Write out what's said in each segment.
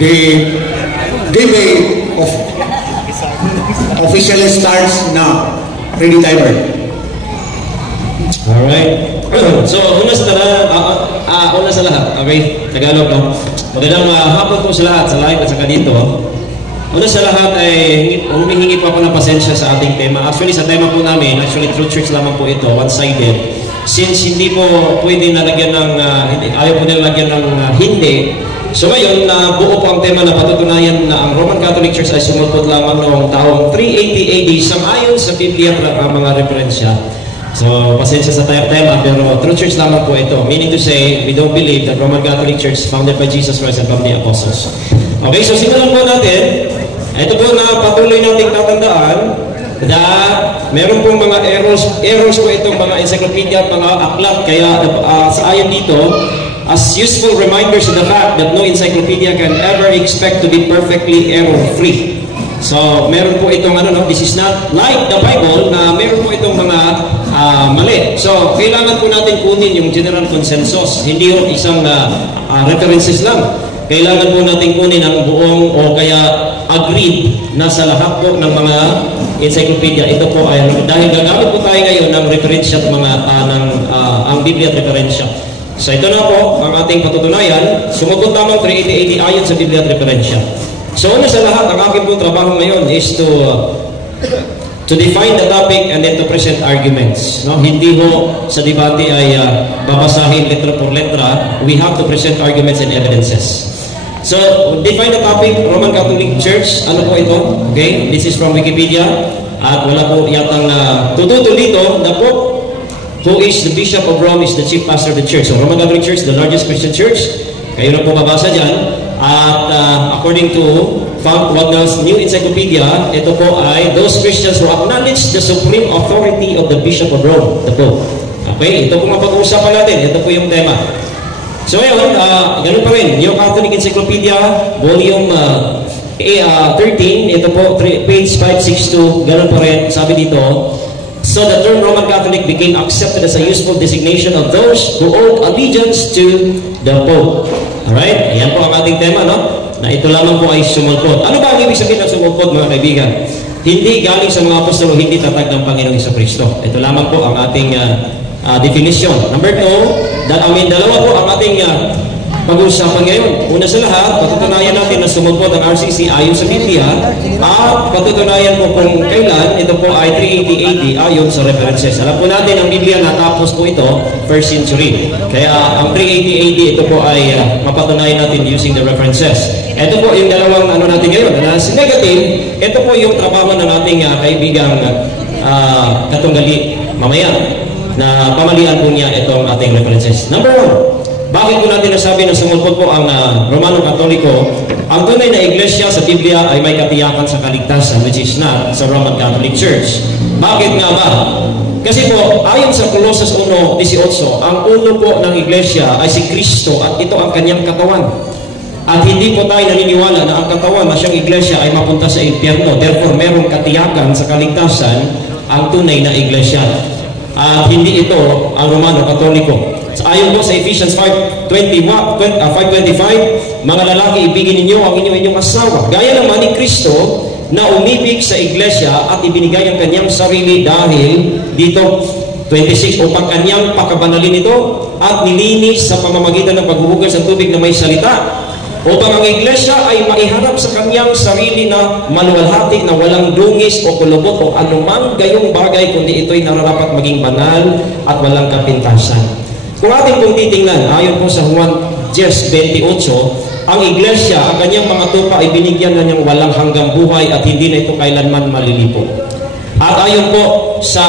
The debate of officially starts now. Ready timer. Alright. So, una sa lahat, okay? Tagalog, no? Magandang hapon po sa lahat, sa live at saka dito. Una sa lahat ay humihingi po ako ng pasensya sa ating tema. Actually, sa tema po namin, True Church lamang po ito, one-sided. Since hindi po pwede nalagyan ng, ayaw po nila lagyan ng hindi. So ngayon, buo po ang tema na patutunayan na ang Roman Catholic Church ay sumulpot lamang noong taong 380 AD sang-ayon sa Biblia ang mga referensya. So, pasensya sa tema, pero True Church lamang po ito. Meaning to say, we don't believe that Roman Catholic Church founded by Jesus Christ and from the Apostles. Okay, so simulan po natin. Ito po na patuloy nating tatandaan na meron pong mga errors po itong mga encyclopedia at mga aklat. Kaya sa ayon dito, as useful reminders of the fact that no encyclopedia can ever expect to be perfectly error-free. So, meron po itong this is not like the Bible na meron po itong mga mali. So, kailangan po natin kunin yung general consensus. Hindi yung isang references lang. Kailangan po natin kunin ang buong o kaya agreed na sa lahat po ng mga encyclopedia. Ito po ay dahil gagamit po tayo ngayon ng referensya at mga ang Biblia at referensya. So, ito na po ang ating patutunayan. Sumugot tamang 380 ayon sa Biblia at referensya. So, una sa lahat, ang aking pong trabaho ngayon is to define the topic and then to present arguments. No? Hindi ho sa debate ay babasahin letra por letra. We have to present arguments and evidences. So, define the topic, Roman Catholic Church. Ano po ito? Okay, this is from Wikipedia. At wala po yatang tututol dito. The Pope, who is the Bishop of Rome, is the chief pastor of the church. So, Roman Catholic Church, the largest Christian church. Kayo na po babasa dyan. At according to Wagnall's New Encyclopedia, ito po ay those Christians who acknowledge the supreme authority of the Bishop of Rome, the Pope. Okay, ito po mapag-uusapan natin. Ito po yung tema. So ngayon, ganun pa rin. New Catholic Encyclopedia, volume 13, ito po, page 562, ganun pa rin. Sabi dito, so the term Roman Catholic became accepted as a useful designation of those who owed allegiance to the Pope. Alright? Ayan po ang ating tema, no? Na ito lamang po ay sumulpot. Ano ba ang ibig sabihin ng sumulpot, mga kaibigan? Hindi galing sa mga apostolo, hindi tatag ng Panginoong Jesucristo. Ito lamang po ang ating definition. Number 2, dalawa po ang ating pag-uusapan ngayon. Una sa lahat, patutunayan natin na sumulpot ang RCC ayon sa Biblia at patutunayan po kung kailan ito po ay 380 AD ayon sa references. Alam po natin ang Biblia natapos po ito 1st century. Kaya ang 380 AD ito po ay mapatunayan natin using the references. Ito po yung dalawang natin ngayon. Na negative, ito po yung trabaho ng ating kaibigang katunggali mamaya na pamalian po niya itong ating references. Number 1. Bakit po natin nasabi na sumulpot po ang Romano Katoliko? Ang tunay na iglesia sa Biblia ay may katiyakan sa kaligtasan, which is not sa Roman Catholic Church. Bakit nga ba? Kasi po, ayon sa Colossus 1:18, ang ulo po ng iglesia ay si Kristo at ito ang kanyang katawan. At hindi po tayo naniniwala na ang katawan na siyang iglesia ay mapunta sa impyerno. Therefore, merong katiyakan sa kaligtasan ang tunay na iglesia. At hindi ito ang Romano Katoliko. Ayon po sa Ephesians 5:25, mga lalaki, ibigin ninyo ang inyong asawa. Gaya naman ni Kristo na umibig sa iglesia at ibinigay ang kanyang sarili dahil dito 26 upang kanyang pakabanalin ito at nilinis sa pamamagitan ng paghuhugas ng tubig na may salita upang ang iglesia ay maiharap sa kanyang sarili na maluwalhati na walang dungis o kulubot o anumang gayong bagay kundi ito'y nararapat maging banal at walang kapintasan. Kung ating pong titingnan, ayon po sa Juan 10:28, ang iglesia, ang kanyang mga tupa ay binigyan na niyang walang hanggang buhay at hindi na ito kailanman malilipo. At ayon po sa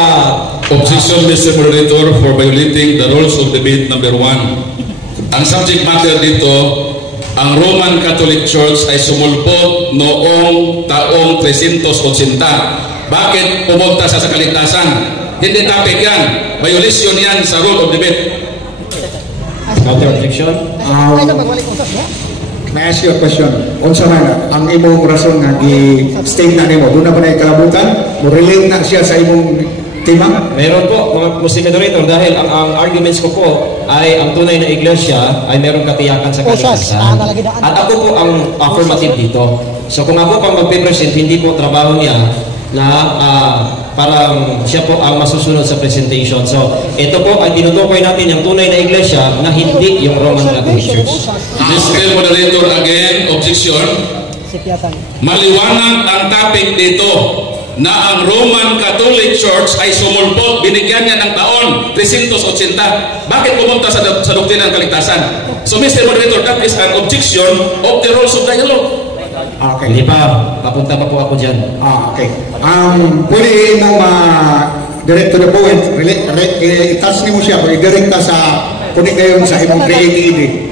Objection, Mr. Moderator, for violating the rules of debate number 1. Ang subject matter dito, ang Roman Catholic Church ay sumulpot noong taong 380. Bakit pumunta sa kaligtasan? Hindi topic yan. Violation yan sa rule of debate. Counter objection? May I ask you a question? Unsa man ang imong rason nga gi-state na nimo? Doon na ba na ikalabutan? Mo relate na siya sa imong tema? Meron po, mga Muslim moderator, dahil ang arguments ko po ay ang tunay na iglesia ay meron katiyakan sa kaligtasan. At ako po ang affirmative dito. So kung ako pang magpe-present, hindi po trabaho niya na parang siya po ang masusunod sa presentation. So ito po ay tinutukoy natin yung tunay na iglesia na hindi yung Roman Catholic Church. Mr. Moderator, again, objection. Maliwanag ang topic dito na ang Roman Catholic Church ay sumulpot, binigyan niya ng taon 380. Bakit pumunta sa doktrina ng kaligtasan? So Mr. Moderator, that is an objection of the rules of dialogue. Okay. Hindi pa, papunta pa po ako dyan. Okay. Pwede nang direct to the point, i-touch ni mo siya, i-direct sa kunin kayo sa imong creativity.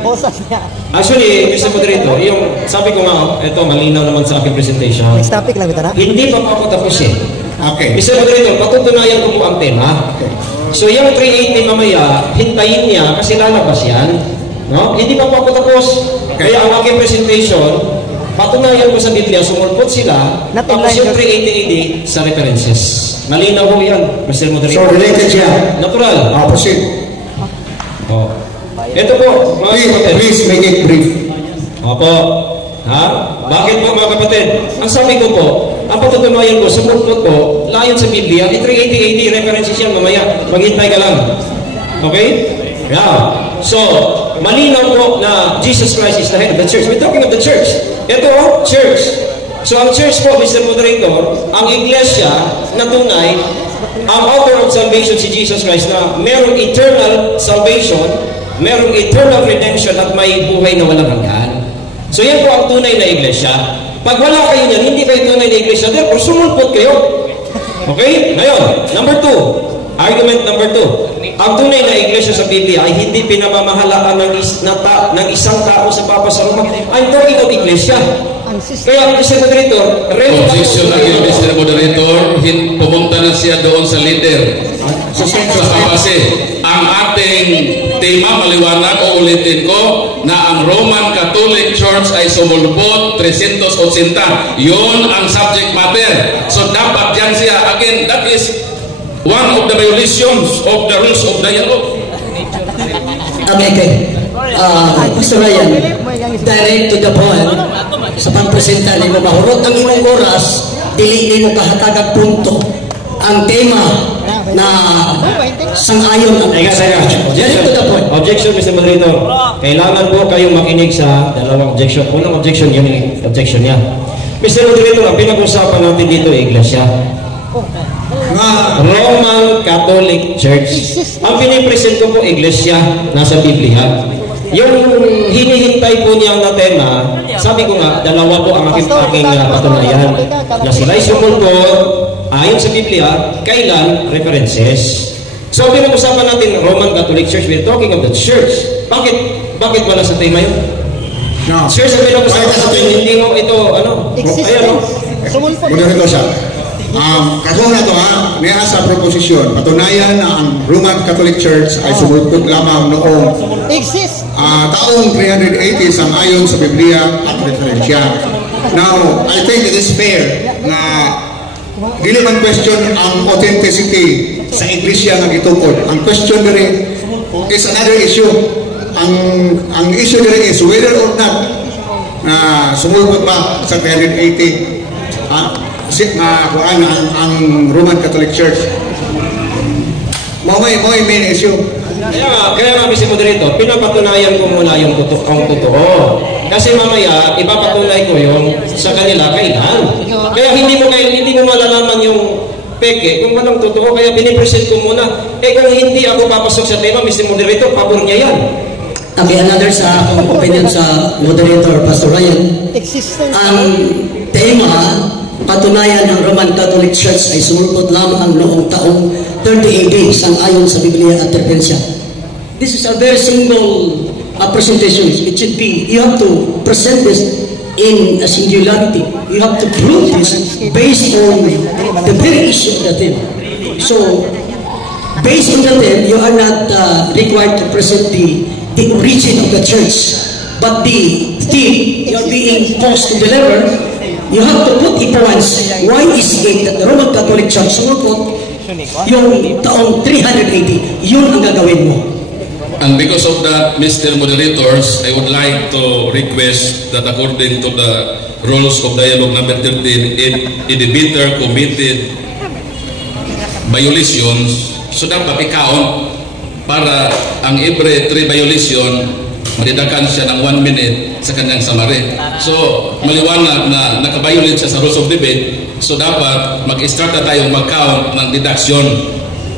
Actually, Mr. Moderator, yung sabi ko nga, ito malinaw naman sa aking presentation. Next topic lang ito na. Hindi pa ako tapos eh. Okay. Mr. Moderator, patutunayan ko po ang tema. Okay. So yung 380 mamaya, hintayin niya kasi lalabas yan. No? Hindi pa po ako tapos. Okay. Kaya ang aking presentation, patunayan ko sa Biblia, sumulpot sila, tapos yung 380 sa references. Malinaw po yan, Mr. Moderator. So related siya. Natural. Proceed. Oh. Ito po, mga kapatid. Please make it brief. Opo. Ha? Bakit po mga kapatid? Ang sabi ko po, ang patutunayan ko, sumulpot ko, layon sa Biblia, 380 references yan mamaya. Maghintay ka lang. Okay? Yeah. So, malinaw po na Jesus Christ is the head of the church. We're talking of the church. Ito, church. So, ang church po, Mr. Moderator, ang iglesia na tunay, ang author of salvation si Jesus Christ na merong eternal salvation, merong eternal redemption at may buhay na walang hanggan. So yan po ang tunay na iglesia. Pag wala kayo niyan, hindi kayo tunay na iglesia, therefore sumulpot kayo. Okay? Ngayon, number 2. Argument number 2. Ang tunay na iglesia sa Biblia ay hindi pinamamahalaan ng isang tao sa Papa sa Roma. I'm talking of iglesia. Kaya, Mr. Moderator, Objection again, Mr. Moderator. Pumunta na siya doon sa leader. Sa base, ang ating tema, maliwanag, o ulitin ko, na ang Roman Catholic Church ay sumulpot 380. Yun ang subject matter. So, dapat yan siya. Again, that is one of the violations of the rules of dialogue. Okay. Pastor Ryan, direct to the point, sa pagpresenta ni mo mahurot ang imong oras, dili mo kahatagag punto ang tema na sang-ayon ang direct to the point. Objection, Mr. Moderator. Kailangan po kayong makinig sa dalawang objection. Unang objection, yun yung objection niya. Mr. Moderator, ang pinag-usapan natin dito ay iglesia. Roman Catholic Church. Ang pinipresent ko po iglesia nasa Biblia. Yung hinihintay po niyang na tema, sabi ko nga, dalawa po ang aking patunayan. Na sila'y sumulpot, ayon sa Biblia, kailan? References. So, pinag-usapan natin Roman Catholic Church, we're talking of the church. Bakit wala sa tema yun? No. Church ang pinag-usapan natin, hindi mo ito, ayan o. Moderator siya. Kaso na ito niya sa proposisyon, patunayan na ang Roman Catholic Church ay sumulpot lamang noong taong 380 sang ayon sa Biblia at referensya. Now, I think it is fair na dili man question ang authenticity sa iglesia nga gitukod. Ang question diri is another issue. Ang issue diri is whether or not sumulpot ba sa 380 ang Roman Catholic Church. May main issue. Kaya nga, Mr. Moderator, pinapatunayan ko muna yung totoo. Kasi mamaya, ipapatunay ko yung sa kanila kailan. Kaya hindi mo malalaman yung peke kung walang totoo. Kaya pinipresent ko muna. Kung hindi ako papasok sa tema, Mr. Moderator, pabor niya yan. Okay, another sa akong opinion sa Moderator, Pastor Ryan. Ang tema, patunayan ng Roman Catholic Church ay sumulpot lamang noong taong 30 AD sang-ayon sa Biblia at referensya. This is a very simple presentation. It should be, you have to present this in a singularity. You have to prove this based on the very issue of the theme. So, based on the theme, you are not required to present the origin of the church, but the theme you are being forced to deliver. You have to put it once. Why is it that the Roman Catholic Church sumulpot yung taong 380, yun ang gagawin mo. And because of that, Mr. Moderators, I would like to request that according to the rules of dialogue number 13, if a debater committed violations, so dapat i-count para ang every 3 violation, madidakan siya ng 1 minute sa kanyang summary. So, maliwanag na nakabiolate siya sa rules of debate, so dapat mag-start na tayong mag-count ng deduction,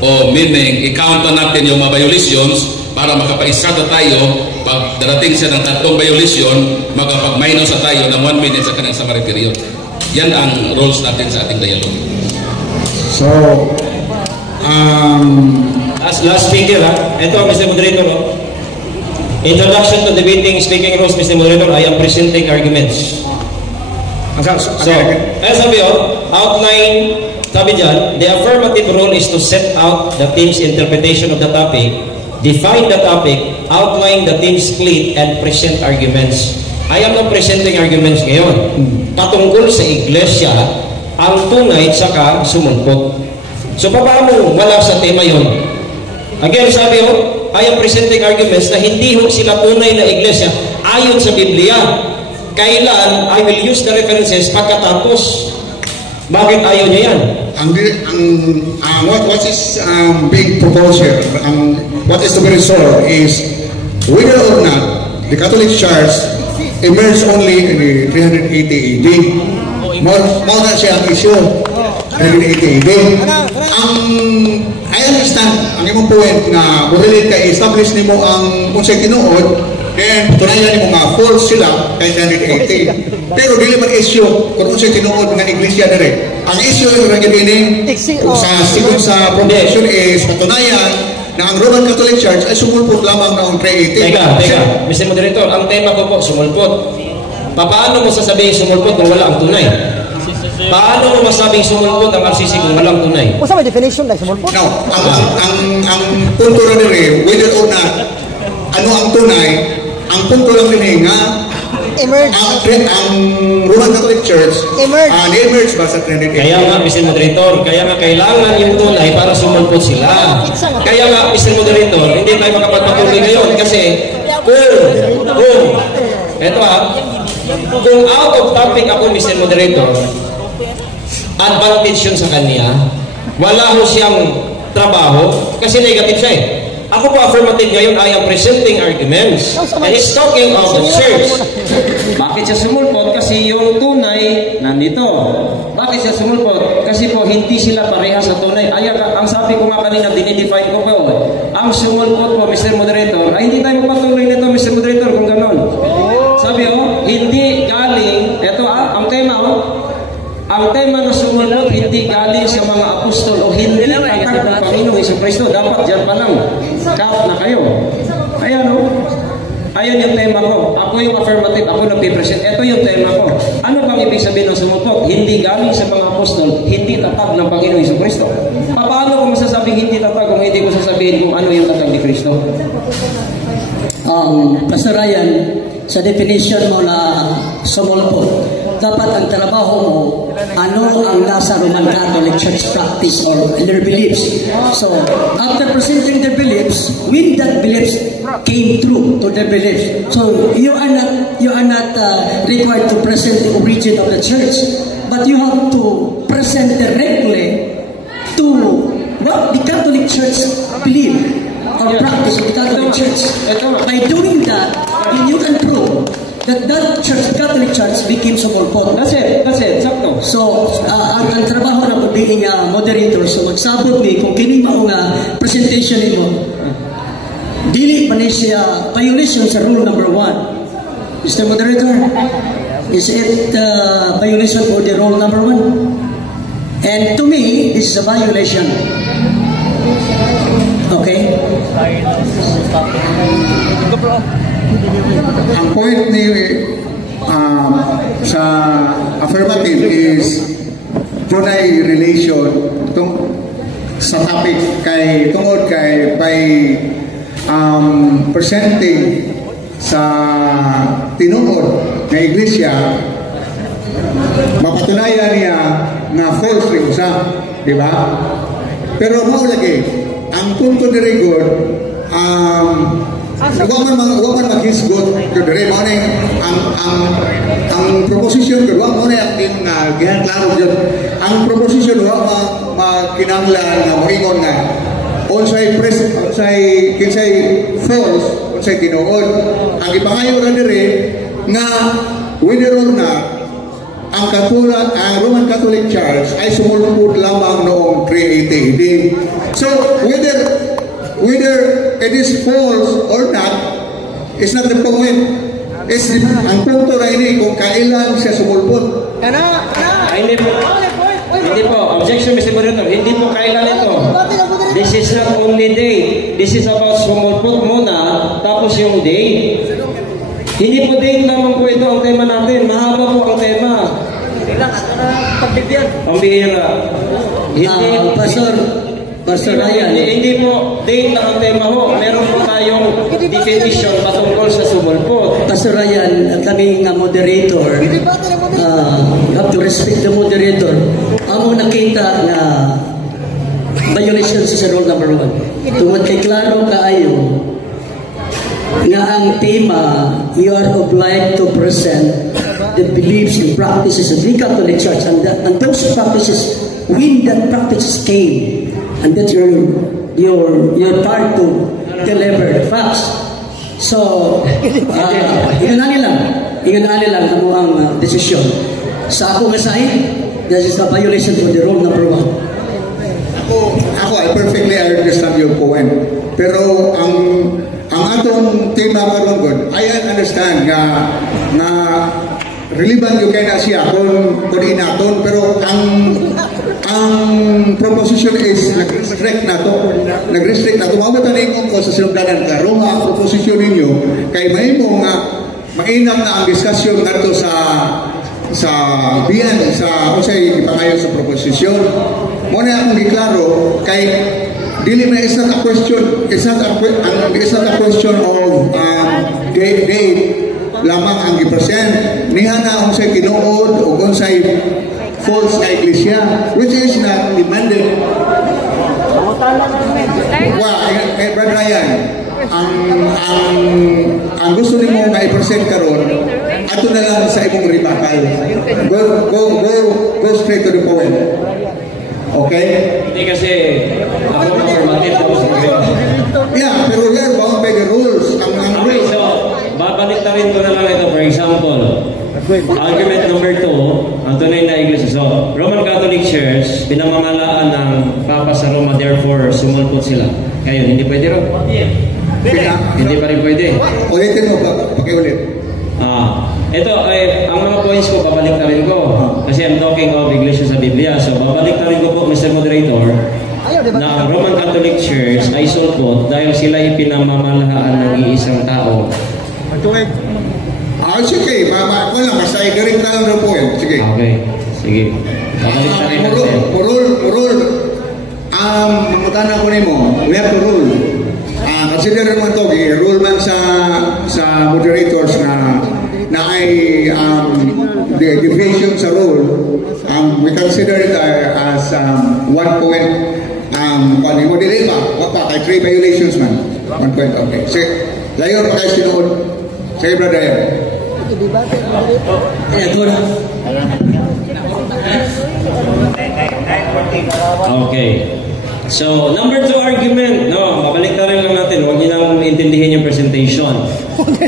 o meaning, i-count na natin yung mga violations para makapag-start na tayo. Pag darating siya ng 3 violation, makapag-minus na tayo ng 1 minute sa kanyang summary period. Yan ang rules natin sa ating dialogue. So, As last speaker, ito, Mr. Moderator, introduction to debating speaking rules, Mr. Moderator, I am presenting arguments. So, sabi outline, sabi dyan, the affirmative rule is to set out the team's interpretation of the topic, define the topic, outline the team's split, and present arguments. I am not presenting arguments ngayon. Patungkol sa iglesia, ang tunay saka sumulpot. So, paano wala sa tema yon? Again, sabi I am presenting arguments na hindi sila tunay na iglesia ayon sa Biblia. Kailan, I will use the references pagkatapos. Bakit ayaw niya yan? What is being proposed here, what is to be resolved is whether or not the Catholic Church emerged only in the 380 AD. More na siya ang issue. 380 AD. I understand ang imong point na buhilit ka establish nimo ang unsay tinuod, then tunayan nimo nga false sila kay 380. Pero dili man issue kung unsay tinuod nga iglesia dire. Ang issue yung naging sa proposition is patunayan na ang Roman Catholic Church ay sumulpot lamang noong 380. Teka, Mr. Moderator, ang tema ko po, sumulpot. Paano mo sasabihin sumulpot kung wala ang tunay? Paano mo masabing sumulpot ang RCC kung walang tunay? Kung saan may definition na sumulpot? No, ang punto na rin, whether or not, ano ang tunay, ang punto lang rin nga, ang Roman Catholic Church, emerge ba sa 380? Kaya nga, Mr. Moderator, kaya nga kailangan yung tunay para sumulpot sila. Kaya nga, Mr. Moderator, hindi tayo makapagpatuloy ngayon kasi kung out of topic ako, Mr. Moderator, advantage yun sa kanya, wala ho siyang trabaho kasi negative siya eh. Ako po affirmative ngayon, I am presenting arguments and he's talking of the church. Bakit siya sumulpot? Kasi yung tunay nandito. Bakit siya sumulpot? Kasi po hindi sila parehas sa tunay. Ang sabi ko nga kanina, dinidefine ko po. Ang sumulpot po, Mr. Moderator, ay hindi tayo magpatuloy nito, Mr. Moderator, kung gano'n. Sabi hindi galing, ang tema ang tema na sumulpot, hindi galing sa mga apostol o hindi tatag ng Panginoong Jesucristo. Dapat dyan pa lang, cut na kayo. Ayan yung tema ko. Ako yung affirmative, ako nagpipresent. Ito yung tema ko. Ano bang ibig sabihin ng sumulpot? Hindi galing sa mga apostol, hindi tatag ng Panginoong Jesucristo. Paano ko masasabing hindi tatag kung hindi ko sasabihin kung ano yung tatag ni Kristo? Pastor Ryan, sa definition mo na sumulpot, dapat ang trabaho mo, ano ang nasa Roman Catholic Church practice or their beliefs. So, after presenting their beliefs, when that beliefs came true to their beliefs, so you are not required to present the origin of the church, but you have to present directly to what the Catholic Church believe or practice of the Catholic Church. By doing that, then you can prove that church, Catholic Church became sumulpot. That's it, sakto. So, ang trabaho na pagiging moderator, so magsabot mi kung kini mao nga presentation nimo, dili man siya violation sa rule number 1. Mr. Moderator, is it violation for the rule number 1? And to me, this is a violation. Okay? Ang point ni sa affirmative is dunay relation sa topic tungod kay by presenting sa tinuod na iglesia, mapatunayan niya na false rin siya, di ba? Pero mao lagi, ang punto diri God, Huwag man maghisgot dire mo ni ang proposition ko wag mo ni ang gihan klaro jud ang proposition wa makinahanglan nga moingon nga unsay false unsay tinuod ang ipangayo ra dire nga whether or not ang Roman Catholic Church ay sumulpot lamang noong 380 AD. So whether it is false or not, is not the point. Ang punto na ini kung kailan siya sumulpot. Hindi po. Objection, Mr. Moderator. Hindi po kailan ito. This is not only day. This is about sumulpot muna, tapos yung day. Hindi po date lamang po ito ang tema natin. Mahaba po ang tema. Pambihira. Pastor Ryan. Hindi po date lang ang tema ho. Meron po tayong definition patungkol sa sumulpot. Pastor Ryan, kami nga moderator, have to respect the moderator. Amo nakita na violation sa rule number 1. Tungod kay klaro kaayo nga ang tema, you are obliged to present the beliefs and practices of the Catholic Church, and those practices, when that practices came, and that you're part to deliver the facts. So, inganali lang ano ang desisyon. Sa ako nga side, this is a violation of the rule number 1. Ako, I perfectly understand your point. Pero ang atong tema karon God, I understand nga relevant yung kaya na siya kung inaton, pero ang proposition is nag-restrict na to. Mawatan na yung ko sa sinugdanan ka. Roma, ang proposition ninyo, kay may mo nga mainam na ang diskusyon nato sa biyan, sa usay ipangayon sa proposition. Muna akong giklaro, kay dili na is not a question, it's not a question of date lamang ang gipresent. Niha na unsay kinuod o unsay false na iglesia, which is not demanded. Brother Ryan, ang gusto nimo nga i-present karon, ato na lang sa imong rebuttal. Go straight to the point. Okay? Hindi kasi ako na formative tapos yeah, pero yan, bound by the rules. Okay, so babalik na rin ko na lang ito. For example, argument number 2, ang tunay na iglesia. So, Roman Catholic Church, pinamamalaan ng Papa sa Roma, therefore, sumulpot sila. Ngayon, hindi pwede rin. Hindi pa rin pwede. Ulitin mo ba? Pakiulit. Ito, ang mga points ko, babalik na rin ko. Kasi I'm talking of iglesia sa Biblia. So, babalik na rin ko po, Mr. Moderator, na ang Roman Catholic Church ay sulpot dahil sila ipinamamalahaan ng iisang tao. Sige. Ako lang, basta i-direct na lang po yan. Sige. Okay. Sige. Babalik na rin natin. Rule. Mamutana ko nimo. We have to rule. Consider naman ito, rule man sa moderators na ay the deviation sa rule. We consider it as 1 point. Kung moderate pa, kay 3 violations man. 1 point, okay. Sige, layo pa kayo sinuod. Sige, brother. Okay. So, number 2 argument. No, mabalik na rin lang natin. Huwag niyo nang intindihin yung presentation.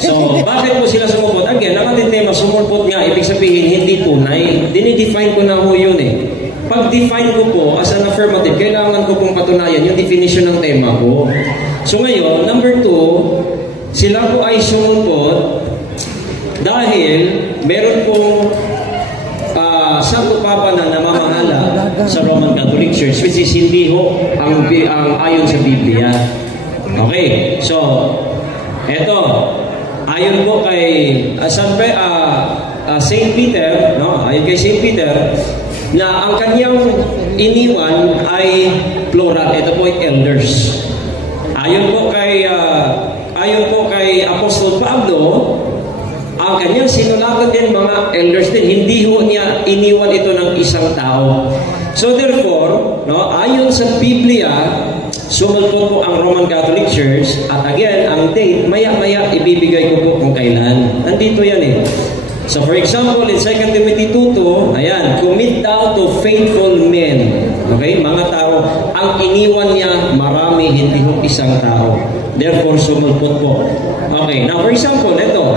So, bakit po sila sumulpot? Again, ang ating tema, sumulpot nga, ibig sabihin, hindi tunay. Dinidefine ko na ho yun eh. Pag-define ko po, as an affirmative, kailangan ko pong patunayan yung definition ng tema ko. So, ngayon, number 2, sila po ay sumulpot dahil meron pong Santo Papa na namamahala sa Roman Catholic Church, which is hindi ho ang ayon sa Biblia. Okay, so eto, ayon po kay Saint Peter, no? Ayon kay Saint Peter, na ang kanyang iniwan ay plural. Ito po ay elders. Ayon po kay Apostol Pablo, ang kanyang sinulagan din mga elders din, hindi ho niya iniwan ito ng isang tao. So therefore, no, ayon sa Biblia, sumulpot po ang Roman Catholic Church, at again, ang date, maya-maya ibibigay ko po kung kailan. Nandito yan eh. So for example, in 2 Timothy 2:2, ayan, commit thou to faithful men. Okay, mga tao, ang iniwan niya marami, hindi ho isang tao. Therefore, sumulpot po. Okay, now for example, ito,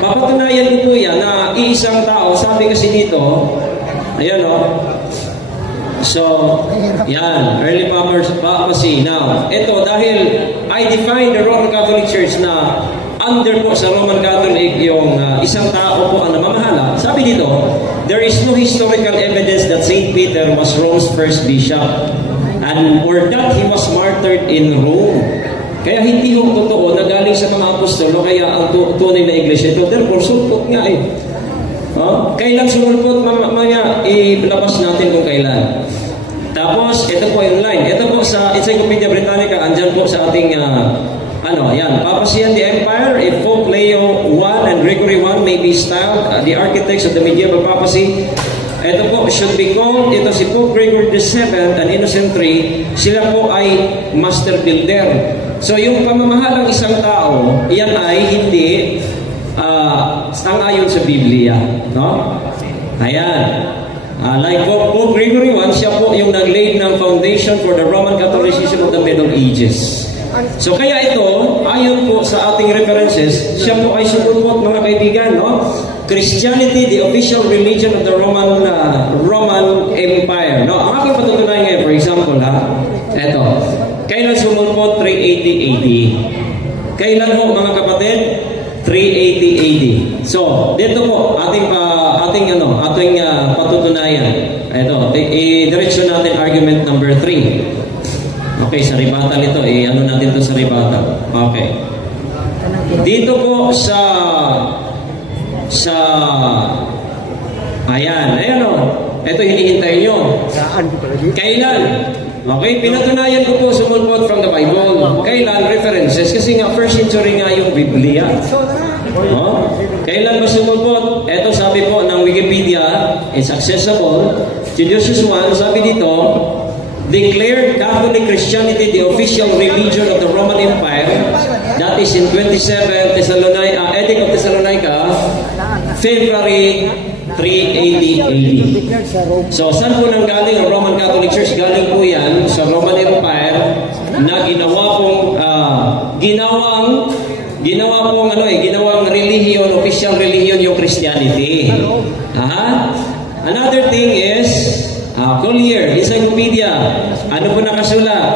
papatunayan ko po yan na iisang tao, sabi kasi dito, ayan o, so, yan, early papacy. Now, ito, dahil I define the Roman Catholic Church na under po sa Roman Catholic yung isang tao po ang namamahala, sabi dito, there is no historical evidence that St. Peter was Rome's first bishop or that he was martyred in Rome. Kaya hindi ho totoo na galing sa mga apostolo, kaya ang tunay na iglesia ito, therefore, sulpot nga eh. Kailan sumulpot? Mamaya ilabas natin kung kailan. Tapos, ito po yung line. Ito po sa Encyclopedia Britannica, andyan po sa ating, yan, Papacy and the Empire. If Pope Leo I and Gregory I may be styled the architects of the medieval papacy, ito po should be called, ito si Pope Gregory VII and Innocent III, sila po ay master builder. So, yung pamamahalang isang tao, iyan ay hindi sang-ayon sa Biblia. No? Ayan. Like Pope Gregory I, siya po yung nag-laid ng foundation for the Roman Catholicism of the Middle Ages. So kaya ito, ayon po sa ating references, siya po ay sumulpot, mga kaibigan, no? Christianity, the official religion of the Roman Empire. No? Ang aking patutunayan ngayon, for example, ito, kailan sumulpot? 380 AD. Kailan po, mga kapatid? 380 AD. So, dito po, ating patutunayan. Ito, i-diretso natin argument number 3. Okay, sa rebuttal ito, natin ito sa rebuttal. Okay. Dito po ayan o. Ito hinihintay nyo. Kailan? Okay, pinatunayan ko po sumulpot from the Bible. Kailan? References. Kasi nga, first century nga yung Biblia. Kailan ba sumulpot? Ito sabi po ng Wikipedia, it's accessible. Theodosius I, sabi dito, declared Catholic Christianity the official religion of the Roman Empire. That is in 27 Edict of Thessalonica, February 380 AD. So, saan po nang galing ang Roman Catholic Church? Galing po yan sa Roman Empire na ginawang religion, official religion yung Christianity. Another thing is, Collier, Encyclopedia, ano po nakasulat?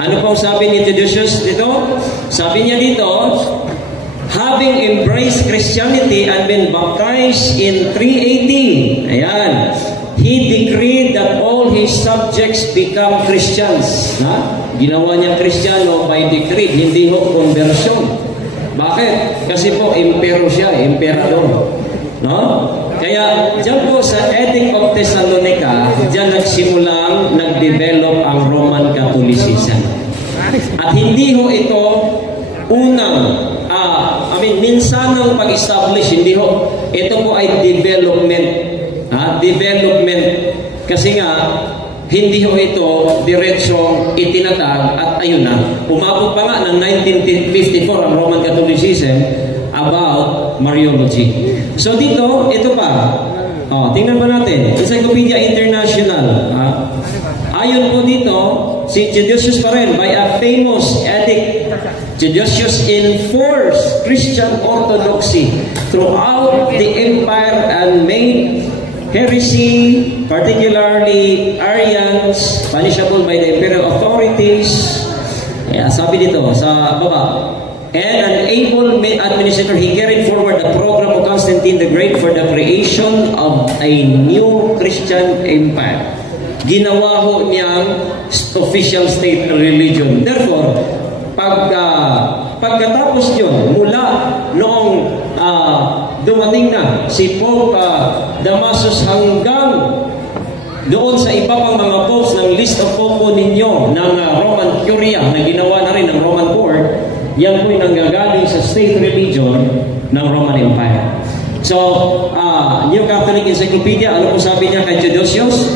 Ano po sabi ni Theodosius dito? Sabi niya dito, having embraced Christianity and been baptized in 380, ayan, he decreed that all his subjects become Christians. Ginawa niya Kristiyano by decree, hindi ho conversion. Bakit? Kasi po, impero siya, emperador. No? Kaya, dyan po sa Edict of Thessalonica, dyan nagsimulang nag-develop ang Roman Catholicism. At hindi ho ito unang minsanang pag-establish, hindi ho. Ito po ay development. Development. Kasi nga, hindi ho ito diretsong itinatag at ayun na. Umabot pa nga ng 1954 ang Roman Catholicism about Mariology. So dito, ito pa. Tingnan pa natin. Encyclopedia International. Ayon po dito, si Theodosius pa rin, by a famous edict, Theodosius enforced Christian orthodoxy throughout the empire and made heresy, particularly Arians, punishable by the imperial authorities. Sabi dito sa baba, and an able administrator, he carried forward the program of Constantine the Great for the creation of a new Christian empire. Ginawa ho niyang official state religion. Therefore, pagkatapos yun, mula noong dumating na si Pope Damasus hanggang doon sa iba pang mga popes ng list of pope ninyo ng Roman Curia na ginawa na rin ng Roman Court, yan po'y nanggagaling sa state religion ng Roman Empire. So, New Catholic Encyclopedia, ano po sabi niya kay Theodosius?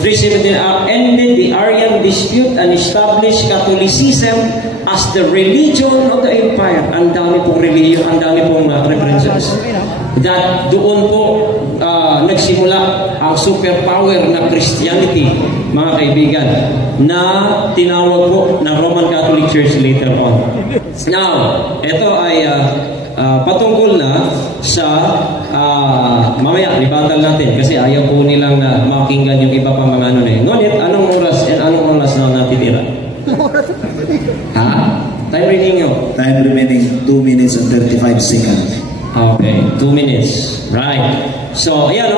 317, ended the Arian dispute and established Catholicism as the religion of the empire. Ang dami pong religion, ang dami pong references. That doon po nagsimula ang superpower na Christianity, mga kaibigan, na tinawag po ng Roman Catholic Church later on. Now, ito ay patungkol na sa mamaya, libatal natin kasi ayaw po nilang makinggan yung iba pang mga ano na yun. Ngunit, anong oras na natitira? Time reading nyo? Time remaining 2 minutes and 35 seconds. Okay, 2 minutes. Right. So, ayan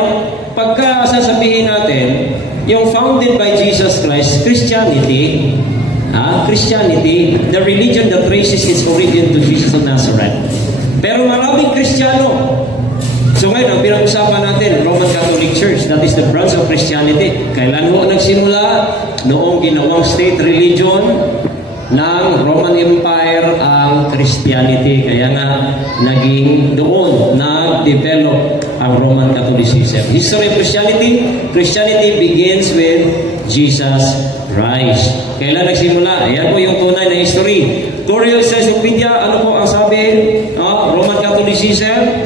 pagka sasabihin natin, yung founded by Jesus Christ, Christianity, the religion that traces its origin to Jesus of Nazareth. Pero maraming Kristiyano. So ngayon, ang pinag-usapan natin, Roman Catholic Church, that is the branch of Christianity. Kailan ho nagsimula? Noong ginawang state religion ng Roman Empire ang Christianity. Kaya nga, naging doon, nag-develop ang Roman Catholicism. History of Christianity begins with Jesus Christ. Kailan nagsimula? Ayan po yung tunay na history. Tutorial sa Wikipedia, ano po ang sabi? Roman Catholicism.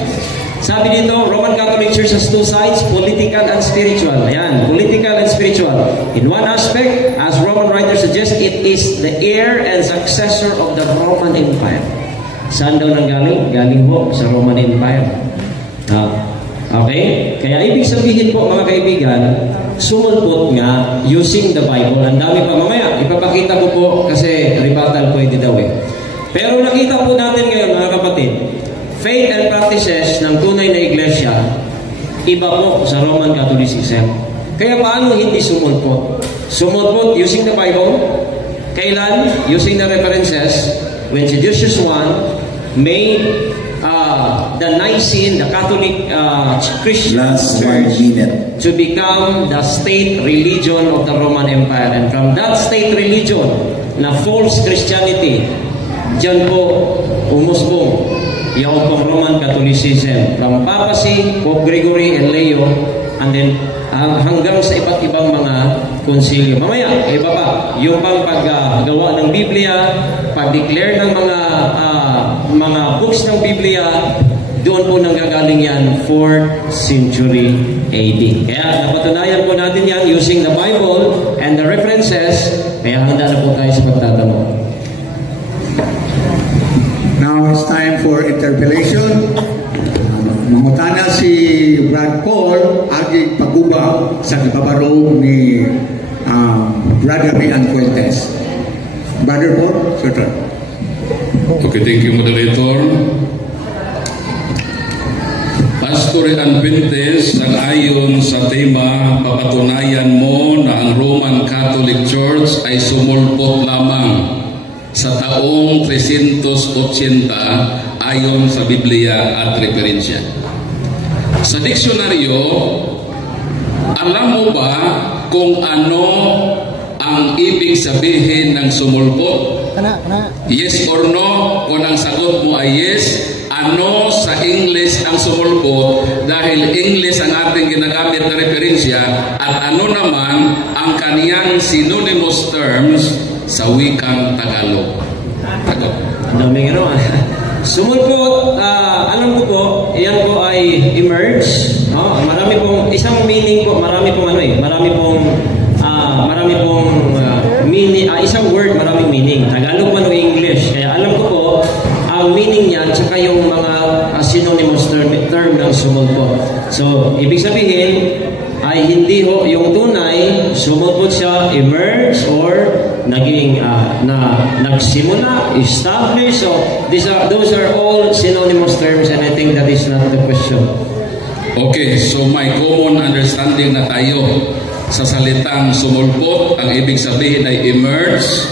Sabi dito, Roman Catholic Church has two sides, political and spiritual. Ayan, political and spiritual. In one aspect, as Roman writers suggest, it is the heir and successor of the Roman Empire. Saan daw nanggaling? Galing po sa Roman Empire. Okay? Kaya ibig sabihin po, mga kaibigan, sumulpot nga using the Bible. Ang dami pa mamaya. Ipapakita ko po kasi rebuttal pwede daw eh. Pero nakita po natin ngayon, mga kapatid, faith and practices ng tunay na iglesia, iba po sa Roman Catholicism. Kaya paano hindi sumulpot? Sumulpot using the Bible. Kailan? Using the references. When Seditious I made the Nicene, the Catholic Christian Church to become the state religion of the Roman Empire. And from that state religion na false Christianity, dyan po umusbong yung Roman Catholicism from papacy, Pope Gregory and Leo, and then hanggang sa iba't ibang mga konsilyo. Mamaya, iba pa, yung pang paggawa ng Biblia, pag-declare ng mga books ng Biblia, doon po nanggagaling yan 4th century AD. Kaya napatunayan po natin yan using the Bible and the references, kaya handa na po tayo sa pagtatanong. Now it's time for interpellation. Mangutana si Brad Paul agi paguba sa ibabarong ni Brother Rian Fuentes. Brother Paul, your turn. Okay, thank you, moderator. Pastor Rian Fuentes, ayon sa tema, papatunayan mo na ang Roman Catholic Church ay sumulpot lamang sa taong 380 ayon sa Biblia at referensya. Sa diksyonaryo, alam mo ba kung ano ang ibig sabihin ng sumulpot? Yes or no? Kung ang sagot mo ay yes, ano sa English ang sumulpot? Dahil English ang ating ginagamit na referensya, at ano naman ang kaniyang synonymous terms sa wikang Tagalog. Ang daming sumulpot, alam ko po, yan po ay emerge. Marami pong, isang meaning po, marami pong meaning, isang word, maraming meaning. Tagalog man o English. Kaya alam ko po, ang meaning niyan, tsaka yung mga synonymous term ng sumulpot. So, ibig sabihin, ay hindi ho yung tunay, sumulpot siya, emerge, or naging nagsimula, establish. So those are all synonymous terms, and I think that is not the question. Okay, so may common understanding na tayo sa salitang sumulpot. Ang ibig sabihin ay emerge,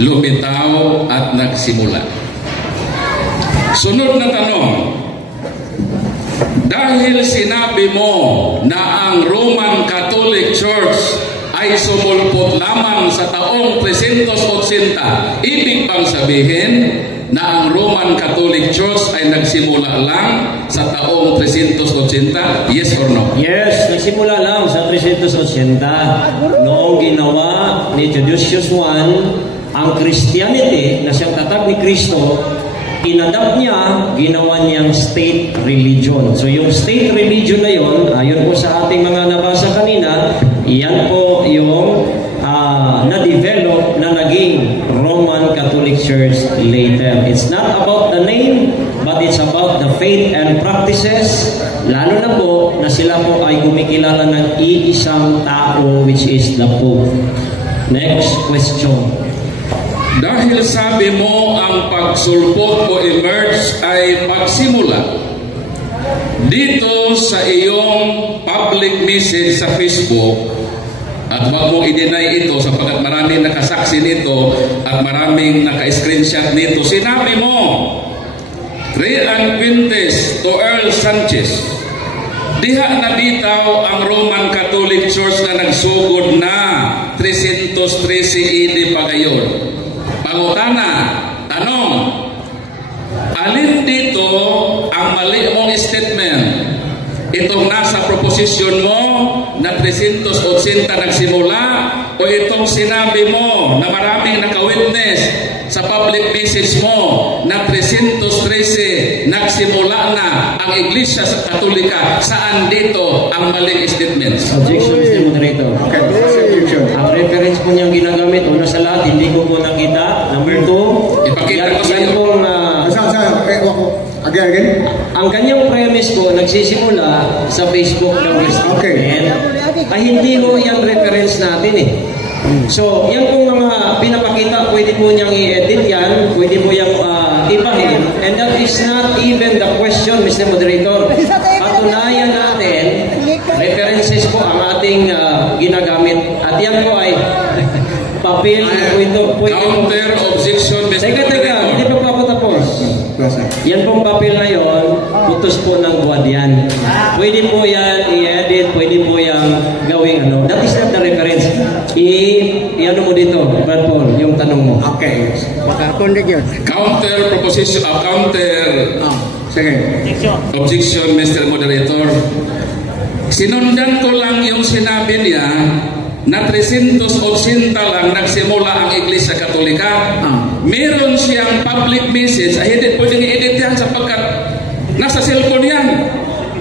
lumitaw, at nagsimula. Sunod na tanong, dahil sinabi mo na ang Roman Catholic Church ay sumulpot lamang sa taong 380, ibig bang sabihin na ang Roman Catholic Church ay nagsimula lang sa taong 380? Yes or no? Yes, nagsimula lang sa 380. Noong ginawa ni Theodosius I ang Christianity na siyang tatag ni Kristo, inadapt niya, ginawa niyang state religion. So yung state religion na yon, ayon po sa ating mga nabasa kanina, iyan po yung na-develop na naging Roman Catholic Church later. It's not about the name, but it's about the faith and practices, lalo na po na sila po ay kumikilala ng iisang tao, which is the Pope. Next question. Dahil sabi mo ang pagsulpot o emerge ay pagsimula, dito sa iyong public message sa Facebook, at huwag mong i-deny ito sapagkat maraming nakasaksi nito at maraming naka-screenshot nito, sinabi mo, Rian Quintes to Earl Sanchez, diha na bitaw ang Roman Catholic Church na nagsugod na 313 AD pagayon. Pangutana, tanong, alin dito ang mali mong statement? Itong nasa proposition mo na 380 nagsimula o itong sinabi mo na maraming naka-witness sa public message mo na 313 nagsimula na ang Iglesia sa Katolika? Saan dito ang maling statements? Objection, Mr. Moderator. Objection. Ang reference po niyang ginagamit, una sa lahat, hindi ko po nakita. Number 2, ipakita ko sa iyo. Again? Ang kanyang premise ko, nagsisimula sa Facebook ng statement, ay hindi ho yan reference natin eh. So, yan pong mga pinapakita, pwede po niyang i-edit yan, pwede po niyang ibahin, and that is not even the question, Mr. Moderator. Patunayan natin, references po ang ating ginagamit, at yan po ay papel, counter objection, Mr. Teka, hindi pa po tapos. Yan pong papel na yon, putos po ng buwad yan. Pwede po yan i-edit, pwede po yan gawing ano. That is not the reference. I-ano mo dito, Brad Paul, yung tanong mo. Okay. Makakondig yun. Counter proposition, Sige. objection, Mr. Moderator. Sinundan ko lang yung sinabi niya na 380 lang nagsimula ang Iglesia Katolika. Meron siyang public message ay hindi pwedeng i-edit yan sapagkat nasa cellphone yan.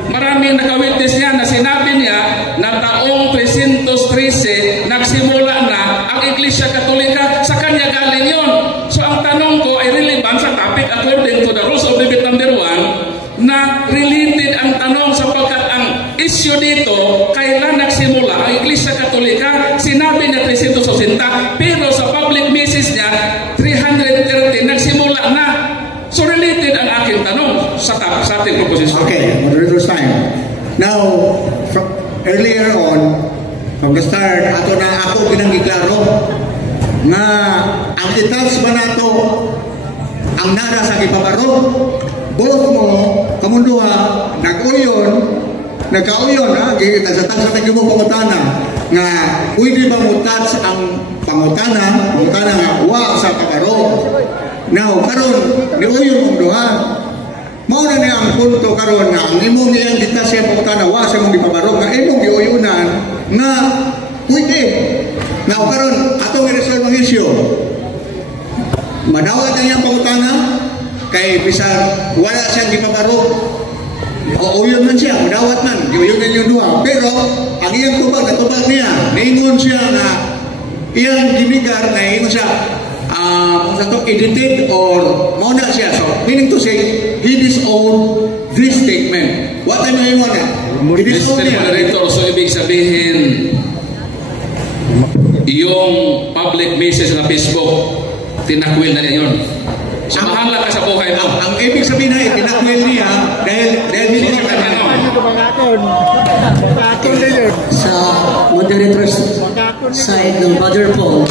Maraming naka-witness yan na sinabi niya na taong 313 nagsimula na ang Iglesia Katolika. Sa kanya galing yun. So ang tanong ko ay relevant sa topic according to the rules of debate number 1 na related ang tanong sapagkat ang issue dito, kailan nagsimula ang Iglesia Katolika? Sinabi niya 380, pero sa public message niya 330 nagsimula na. So related ang aking tanong sa ating proposition. Okay, moderator's time. Now, earlier on, from the start, ato na ako pinanggiklaro na ang itas ba nato ang nara sa kipabaro, both mo, kamunduha, nagkauyon, ha? Sa tagyo mo pangutana, nga pwede ba mutats ang pangutana nga wa sa kabaro. Now, karon niuyon mong duha. Mao na niya ang punto karon nga ang imong iyang dita siya pangutana wa sa mong ipabaro nga imong giuyunan nga pwede. Now, karon atong i-resolve ang issue. Madawat ang iyang pangutana kay bisan wala siyang gipabaro. O yun man siya, madawat man, yun yung duha. Pero, ang iyang tubag, natubag niya, naingon siya na iyang gimigar, naingon siya, kung sa to, edited or mauna siya. So, meaning to say, he disowned this statement. What am I ingon na? Mr. Moderator, so ibig sabihin, yung public message na Facebook, tinakwil na niya yun. So, mahala ka sa buhay mo. Ang ibig sabihin na tinakwil niya dahil hindi siya kanano. Sa moderator's side ng Brother Paul,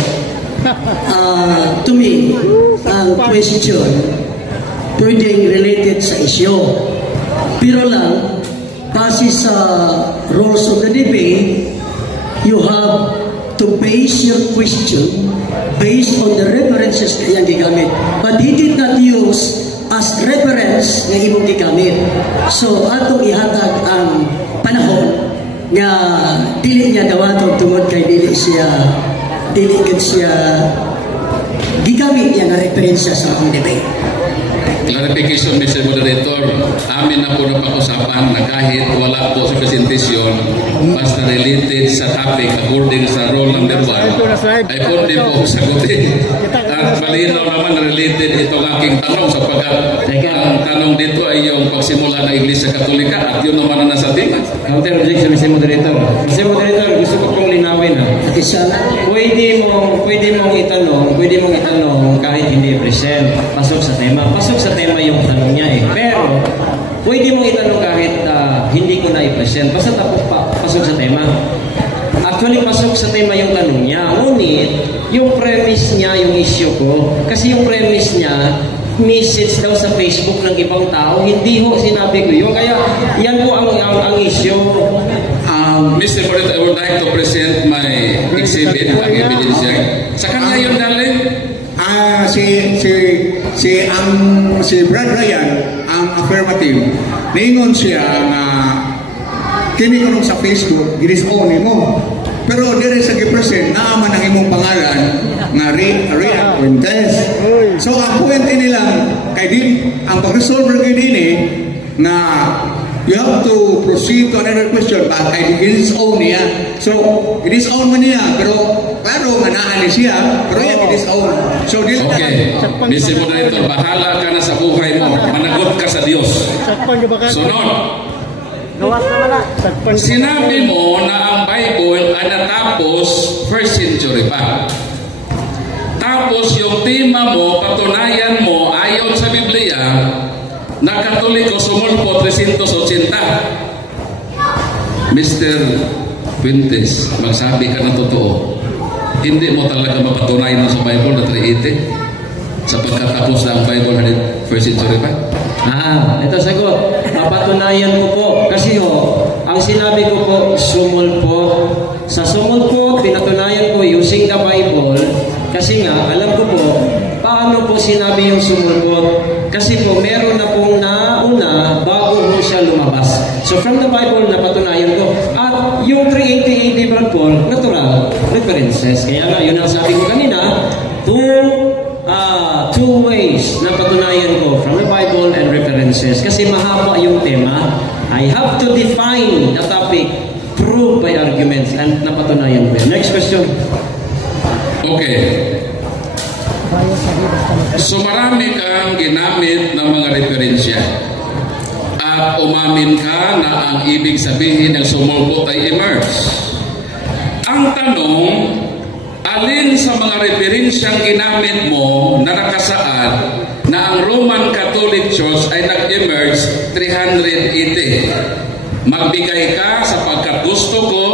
to me, ang question pwedeng related sa issue. Pero lang, base sa rules of the debate, you have to base your question based on the references na iyang gigamit. But he did not use as reference na imong gigamit. So, atong ihatag ang panahon nga dili niya dawaton tungod kay dili gid siya gigamit niya nga referensya sa akong debate. Clarification, Mr. Moderator, amin na po na pag-usapan na kahit wala po sa presentasyon basta related sa topic according sa rule number 1 ay pwede po sagutin. At malinaw naman related itong aking tanong sapagkat ang tanong dito ay yung pagsimula ng Iglesia Katolika at yun naman na nasa tema. Counter objection, Mr. Moderator. Mr. Moderator, gusto ko pong linawin At isa lang, Pwede mong itanong kahit hindi present. Pasok sa tema yung tanong niya eh. Pero, pwede mong itanong kahit hindi ko na i-present. Basta pasok sa tema. Actually, pasok sa tema yung tanong niya. Ngunit, yung premise niya, yung issue ko, kasi yung premise niya, message daw sa Facebook ng ibang tao, hindi ho sinabi ko yun. Kaya, yan po ang issue. Mr. Moderator, I would like to present my exhibit, ang evidence niya. Sa kanya yun, darling? Si Brad Ryan ang affirmative. Ningon siya nga kini ko sa Facebook, ginisaw mo. Pero dire sa gipresent naaman ang imong pangalan nga Rhea Fuentes. So ang point nila kay din ang pag-resolve gini na you have to proceed to another question but it is own niya. So it is own man niya pero klaro nga naa ni siya pero yan it is own. So okay, Mr. Moderator, bahala ka na sa buhay mo. Managot ka sa Diyos. Sunod. Sinabi mo na ang Bible ay natapos 1st century pa. Tapos yung tema mo, patunayan mo ayon sa Biblia na Katoliko sumulpo 380. Mr. Fuentes, magsabi ka na totoo. Hindi mo talaga mapatunayan sa Bible na 380 sapagkat tapos na ang Bible na 1st century pa? Ito sagot. Papatunayan ko po. Kasi ang sinabi ko po, sumulpo. Sa sumulpo, pinatunayan ko using the Bible. Kasi nga, alam ko po, paano po sinabi yung sumulpo? Kasi po, meron na pong nauna bago po siya lumabas. So from the Bible, napatunayan ko. At yung 380 Brad Paul, natural, references. Kaya nga, yun ang sabi ko kanina, two ways na patunayan ko from the Bible and references. Kasi mahaba yung tema. I have to define the topic, prove by arguments, and napatunayan ko. Next question. Okay. So marami kang ginamit ng mga referensya at umamin ka na ang ibig sabihin ng sumulpot ay emerge. Ang tanong, alin sa mga referensyang ginamit mo na nakasaad na ang Roman Catholic Church ay nag-emerge 380? Magbigay ka sapagkat gusto ko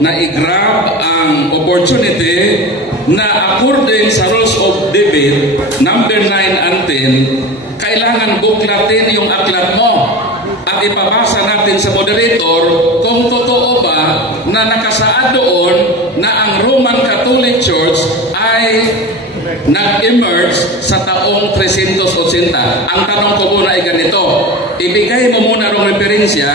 na i-grab ang opportunity na according sa Rules of Debate number 9 and 10, kailangan buklatin yung aklat mo at ipabasa natin sa moderator kung totoo ba na nakasaad doon na ang Roman Catholic Church ay nag-emerge sa taong 380. Ang tanong ko muna ay ganito, ibigay mo muna ng referensya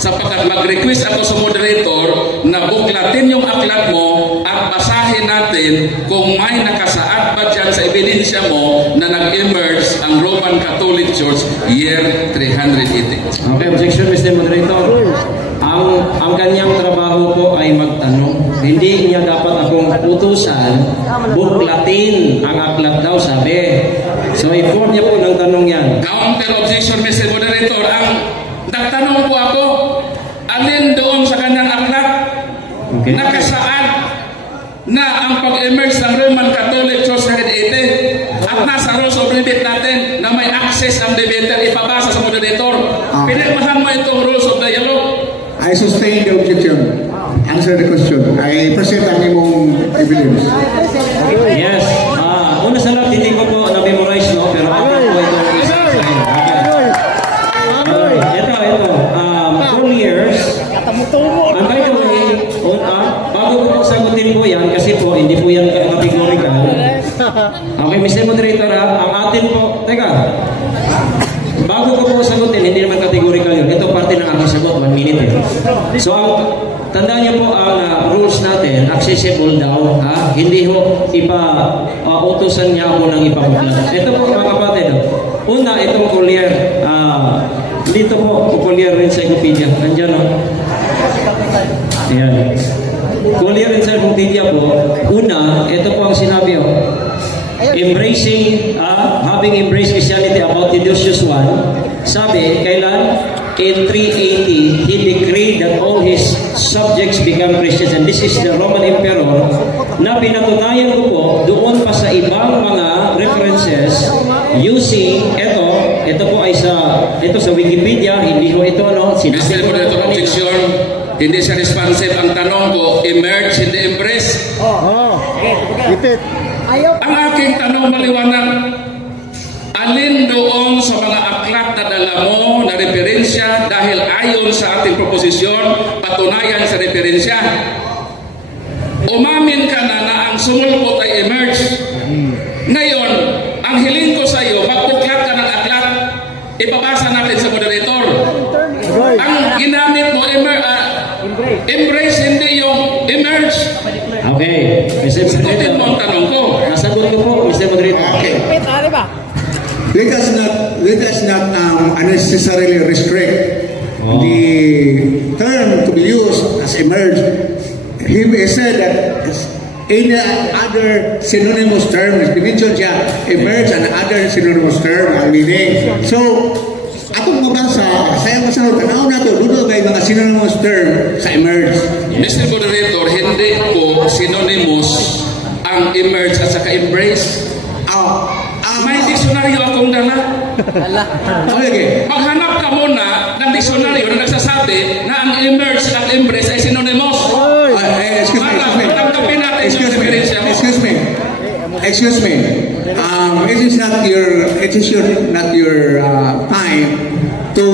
sapagkat mag-request ako sa moderator na buklatin yung aklat mo at basahin natin kung may nakasaad ba dyan sa ebidensya mo na nag-emerge ang Roman Catholic Church year 380. Okay, objection, Mr. Moderator. Ang kanyang trabaho po ay magtanong. Hindi niya dapat akong utusan, buklatin ang aklat daw, sabi. So, i-form niya po ng tanong yan. Counter objection, Mr. Moderator. Ang nagtanong po ako, alin doon sa kanyang aklat nakasaad na ang pag-emerge ng Roman Catholic Church 380 at nasa rules of debate natin na may access ang debater, ipabasa sa moderator. Pinirmahan mo itong rules of dialogue. I sustain the objection. Answer the question. I present ang imong evidence. Yes. Una sa lahat, hindi ko po na-memorize, no? Pero ako po ito isa sa inyo. Okay. Okay, Mr. Moderator, ang atin po, teka, bago ko po sagutin, hindi naman categorical yun. Ito parte ng aking sagot, 1 minute. So, tandaan niyo po ang rules natin, accessible daw, hindi ho utusan niya ako ng ipapaglag. Ito po mga kapatid, una, itong collier, dito po, collier encyclopedia, nandiyan o. Ayan. Collier encyclopedia po, una, ito po ang sinabi o. Having embraced Christianity about Theodosius I, sabi, kailan? In 380, he decreed that all his subjects become Christians. And this is the Roman Emperor na pinatunayan ko po doon pa sa ibang mga references using, ito po ay sa Wikipedia, hindi ko ito, Mr. Moderator, objection. Hindi siya responsive. Ang tanong ko, emerge, hindi embrace. Ang aking tanong maliwanag, alin doon sa mga aklat na dala mo na referensya dahil ayon sa ating proposisyon, patunayan sa referensya? Umamin ka na ang sumulpot ay emerge. Ngayon, ang hiling ko sa iyo, magpuklat ka ng aklat, ipabasa natin sa moderator. Ang ginamit mo, embrace, hindi yung emerge. Okay. Sagutin mo ang tanong ko. Nasagot ko po, Mr. Moderator. Okay. Let us not unnecessarily restrict the term to be used as emerge. He said that any other synonymous term, mentioned siya, emerge and other synonymous term ang meaning. So, atong mabasa, sayang masagot, tanaw na ito, doon may mga synonymous term sa emerge. Mr. Moderator, hindi po synonymous ang emerge at saka embrace. May diksyonaryo akong dala. Okay. Maghanap ka muna ng diksyonaryo na nagsasabi na ang emerge at embrace ay synonymous. Excuse me. It is not your time to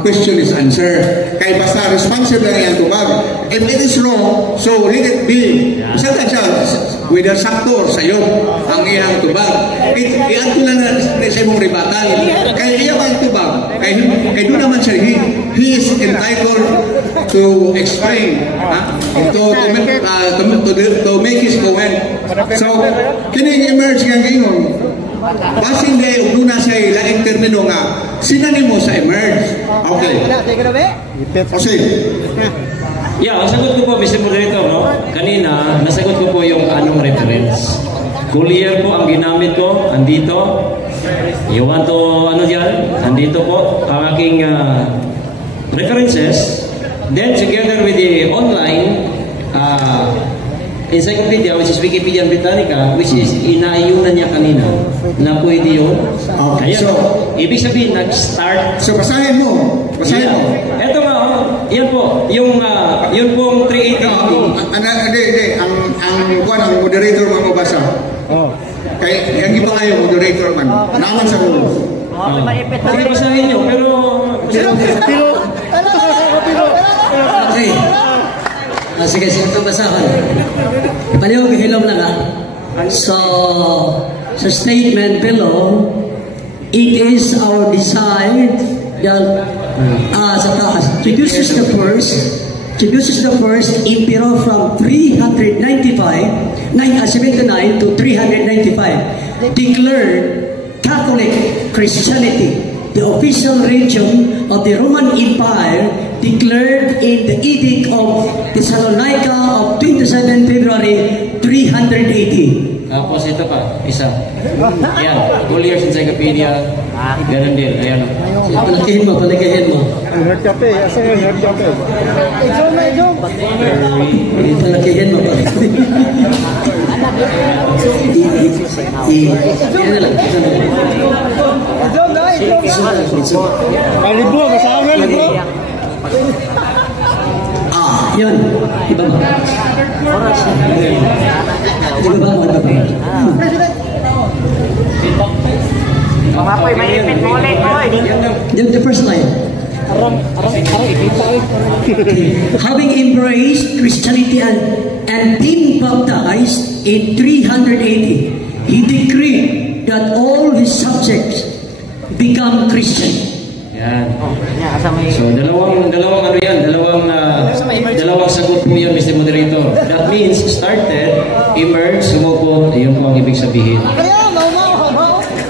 question his answer. Kaya basta responsive lang yan tubag. If it is wrong, so let it be. Isa ka siya, whether sakto or sayo, ang iyang tubag. Iyan lang na sa imong ribatan. Kaya iya ba ang tubag? Kaya doon naman siya, he is entitled to explain, to make his comment. So, kining emerge nga ngayon, basing day, una sa ilaing termino nga, sinanimo sa emerge. Okay. Okay. Yeah, ang sagot ko po, Mr. Moderator, kanina, nasagot ko po yung anong reference. Collier po ang ginamit ko, andito. You want to, andito po, ang aking references. Then, together with the online encyclopedia, which is Wikipedia Britannica, which is inaayunan niya kanina, na pwede yun. Okay, Ayan, ibig sabihin, nag-start. So, basahin mo. Ito nga, yan po, yun pong 380. Ang moderator mamabasa. Kaya, yung iba kayo, moderator man. Naman sa ulo. Sige, basahin nyo, pero... Okay. Sige, ito basahan. Paliwag hilom lang So, sa statement below, it is our desire that sa taas, Theodosius the first emperor from 379 to 395 declared Catholic Christianity the official religion of the Roman Empire, declared in the Edict of Thessalonica of 27 February 380. Tapos ito pa, isa. Ayan, Collier's Encyclopedia. Ganun din, ayan. Palakihin mo. Nerd cafe, asa yung nerd cafe? Palakihin mo. Libro, kasama nga libro? Yun. Iba ba? Mapoy, may ipit mo ulit, boy. The first line. Having embraced Christianity and and being baptized in 380, he decreed that all his subjects become Christian. Yan. So, dalawang ano yan, dalawang sagot po yan, Mr. Moderator. That means, started, emerged, sumupot, ayun po ang ibig sabihin.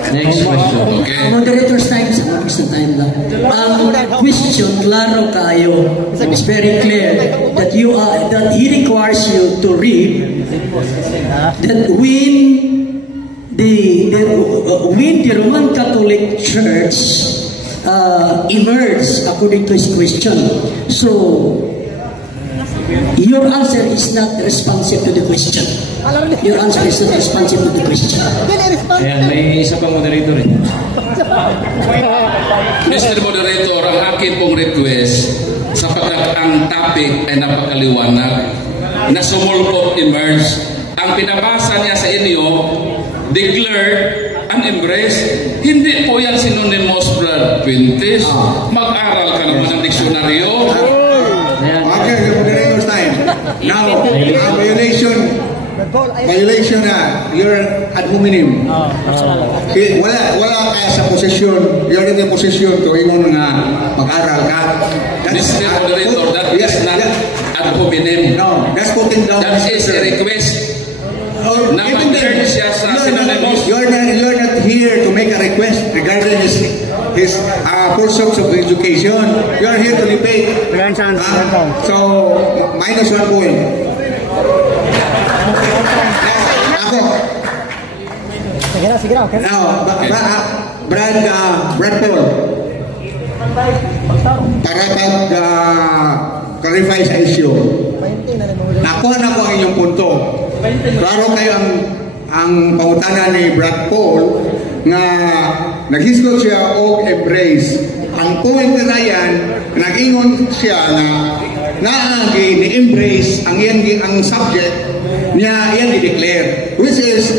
Next question. Okay. Moderator's time, sa time lang. Ang question, klaro kayo. It's very clear that that he requires you to read that when the Roman Catholic Church emerged according to his question. So your answer is not responsive to the question. Your answer is not responsive to the question. Ayan, may isa pang moderator eh. Mr. Moderator, ang akin pong request sapagkat ang topic ay napakaliwanag na sumulpot, emerge. Ang pinabasa niya sa inyo, declared and embraced. Hindi po yan synonymous, Brad Quintes. Mag-aral ka naman ng diksyonaryo. Okay, the moderator's time. Now, violation na, you're ad hominem. Okay, wala kaya sa posisyon, you're in the position to ingon nga mag-aral ka. Mr. Moderator, that is not ad hominem. No, that's putting down. That is a request. Na mag-learn siya sa synonymous. You're not here to make a request regarding his pursuits of education. You're here to debate. So, minus 1 point. Ako. Sige na, okay. Now, Brad Paul. Para clarify sa issue. Nakuha na ko ang inyong punto. Klaro kayo ang pangutanan ni Brad Paul nga naghiskot siya o embrace. Ang point na yan, nag-ingon siya na naagi ni-embrace ang subject niya yan i-declare, which is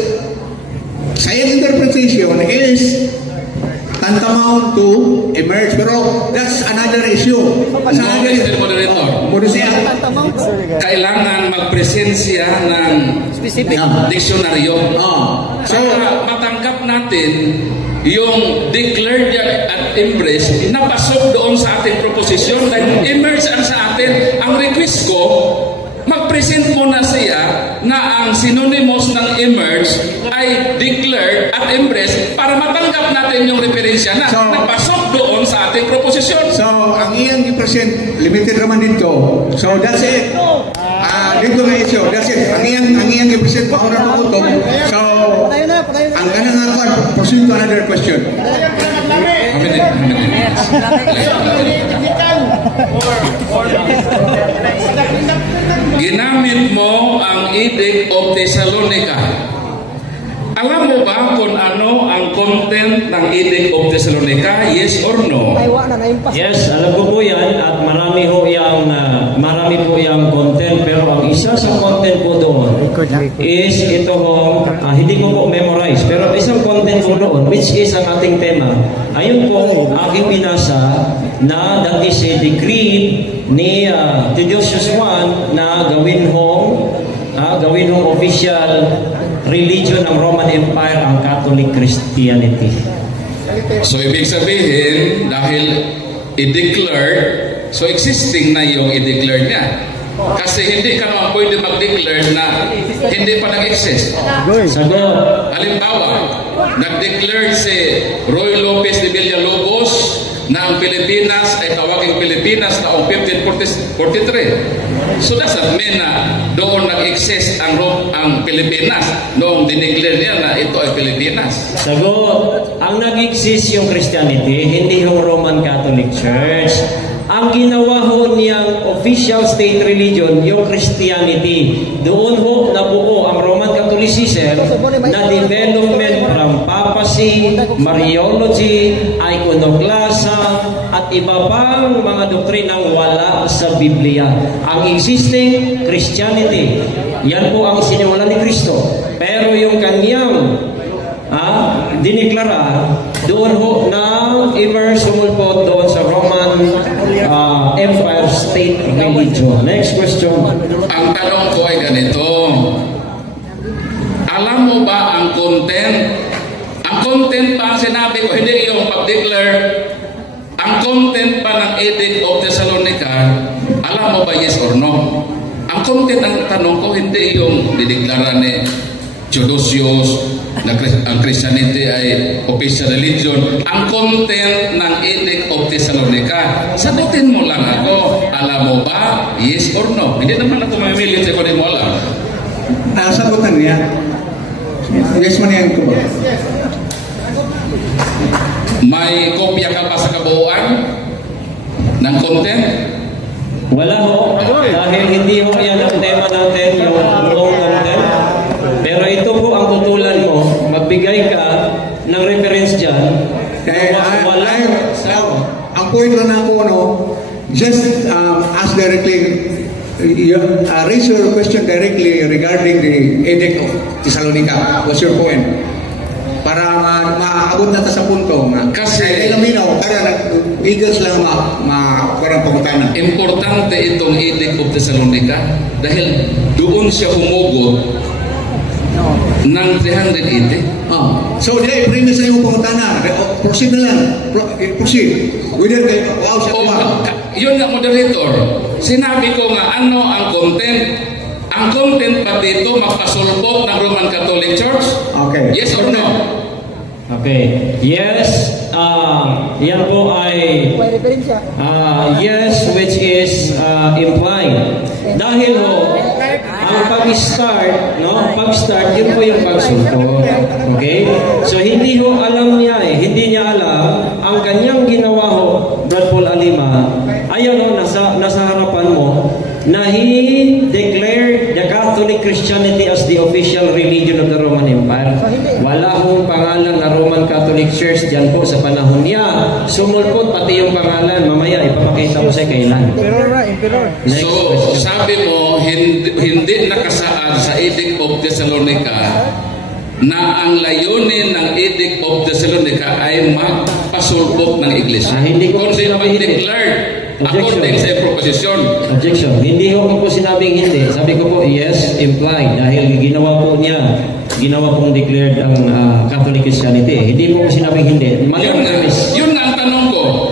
sa iyang interpretation is tantamount to emerge, pero that's another issue. Mr. Moderator, kailangan mag-presensya ng diksyonaryo. So, matanggap natin yung declared at embrace na pasok doon sa ating proposisyon dahil emerge ang sa atin. Ang request ko, mag-present muna siya na ang synonymous ng emerge ay declared at embrace para matanggap natin yung referensya na nagpasok doon sa ating proposisyon. So, ang iyang i-present, limited naman dito. So, that's it. Dito na issue. That's it. Ang iyang i-present, maura na po. So, ang ganang ako, proceed to another question. Ginamit mo ang Edict of Thessalonica. Alam mo ba kung ano ang content ng Edict of Thessalonica? Yes or no? Yes, alam ko po yan at marami po yung content, pero ang isa sa content po doon is ito ho, hindi ko po memorize, pero isang content po doon which is ang ating tema. Ayun po aking binasa na that is a decree ni Theodosius I na gawin hong official religion ng Roman Empire ang Catholic Christianity. So, ibig sabihin, dahil i-declare, so existing na yung i-declare niya. Kasi hindi ka naman pwede mag-declare na hindi pa nag-exist. Sagot. Halimbawa, nag-declare si Roy Lopez de Villalobos na ang Pilipinas ay tawaging Pilipinas taong 1543. So doesn't mean na doon nag-exist ang Pilipinas noong dineclare niya na ito ay Pilipinas. Sagot. Ang nag-exist yung Christianity, hindi yung Roman Catholic Church. Ang ginawa ho niyang official state religion, yung Christianity. Doon ho nabuo ang Roman Catholicism na development from papacy, Mariology, iconoclasm, at iba pang mga doktrinang wala sa Biblia. Ang existing Christianity, yan po ang sinimulan ni Kristo. Pero yung kanyang diniklara, doon ho na emerge sumulpot doon sa Roman Empire State state religion. Next question. Ang tanong ko ay ganito. Alam mo ba ang content? Ang content pa ang sinabi ko, hindi yung pag-declare. Ang content pa ng Edict of Thessalonica, alam mo ba yes or no? Ang content ang tanong ko, hindi yung dideklara ni Theodosius na ang Christianity ay official religion. Ang content ng Edict of Thessalonica, sagutin mo lang ako, alam mo ba yes or no? Hindi naman ako mamimilit kung hindi mo alam. Sagutan niya. Yes man yan ko ba? May kopya ka pa sa kabuuan ng content? Wala ho. Dahil hindi ho yan ang tema natin, yung buong content. Pero ito po ang tutulan mo, magbigay ka ng reference dyan. Kaya ang point lang ako, no, just ask directly, raise your question directly regarding the Edict of Thessalonica. What's your point? Para maabot na ta sa punto nga. Kasi kaya laminaw, kaya Eagles lang parang pagkutana. Importante itong Edict of Thessalonica dahil doon siya humugot ng 380. So, i-premise na yung pagkutana. Proceed na lang. Proceed. Within the wow siya yun nga, moderator. Sinabi ko nga, ano ang content? Ang content pa dito, magpasulpot ng Roman Catholic Church? Okay. Yes or no? Okay. Yes. Yan po ay yes, which is implied. Dahil ho, ang pag-start, yun po yung pagsulpot. Okay? So, hindi ho alam niya hindi niya alam, ang kanyang ginawa ho, Brad Paul Alima, ayun ho, nasa harapan mo, na he declared the Catholic Christianity as the official religion of the Roman Empire. Wala hong pangalan na Roman Catholic Church dyan po sa panahon niya. Sumulpot pati yung pangalan. Mamaya, ipapakita ko sa kailan. So, sabi mo, hindi nakasaad sa Edict of Thessalonica na ang layunin ng Edict of Thessalonica ay magpasulpot ng iglesia. Hindi ko kundi mag-declared according sa proposition. Objection. Hindi ko po sinabing hindi. Sabi ko po, yes, implied. Dahil ginawa po niya, ginawa pong declared ang Catholic Christianity. Hindi po sinabing hindi. Yun na ang tanong ko.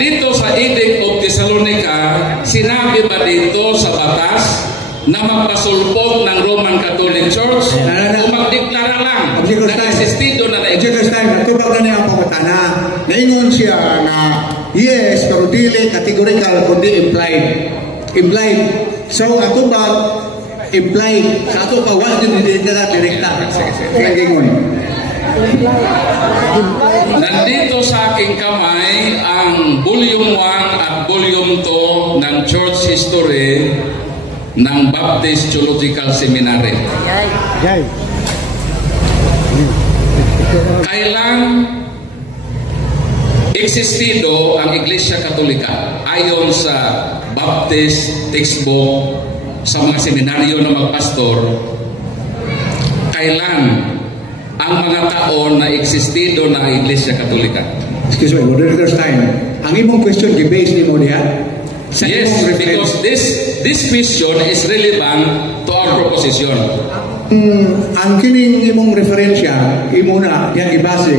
Dito sa Edict of Thessalonica, sinabi ba dito sa batas na magpasulpot ng Roman Catholic Church o magdeklara lang na existido na Objector's time, natubag na niya ang pangutana. Naingon siya na yes, pero dili categorical, kundi implied. Implied. So, ato ba implied? Sa ato pa, wala din direkta. Kaya gingon. Nandito sa aking kamay ang Volume 1 at Volume 2 ng Church History ng Baptist Theological Seminary. Kailan existido ang Iglesia Katolika ayon sa Baptist textbook sa mga seminaryo ng mga pastor? Kailan ang mga taon na existido ng Iglesia Katolika? Excuse me, moderator's time. Ang imong question, gi-base ni mo niya? Yes, because this question is relevant to our proposition. Ang kining imong referensya, imo na, yan ibase.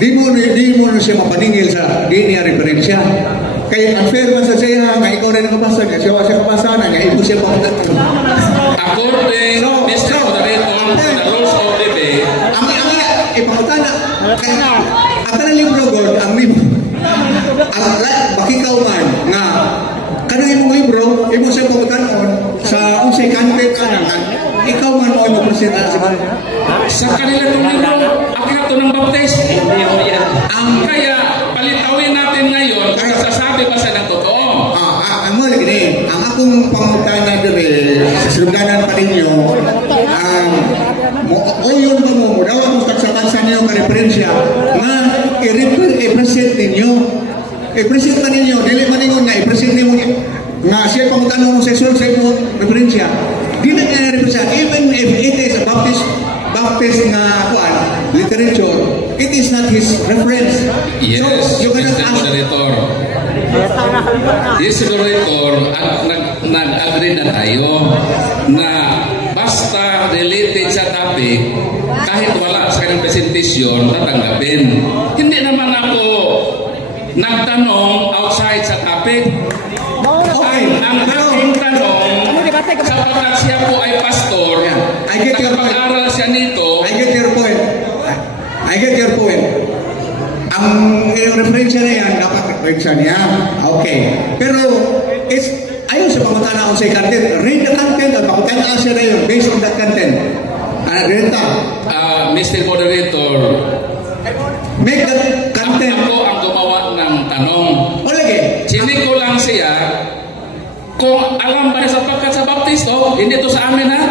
Di mo na siya mapaningil sa di niya referensya. Kaya unfair man sa siya, nga ikaw rin nakabasa niya, siya kabasa na, nga ito siya according to Mr. Moderator, the rules of debate, ipakutana. Ang kanang libro, God, ang libro, bakikaw man, nga, kanang imong libro, imo siya pakutanon, sa unsay content ikaw man mo presenta sa kanila itong libro, akyato ng Baptist. Ang kaya, palitawin natin ngayon, kung sasabi pa sa ng totoo. Ang mga gini, ang akong pangutana dire sa siluganan pa ninyo, o yun ba mo, daw ang sa ninyo ka-referensya, nga i-present ninyo. I-present pa ninyo, dili man ninyo nga, i-present ninyo nga siya pangutana mo sa isulog sa imo referensya. Di na niya represent, even if it is a Baptist na literature, it is not his reference. Yes, so, you cannot Mr. ask. Moderator. Yes, Moderator, nag-agree na tayo na basta related sa topic, kahit wala sa kanyang presentation, tatanggapin. Hindi naman ako nagtanong outside sa topic. Ang aking tanong, sapagkat siya po ay pastor, nakapag-aral siya nito. I get your point. I get your point. Ang referensya na yan, dapat referensya niya. Okay. Pero, ayaw sa pangutana kung sa content. Read the content at pakutana siya na yun based on that content. Renta. Mr. Moderator, make the content. Ako ang gumawa ng tanong. O lagi. Sinig ko lang siya kung alam ba niya sapagkat sa baptisto, hindi to sa amin ha?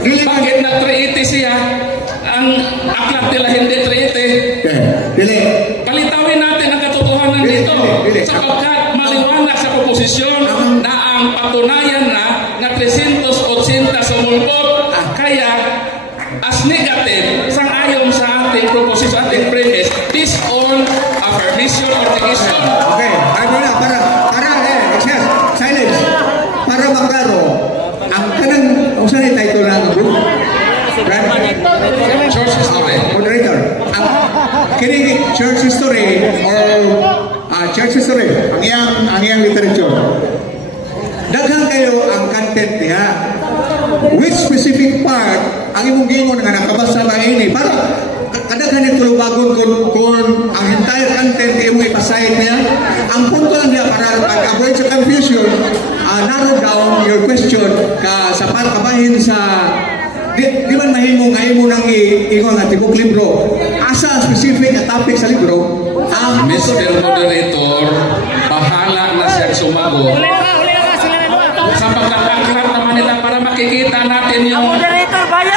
Bakit nag-380 siya? Ang aklat nila hindi 380. Palitawin natin ang katotohanan dito. Sapagkat maliwanag sa proposisyon na ang patunayan na 380 sumulpot. Kaya, as negative, sang-ayon sa ating proposisyon, ating premise, this on affirmation or negation. Okay. Silence. Para maklaro, ang kanang, kung saan yung title ng book? Church history. Moderator. Kining church history or church history, ang iyang literature. Daghang kayo ang content niya. Which specific part ang imong gingon nga nakabasa na ini para kadaghan yung tulubagon kung ang entire content imong ipasayit niya. Ang punto lang niya para mag-avoid sa confusion, narrow down your question sa pagkabahin sa di man mahimo nga imo nang ingon nga tibok libro asa specific na topic sa libro. Mr. Moderator, bahala na siya sumagot. Sapagkat ang lahat naman nila para makikita natin yung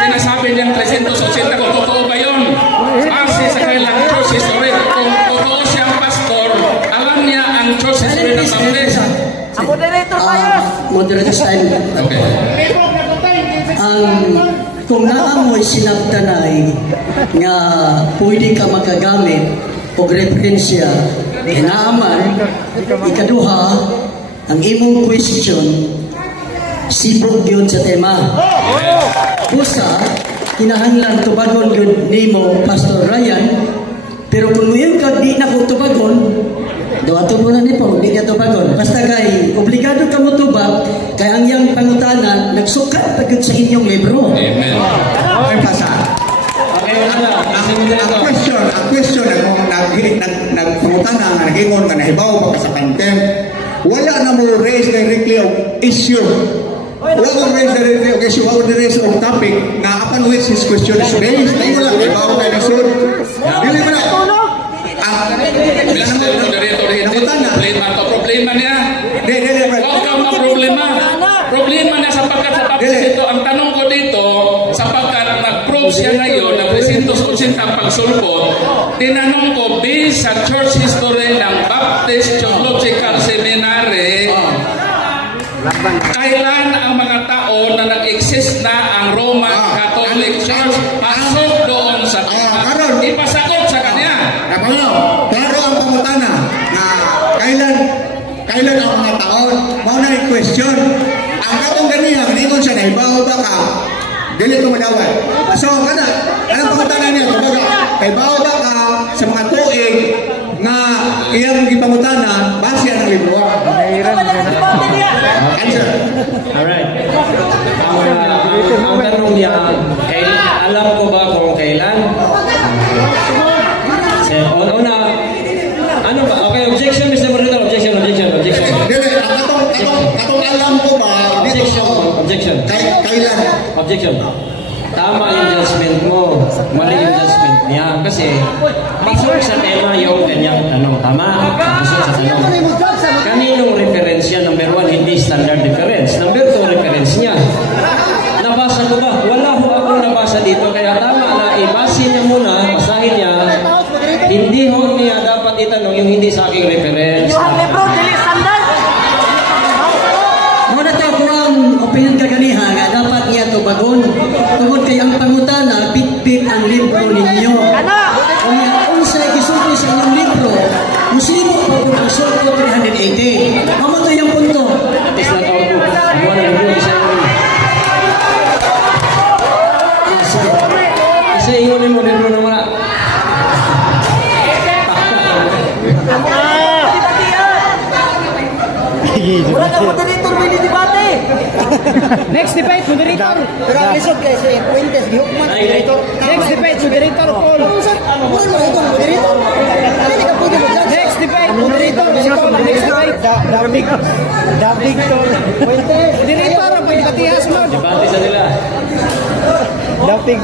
sinasabi niyang 380 kung totoo ba yun. Kasi sa kailang church history, kung totoo siyang pastor, alam niya ang church history ng Baptist. Moderator style. Okay. Kung naamoy sinabtanay nga pwede ka makagamit o referensya, naaman, ikaduha, ang imong question, sibog yun sa tema. Busa, kinahanglan tubagon yun nimo Pastor Ryan, pero kung ngayon ka di na ko tubagon, dawato mo na ni po, di ka tubagon. Basta kay, obligado ka mo tubag, kaya ang iyang pangutanan, nagsukat pagod sa inyong libro. Amen. Okay, pasa. Ang question nagpangutana nga nagingon nga nahibaw pa sa contempt, wala na mo raise directly of issue. Wala mo raise directly of issue. Wala mo raise of topic na upon which his question is based. Tayo lang, nahibaw kayo na soon. Dili mo na. Mr. Moderator, hindi problema niya. Huwag kang problema. Problema niya sapagkat sa Baptist ito. Ang tanong ko dito, sapagkat nag-prove siya ngayon na 380 ang pagsulpot, tinanong ko based sa church history ng Baptist Theological Seminary, kailan ang mga tao na nag-exist na ang Roman Catholic Church pasok doon sa ipasagot sa kanya. Klaro ang pangutana na kailan ang mga taon mao na yung question. Ang katong ganiya ningon siya na ibaw ba ka dili ko madawat. So anong pangutana niya kumbaga ibaw ba ka sa mga tuig nga iyang gipangutana base ang libro. Answer. Alright. Ang tanong niya, alam ko ba kung kailan? Una, ano ba? Okay, objection, Mr. Moderator. Objection. Dili, katong alam ko ba? Objection. Kailan? Objection. Tama yung judgment mo. Mali yung judgment niya. Kasi, pasok sa tema yung kanyang tanong. Tama? Pasok sa tanong. Kaninong referensya? Number 1, hindi standard reference. Number 2, reference niya. Nabasa ko ba? Wala ho akong nabasa dito. Kaya tama na ibasi niya muna, basahin niya. Hindi ho niya dapat itanong yung hindi sa aking reference. Muna to kung ang opinion kaganiha nga dapat niya tubagon. Tungod kay ang pangutana, pitpit ang libro ninyo. Kung unsay gisuko sa inyong libro, musimo po kung ang sulko 380 Sa iyo ni mo libro na mga. Wala ka moderator, may debate. Next debate, moderator. Pero ang lisod kayo sa Fuentes, gihukman moderator. Next debate, moderator, Paul. Moderator. Hindi ka pwede mag-judge. Next debate, moderator. Next debate. David Fuentes. Moderator, ang pagkatihas mo. Debate sa nila. David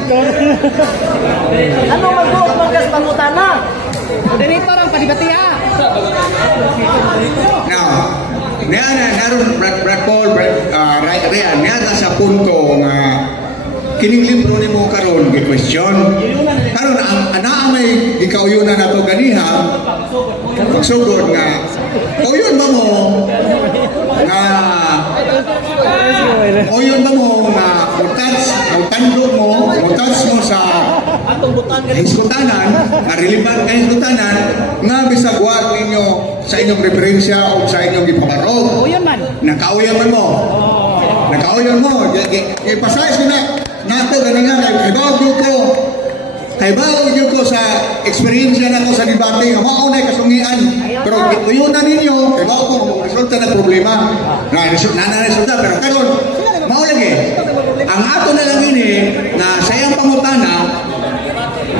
Ano mag-vote magkas pangutana? Moderator, ang pagkatiha. Now, naroon Brad Paul, Ryan, niyata sa punto nga kining libro ni mo karon gi-question. Karon ang naamay gikauyunan nato ganiha pagsugod nga uyon ba mo nga uyon ba mo nga utans mo sa hiskutanan, relevant na hiskutanan nga bisag wa ninyo sa inyong referensya o sa inyong gipabarog. Uyon man. Nakauyan man mo. Nakauyan mo. Ipasayas ko na nato gani nga kay bago ko sa experience na ko sa debate nga mao na kasungian. Pero uyunan ninyo kay bago ko resulta na problema. Na resulta pero karon mao lagi. Ang ato na lang ini na sa iyang pangutana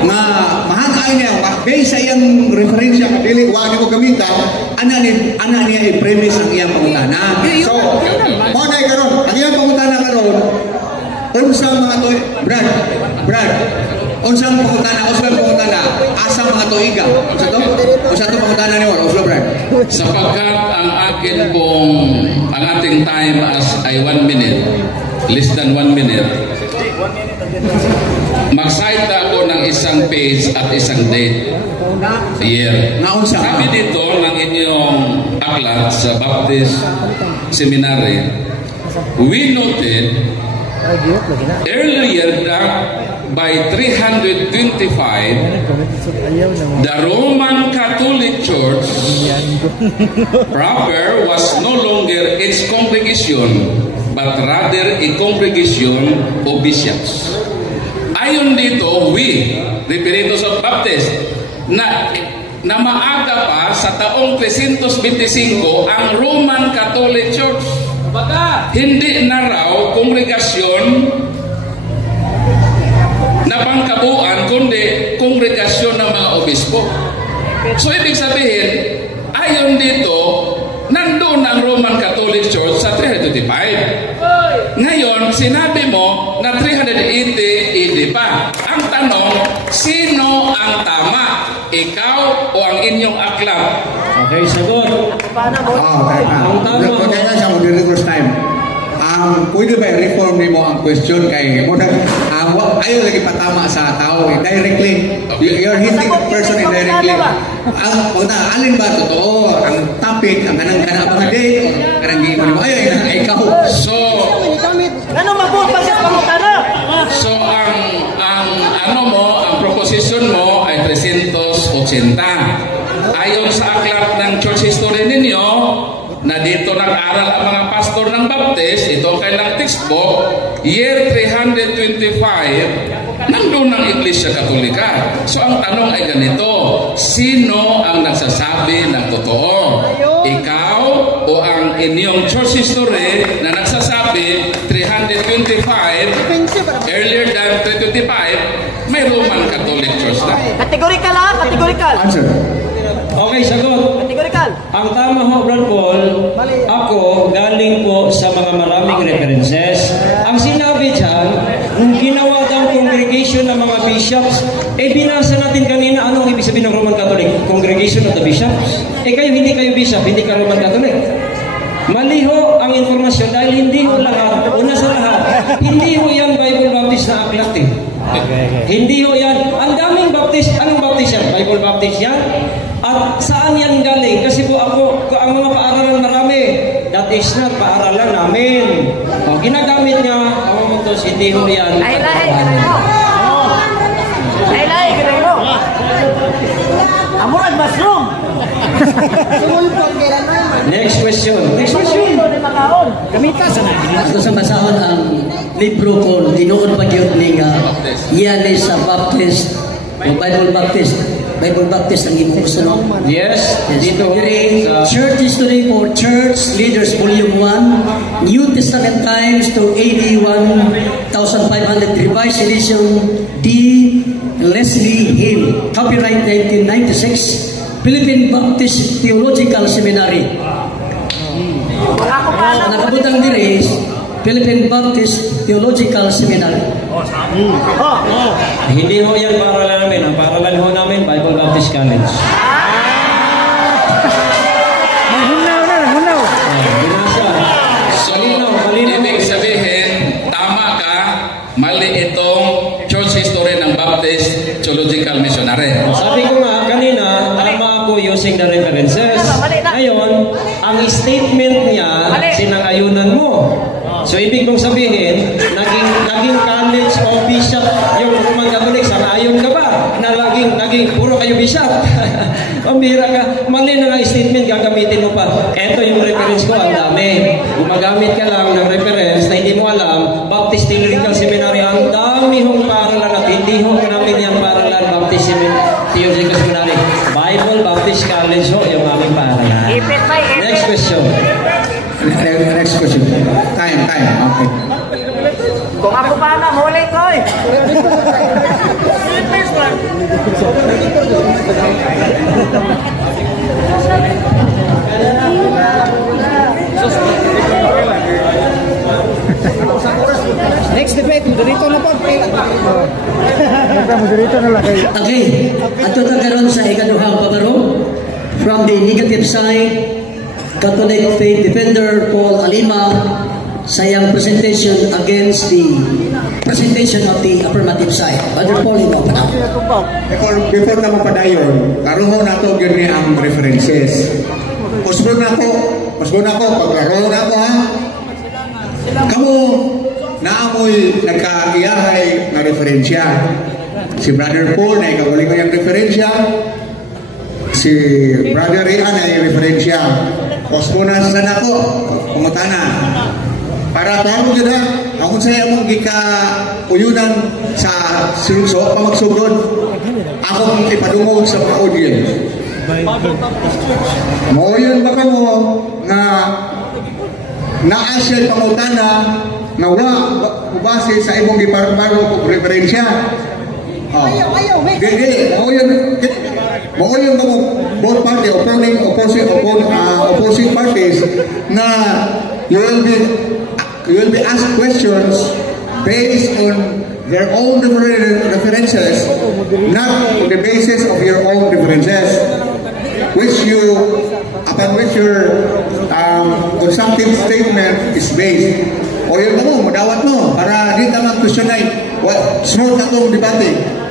nga mahagay niya based sa iyang referensya nga dili wa nimo gamita ana niya i-premise ang iyang pangutana. So mao na karon ang iyang pangutana karon unsa mga to Brad unsa pangutana asa mga tuiga unsa to pangutana ni Oslo Brad Sapagkat ang ating time as ay 1 minute, less than 1 minute, mag-cite ako ng isang page at isang date, year. Sabi dito ng inyong aklat sa Baptist Seminary, we noted earlier that by 325, the Roman Catholic Church proper was no longer its congregation, but rather a congregation of bishops. Ayon dito, we, referring sa Baptist, na maaga pa sa taong 325 ang Roman Catholic Church. Hindi na raw kongregasyon na pangkabuan, kundi kongregasyon ng mga obispo. So ibig sabihin, ayon dito, nandoon ang Roman Catholic Church sa 325. Ngayon, sinabi mo na 380 AD pa. Ang tanong, sino ang tama? Ikaw o ang inyong aklat? Okay, sagot. Ang tama mo sa moderator's time. Pwede ba i-reform mo ang question kay mo ayaw lagi patama sa tao directly. You're hitting the person indirectly. Alin ba totoo? Ang topic, ang kanang mga date, kanang gimon mo ayaw ikaw. So, ano mabot pa sa pangutana? So ang proposition mo ay 380. Ayon sa aklat ng church history ninyo, na dito nag-aral ang mga pastor ng Baptist, ito ang kailang textbook, year 325, nandun ang Iglesia Katolika. So ang tanong ay ganito, sino ang nagsasabi ng totoo? Ikaw o ang inyong church history na nagsasabi 325, earlier than 325, may Roman Catholic Church na. Kategorikal ha? Kategorikal. Answer. Okay, sagot. Kategorikal. Ang tama ho, Brad Paul, ako galing po sa mga maraming references. Ang sinabi dyan, nung ginawa daw congregation ng mga bishops, binasa natin kanina anong ibig sabihin ng Roman Catholic? Congregation of the bishops? Kayo hindi kayo bishop, hindi ka Roman Catholic. Mali ho ang informasyon dahil hindi ho lahat, una sa lahat, hindi ho yan Bible Baptist na aklat eh. Hindi ho yan. Ang daming Baptist, anong Baptist yan? Bible Baptist yan? At saan yan galing? Kasi po ang mga paaralan marami. That is not paaralan namin. O, ginagamit niya, ang mga hindi ho yan. Ay, ganun mo. Amurag mushroom. Next question. Gamita sa na. Ato sa basahon ang libro ko tinuod pa gyud ning Yanis sa Baptist, o Bible Baptist ang infection. Yes, dito Church History for Church Leaders Volume 1, New Testament Times to AD 1500, Revised Edition D. Leslie Hill, copyright 1996, Philippine Baptist Theological Seminary. Nakabutang diri Philippine Baptist Theological Seminary. Hindi ho yan paralan namin. Ang paralan ho namin, Bible Baptist College. Hunaw na, hunaw. Binasa. So, ibig sabihin, tama ka, mali itong church history ng Baptist Theological Missionary. Sabi ko nga, kanina, tama ako using the references. Ngayon, ang statement niya, sinangayunan mo. So, ibig kong sabihin, naging college o bishop yung Roman Catholic, sangayon ka ba? Na naging puro kayo bishop. Pambira ka. Mali na nga statement, gagamitin mo pa. Ito yung reference ko, ang dami. Gumagamit ka lang ng reference na hindi mo alam, Baptist Theological Seminary, ang dami hong paralan at hindi hong namin yung paralan Baptist Theological Seminary. Bible Baptist College ho, yung aming paralan. Next question. Next question. Time. Okay. Kung ako pa na, huli ko eh. Next debate, dito na po. Dito na lang kayo. Okay, ato ta karon sa ikaduhang pabaro from the negative side, Catholic Faith Defender Paul Alima sa iyang presentation against the presentation of the affirmative side. Brother Paul, imo pa na. Before na mapadayon, karoon na ito gani ang references. Usbon na ko, paglaro na ko ha. Kamu, naamoy nagkaiyahay na referensya. Si Brother Paul na ikaguling ko yung referensya. Si Brother Rian na yung referensya. Usbon na sa nako, pumutana. Para tayo dyan ha, ako sa'yo mong gika-uyunan sa silungso, pamagsugod, akong ipadungog sa mga audience. Mauyon ba ka mo na naasya pangutana na base sa ibong giparbaro o referensya? Hindi, mauyon ba mo both party, opposing parties na you will be asked questions based on their own references, not on the basis of your own references, upon which your consumptive statement is based. O yun mo, madawat mo, para di ka mag-questionay. Smooth na itong debate.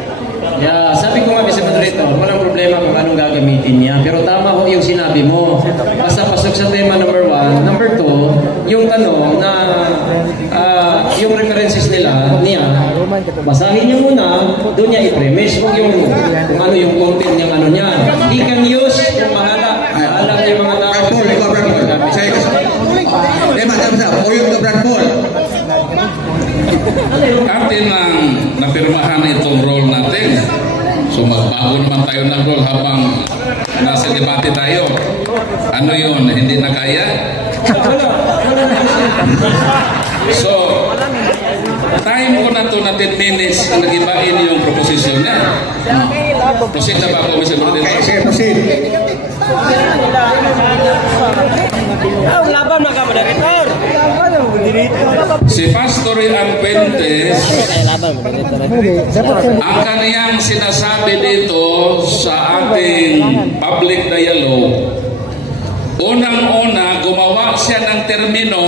Yeah, sabi ko nga kasi moderator, walang problema kung anong gagamitin niya. Pero tama ho yung sinabi mo. Basta pasok sa tema number 1. Number 2, yung tanong na yung references niya, basahin niyo muna, doon niya i-premise. Huwag yung kung ano yung content niyang ano niya. He can use, kung bahala niya yung mga tao. Atin ang napirmahan itong role natin. So magbago naman tayo ng role habang nasa debate tayo. Ano yun? Hindi na kaya? So, time ko na to na 10 minutes ang nag-ibain yung proposition niya. Proceed na ba ako, Mr. Moderator? Okay, sige, proceed. Laban mga moderator. Si Pastor Ian Puentes, ang kaniyang sinasabi dito sa ating public dialogue, unang-una gumawa siya ng termino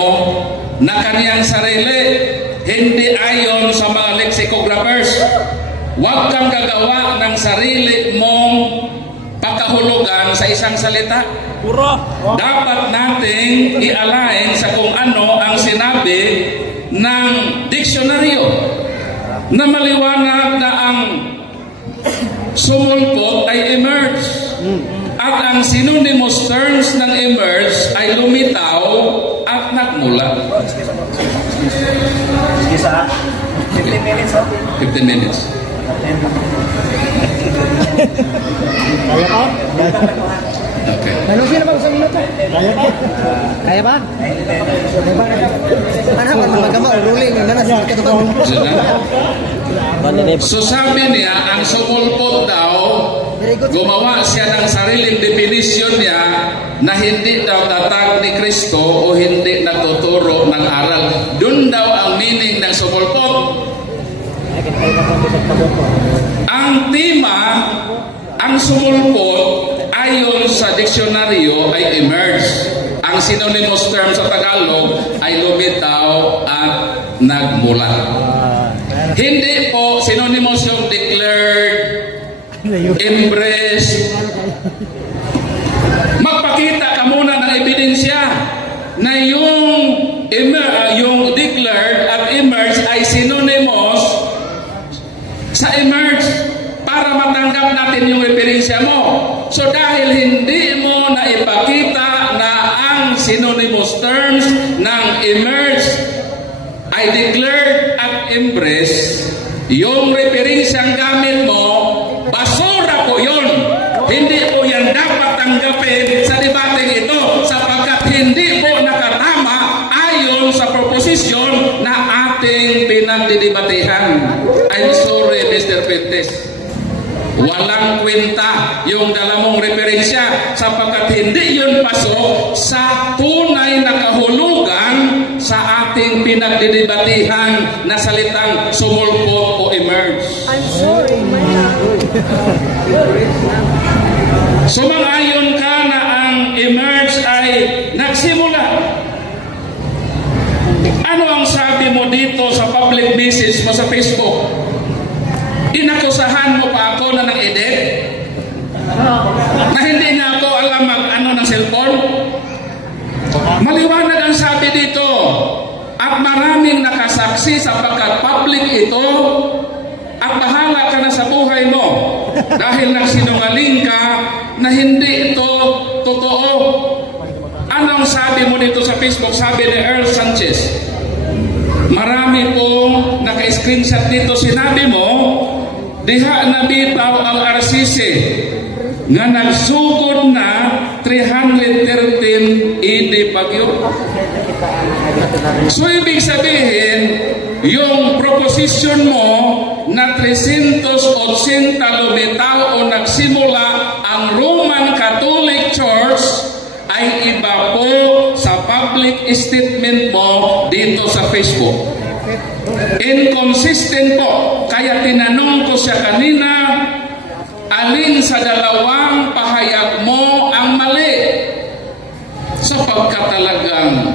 na kaniyang sarili, hindi ayon sa mga lexicographers. Huwag kang gagawa ng sarili mong pagkahulugan sa isang salita. Dapat nating i-align sa kung ano ang sinabi ng diksyonaryo na maliwanag na ang sumulpot ay emerge at ang synonymous terms ng emerge ay lumitaw at nagmula? Isa. 15 minutes, oh. 15 minutes. Kaya pa? Okay. Ano sila ba isang minuto? Kaya pa? Kaya ba? Ano ba magama ruling na nasa katubang. So sabi niya, ang sumulpot daw, gumawa siya ng sariling definition niya na hindi daw tatag ni Kristo o hindi natuturo ng aral. Doon daw ang meaning ng sumulpot. Ang tema, ang sumulpot, ayon sa diksyonaryo ay emerge. Ang synonymous term sa Tagalog ay lumitaw at nagmula. Hindi po synonymous yung declared, embrace. Magpakita ka muna ng ebidensya na yung declared at emerge ay synonymous sa emerge para matanggap natin yung referensya mo. So dahil hindi mo na ipakita na ang synonymous terms ng emerge ay declared at embrace, yung referensyang gamit mo, basura po yun. Hindi po yan dapat tanggapin sa debateng ito sapagkat hindi po nakatama ayon sa proposisyon na ating pinagdidebatehan. I'm sorry, Mr. Pentes. Walang kwenta yung dala mong referensya sapagkat hindi yun pasok sa tunay na kahulugan sa ating pinagdidebatehan na salitang sumulpot o emerge. I'm sorry, Sumang-ayon ka na ang emerge ay nagsimula. Ano ang sabi mo dito sa public message mo sa Facebook? Inakusahan mo pa ako na nang-edit? Na hindi nga ako alam ano ng cellphone? Maliwanag ang sabi dito. At maraming nakasaksi sapagkat public ito at bahala ka na sa buhay mo dahil nagsinungaling ka na hindi ito totoo. Anong sabi mo dito sa Facebook? Sabi ni Earl Sanchez. Marami pong naka-screenshot dito. Sinabi mo, diha na bitaw ang RCC nga nagsugod na 313 ED Bagyo. So ibig sabihin, yung proposition mo na 380 lumitaw o nagsimula ang Roman Catholic Church ay iba po sa public statement mo dito sa Facebook. Inconsistent po. Kaya tinanong ko siya kanina, alin sa dalawang pahayag mo ang mali? Sapagkat talagang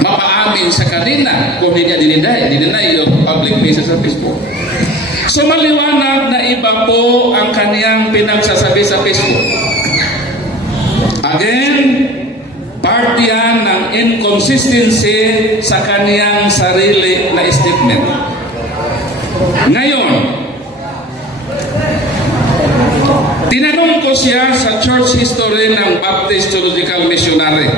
mapaamin sa kanina kung hindi niya dininay yung public message sa Facebook. So maliwanag na iba po ang kaniyang pinagsasabi sa Facebook. Again, part yan ng inconsistency sa kaniyang sarili na statement. Ngayon, tinanong ko siya sa church history ng Baptist Theological Missionary.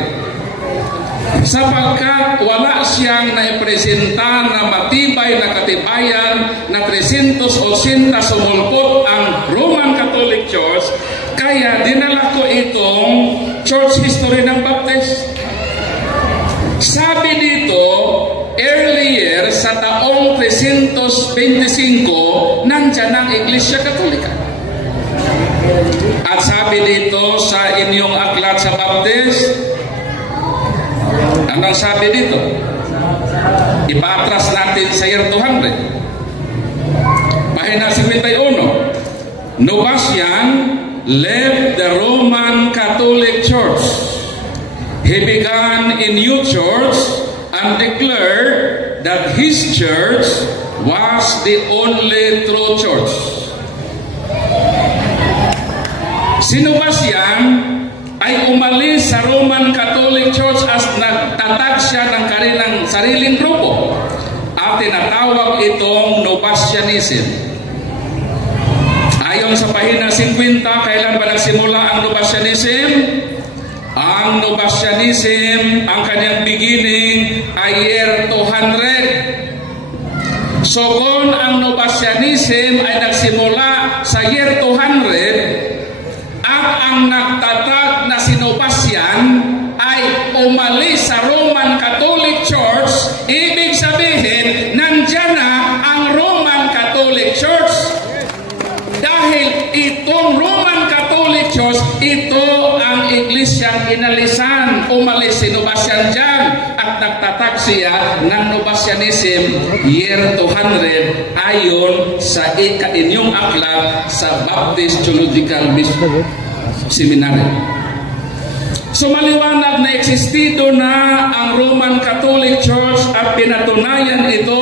Sapagkat wala siyang naipresenta na matibay na katibayan na 380 sumulpot ang Roman Catholic Church, kaya dinala ko itong church history ng Baptist. Sabi dito, earlier sa taong 325, nandyan ang Iglesia Katolika. At sabi dito sa inyong aklat sa Baptist, anong sabi dito? Ipaatras natin sa year 200. Pahina 51. Novatian left the Roman Catholic Church. He began a new church and declared that his church was the only true church. Si Novatian ay umalis sa Roman Catholic Church as nagtatag siya ng kanilang sariling grupo at tinatawag itong Novatianism. Ayon sa pahina 50, kailan ba nagsimula ang Novatianism? Ang Nobasyanism, ang kanyang beginning ay year 200. So kung ang Nobasyanism ay nagsimula sa year 200 at ang nagtatag na sinobasyan ay umalis sa Roman Catholic Church, ibig sabihin, nandyan na ang Roman Catholic Church. Dahil itong Roman Catholic Church, ito ang iglesyang inalisan. Umalis sinobasyan dyan at nagtatag siya ng Nobasyanism year 200 ayon sa inyong aklat sa Baptist Theological Seminary. So maliwanag na existido na ang Roman Catholic Church at pinatunayan ito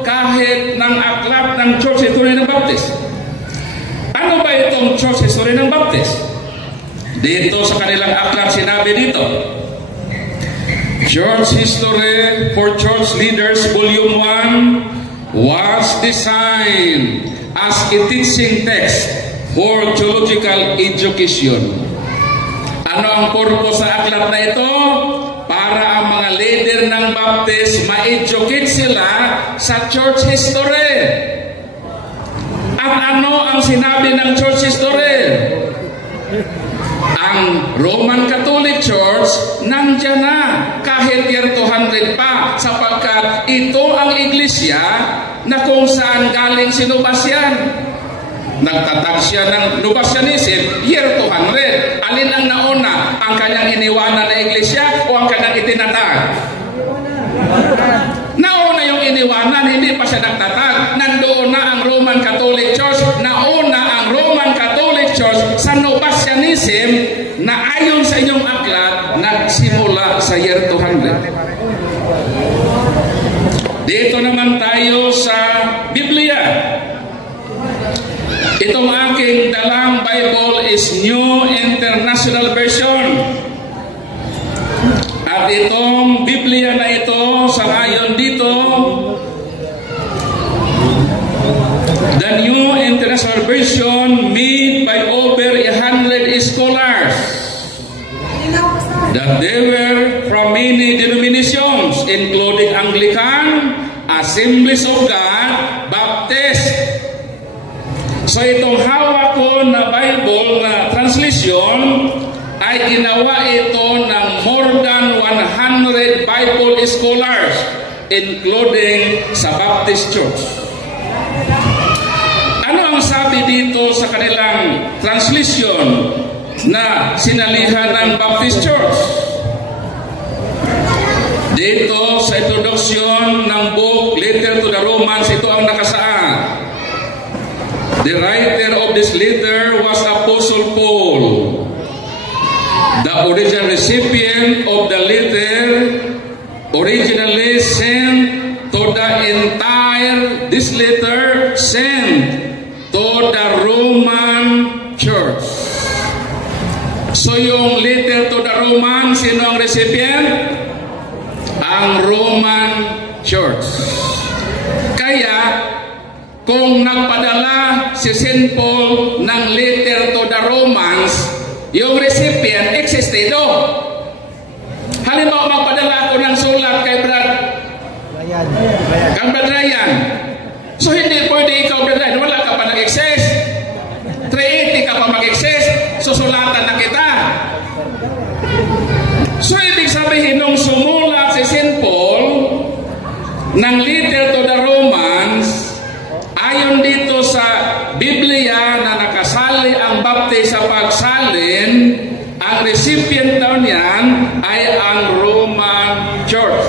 kahit ng aklat ng Church History ng Baptist. Ano ba itong Church History ng Baptist? Dito sa kanilang aklat sinabi dito, Church History for Church Leaders Volume 1 was designed as a teaching text for theological education. Ano ang purpose sa aklat na ito? Para ang mga leader ng Baptist ma-educate sila sa church history. At ano ang sinabi ng church history? Ang Roman Catholic Church nandiyan na kahit year 200 pa, sapagkat ito ang iglesia na kung saan galing sinobasyan. Nagtatag siya ng Nobasyanism year 200. Alin ang nauna? Ang kanyang iniwanan na iglesia o ang kanyang itinatag? Nauna yung iniwanan, hindi pa siya nagtatag. Nandoon na ang Roman Catholic Church. Nauna ang Roman Catholic Church sa Nobasyanism na ayon sa inyong aklat nagsimula sa year 200. Dito naman tayo sa Biblia. Itong aking dalang Bible is New International Version. At itong Biblia na ito, sa ayon dito, the New International Version made by over 100 scholars. That they were from many denominations, including Anglican, Assemblies of God, Baptist. So itong hawak ko na Bible na translation ay ginawa ito ng more than 100 Bible scholars, including sa Baptist Church. Ano ang sabi dito sa kanilang translation na sinalihan ng Baptist Church? Dito sa introduction ng book Letter to the Romans, ito ang nakasaad. The writer of this letter was Apostle Paul. The original recipient of the letter originally sent to the entire, this letter sent to the Roman Church. So yung letter to the Roman, sino ang recipient? Ang Roman Church. Kaya, kung nagpadala si St. Paul ng letter to the Romans, yung recipient existido. Halimbawa, magpadala ako ng sulat kay Brad Ryan. So hindi pwede ikaw, Brad Ryan, wala ka pa nag-access. 380 ka pa mag-access, susulatan na kita. So ibig sabihin, nung sumulat si St. Paul ng letter to the Romans, ayon dito sa Biblia na nakasali ang Baptist sa pagsalin, ang recipient daw niyan ay ang Roman Church.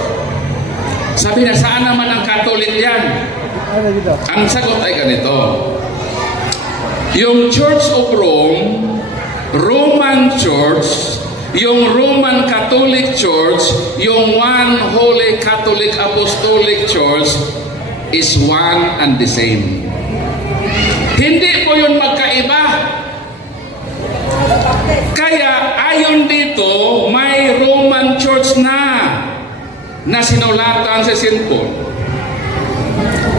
Sabi na, saan naman ang Catholic yan? Ang sagot ay ganito. Yung Church of Rome, Roman Church, yung Roman Catholic Church, yung One Holy Catholic Apostolic Church, is one and the same. Hindi po yun magkaiba. Kaya ayon dito, may Roman Church na sinulatan si St. Paul.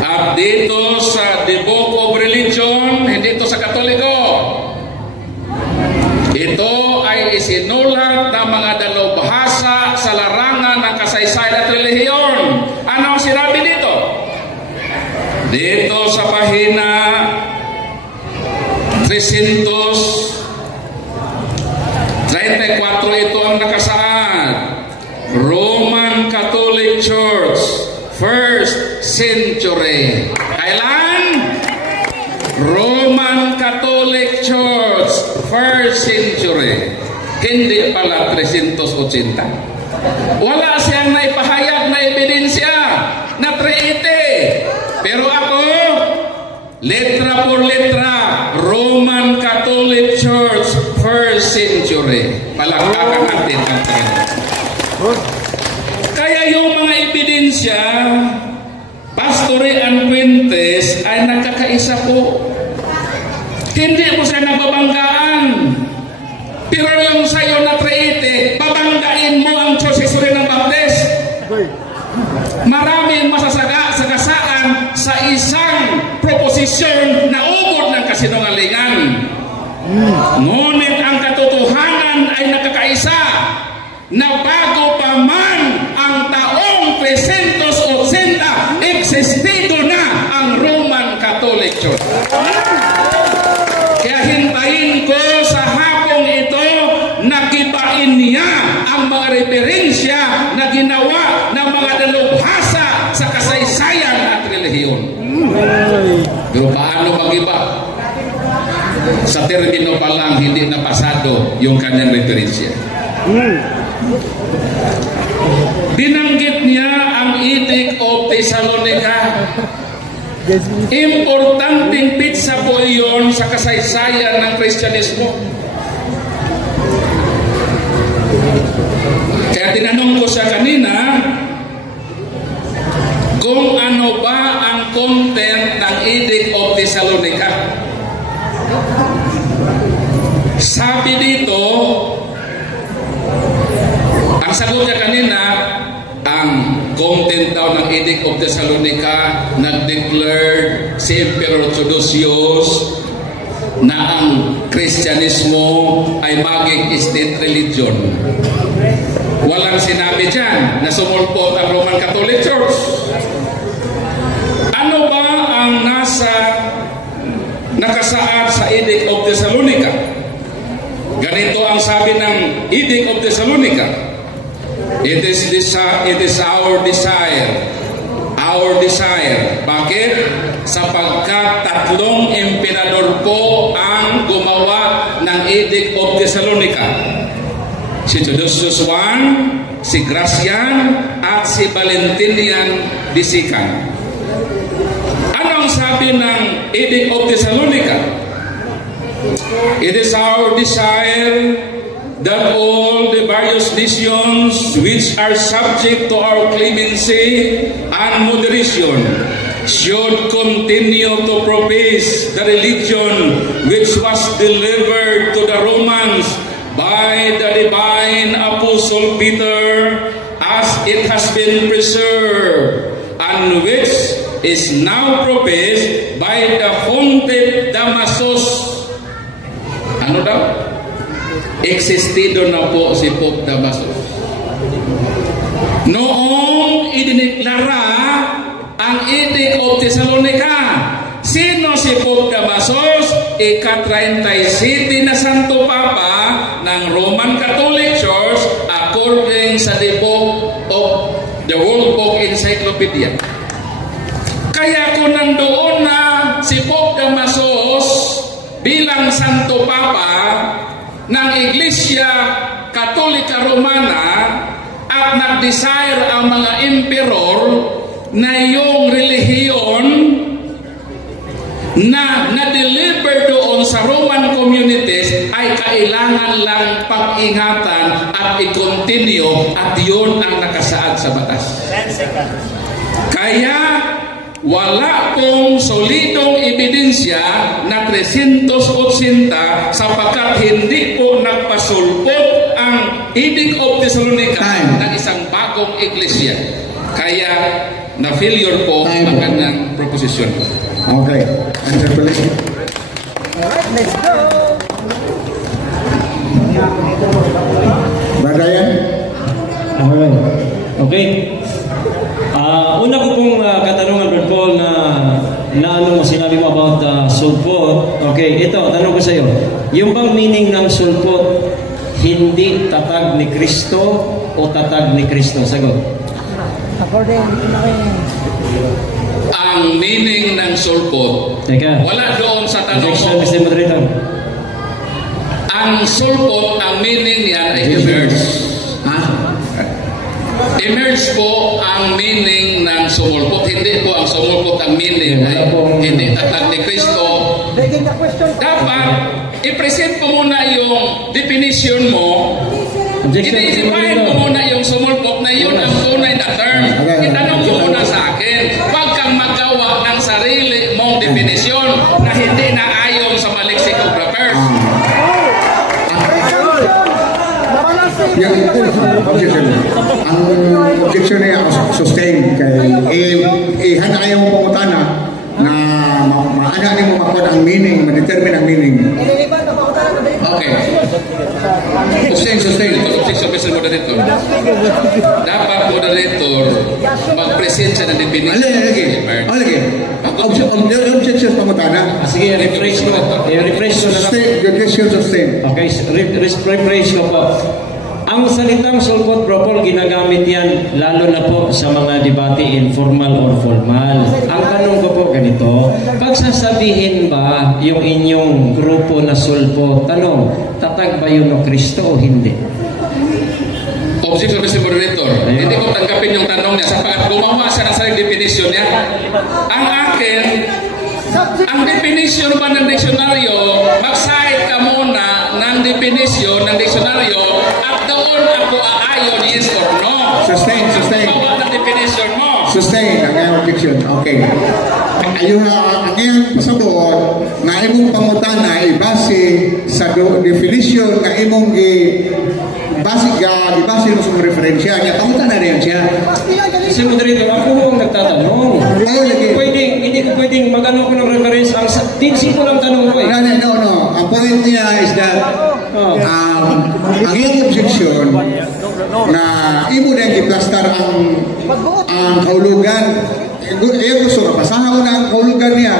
At dito sa The Book of Religion, hindi ito sa Katoliko. Ito ay isinulat ng mga pahina 334 ito ang nakasaad. Roman Catholic Church, 1st century. Kailan? Roman Catholic Church, 1st century. Hindi pala 380. Wala siyang naipahayag na ebidensya na 380. Pero ako, letra por letra, Roman Catholic Church, 1st century. Palakpakan natin ang trend. Kaya yung mga ebidensya, Pastore and Fuentes ay nakakaisa po. Hindi mo siya nababanggaan. Pero yung sa'yo na 380, babanggain mo ang Church History ng Baptist. Maraming masasagasaan sa isang proposisyon na ubod ng kasinungalingan. Ngunit ang katotohanan ay nakakaisa na bago pa man ang taong 380, existido na ang Roman Catholic Church. Kaya hintayin ko sa hapong ito na kitain niya ang mga referensya na ginawa ng mga dalubhasa sa kasaysayan at relihiyon. Pero paano mag-iba? Sa termino pa lang, hindi na pasado yung kanyang referensya. Binanggit niya ang Edict of Thessalonica. Importanteng pitsa po iyon sa kasaysayan ng Kristyanismo. Kaya tinanong ko siya kanina kung ano ba ang content ng Edict of Thessalonica. Sabi dito, ang sagot niya kanina, ang content daw ng Edict of Thessalonica, nag-declare si Emperor Theodosius na ang Kristyanismo ay maging state religion. Walang sinabi dyan na sumulpot ang Roman Catholic Church. Ano ba ang nakasaad sa Edict of Thessalonica? Ganito ang sabi ng Edict of Thessalonica. It is our desire. Our desire. Bakit? Sapagkat 3 emperador po ang gumawa ng Edict of Thessalonica. Si Theodosius I, si Gratian, at si Valentinian II. Anong sabi ng Edict of Thessalonica? It is our desire that all the various nations which are subject to our clemency and moderation should continue to profess the religion which was delivered to the Romans by the divine Apostle Peter, as it has been preserved, and which is now professed by the Pontiff Damasus. Ano daw? Existido na po si Pope Damasus. Noong idineklara ang Edict of Thessalonica, sino si Pope Damasus? Ika-37 na Santo Papa ng Roman Catholic Church according sa the book of the World Book Encyclopedia. Kaya kung nandoon na si Pope Damasus bilang Santo Papa ng Iglesia Katolika Romana at nag-desire ang mga emperor na yung relihiyon na na-deliver doon sa Roman communities ay kailangan lang pag-ingatan at i-continue, at yun ang nakasaad sa batas. Kaya wala pong solidong ebidensya na 380 sapagkat hindi po nagpasulpot ang Edict of Thessalonica ng isang bagong iglesia. Kaya na-failure po ang kanyang proposition. Okay. Interpolation. Alright, let's go! Bagayan? Alright. Okay. Una ko pong katanungan, Brad Paul, na ano mo sinabi about sulpot. Okay, ito, tanong ko sa iyo. Yung bang meaning ng sulpot, hindi tatag ni Kristo o tatag ni Kristo? Sagot. According to Ang meaning ng sulpot, Teka. wala doon sa tanong Objection, mo. Mr. Moderator. Ang sulpot, ang meaning niya ay emerge. Ha? Emerge po ang meaning ng sumulpot. Hindi po ang sumulpot ang meaning ay hindi tatag ni Kristo. Dapat i-present mo muna yung definition mo. I-define mo muna yung sumulpot na yun ang tunay na term. Itanong mo muna sa akin. Huwag kang magawa ng sarili mong definition na hindi na ayon sa mga lexicographers. Yung objection. Ang objection niya sustain kay ihanda kayo mo pangutana na maana ni mo makod ang meaning, ma-determine ang meaning. Okay. Sustain. Ito objection Mr. Moderator. Dapat moderator mag-present siya ng definition. Lagi. Objection pangutana. Sige, refresh ko. I-refresh ko na lang. Sustain. Okay, refresh ko po. Ang salitang sulpot, Bro Paul, ginagamit yan lalo na po sa mga debate informal or formal. Ang tanong ko po ganito, pagsasabihin ba yung inyong grupo na sulpot, tanong, tatag ba yun o Kristo o hindi? Objection Mr. Moderator. Hindi ko tanggapin yung tanong niya sapagkat gumawa siya ng sariling definition niya. Ang akin, ang definition ba ng diksyonaryo, mag-cite ka muna ng definition ng diksyonaryo at doon ako aayon yes or no. Sustain. Gawa ng definition mo. Sustain ang iyong objection. Okay. Ayun ang iyong pasabot na imong pangutana ay base sa definition na imong base mo sa referensya niya. Pangutana rin siya. Mr. Moderator, ako ho ang nagtatanong. Hindi ko pwedeng mag-ano ko ng reference. Ang simple lang tanong ko eh. No. Ang point niya is that ang iyong objection na imo na i-plaster ang kahulugan. Iya gusto na basahan ko na ang kahulugan niya.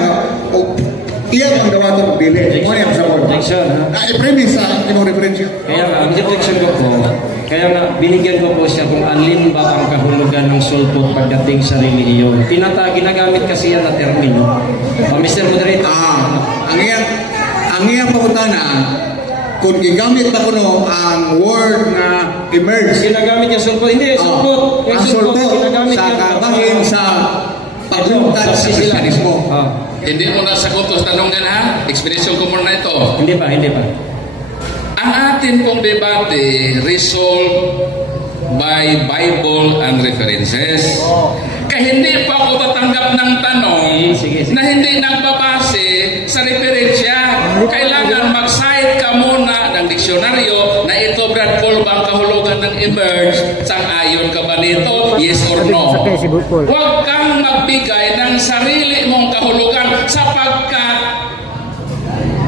Iya ang dawato pagdili. Mo niya sa board. I-premise sa imong referensya. Kaya ang objection ko po, kaya nga binigyan ko po siya kung alin ba ang kahulugan ng sulpot pagdating sa relihiyon. Ginagamit kasi yan na termino. Mr. Moderator. Ang iyang pangutana, kung gigamit na kuno ang word na emerge. Ginagamit niya sulpot. Hindi, sulpot. Ang sulpot sa kabahin sa pagluntad sa Kristiyanismo. Hindi mo na sagot sa tanong yan ha? Explanation ko muna ito. Hindi pa. Ang atin pong debate resolved by Bible and references. Kaya hindi pa ako tatanggap ng tanong na hindi nagbabase sa referensya. Kailangan mag-cite ka muna ng diksyonaryo na ito, Brad Paul, ba ang kahulugan ng emerge? Sang-ayon ka ba nito? Yes or no? Huwag kang magbigay ng sarili mong kahulugan sapagkat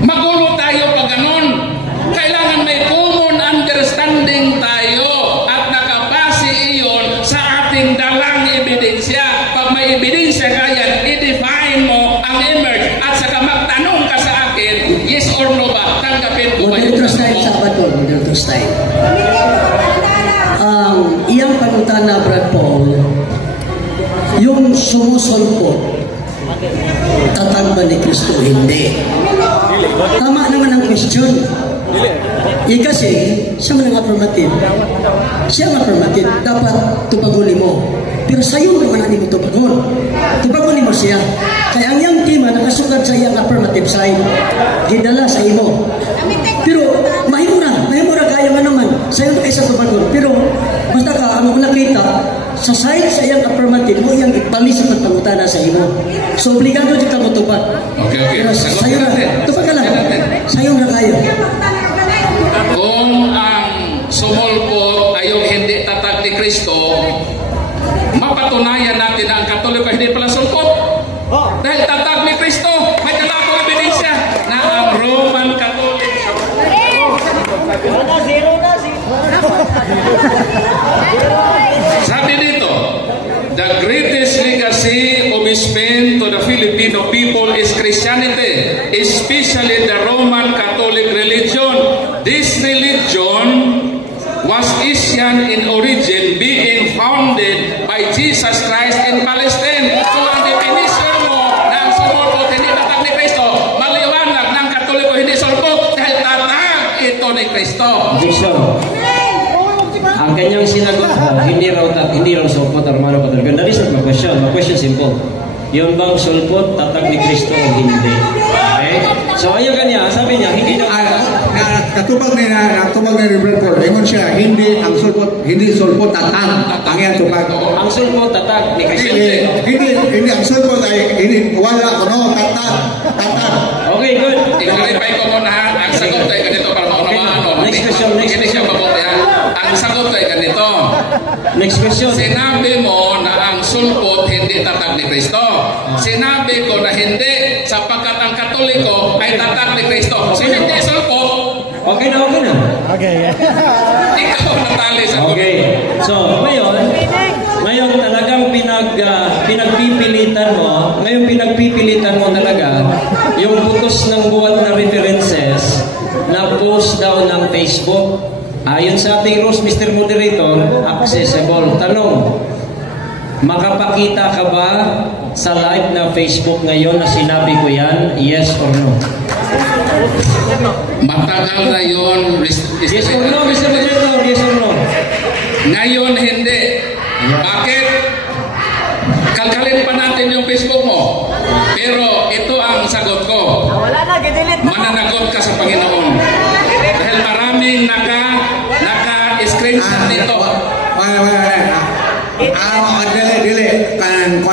magulo tayo pag ganon. Kailangan may common understanding tayo at nakabase iyon sa ating dalang ebidensya. Pag may ebidensya kaya, i-define mo ang emerge at saka magtanong ka sa akin, yes or no ba? Tanggapin ko ba yun? Moderator style sa Batol, moderator style. Iyang panutana, Brad Paul, yung sumusulpot, tatag ba ni Kristo? Hindi. Tama naman ang question. Kasi siya man ang affirmative. Siya ang affirmative. Dapat tupaguli mo. Pero sa'yo naman ang mo tupagon. Tupaguli mo siya. Kaya ang iyang tema nakasugat sa iyang affirmative side. Gidala sa imo. Pero mahimura kaya nga naman. Sa'yo na kayo sa tupagon. Pero basta ka, ang nakita, sa side sa iyang affirmative mo iyang ipalis sa pagpangutana sa imo. So obligado dito mo tupad. Okay. Sa'yo na. Tupad ka lang. Sa'yo na kayo. Kung ang sumulpot ay yung hindi tatag ni Kristo, mapatunayan natin na ang Katoliko hindi pala sulpot. Dahil tatag ni Kristo, may dalakong ebidensya na ang Roman Catholic sabi dito, the greatest legacy of Spain to the Filipino people is Christianity. especially the Roman Catholic religion. This religion was Asian in origin, being founded by Jesus Christ in Palestine. So ang definition mo na ang sumulpot hindi tatag ni Kristo, maliwanag ng Katoliko hindi sulpot dahil tatag ito ni Kristo. Objection. Ang kanyang sinagot hindi raw sulpot ang Romano Katoliko. That is not my question. My question is simple. Yun bang sulpot tatag ni Kristo o hindi? Okay? So ayaw kanya, sabi niya, hindi daw Katubag ni Reverend Paul, ingon siya, hindi sulpot tatag. Ang yan tubag. ang sulpot tatag ni Kristo. Hindi ang sulpot ay wala kuno tatag. Okay, good. I-clarify ko muna ha. Ang sagot ay ganito para maunawaan mo. Next question. Hindi siya mabuti ha. Ang sagot ay ganito. Next question. Sinabi mo na ang sulpot hindi tatag ni Kristo. Sinabi ko na hindi sapagkat ang Katoliko ay tatag ni Kristo. So hindi sulpot. Okay na. Okay. Ikaw natali sa Okay. So, ngayon talagang pinagpipilitan mo talaga yung butos ng buwan na references na post daw ng Facebook. Ayon sa ating rules, Mr. Moderator, accessible. Tanong, makapakita ka ba sa live na Facebook ngayon na sinabi ko yan? Yes or no? Matagal na yun. Yes or no, Mr. Moderator? Yes or no? Ngayon hindi. Bakit? Kalkalin pa natin yung Facebook mo. Pero ito ang sagot ko. Wala na, gidelete na. Mananagot ka sa Panginoon. Dahil maraming naka-screenshot dito.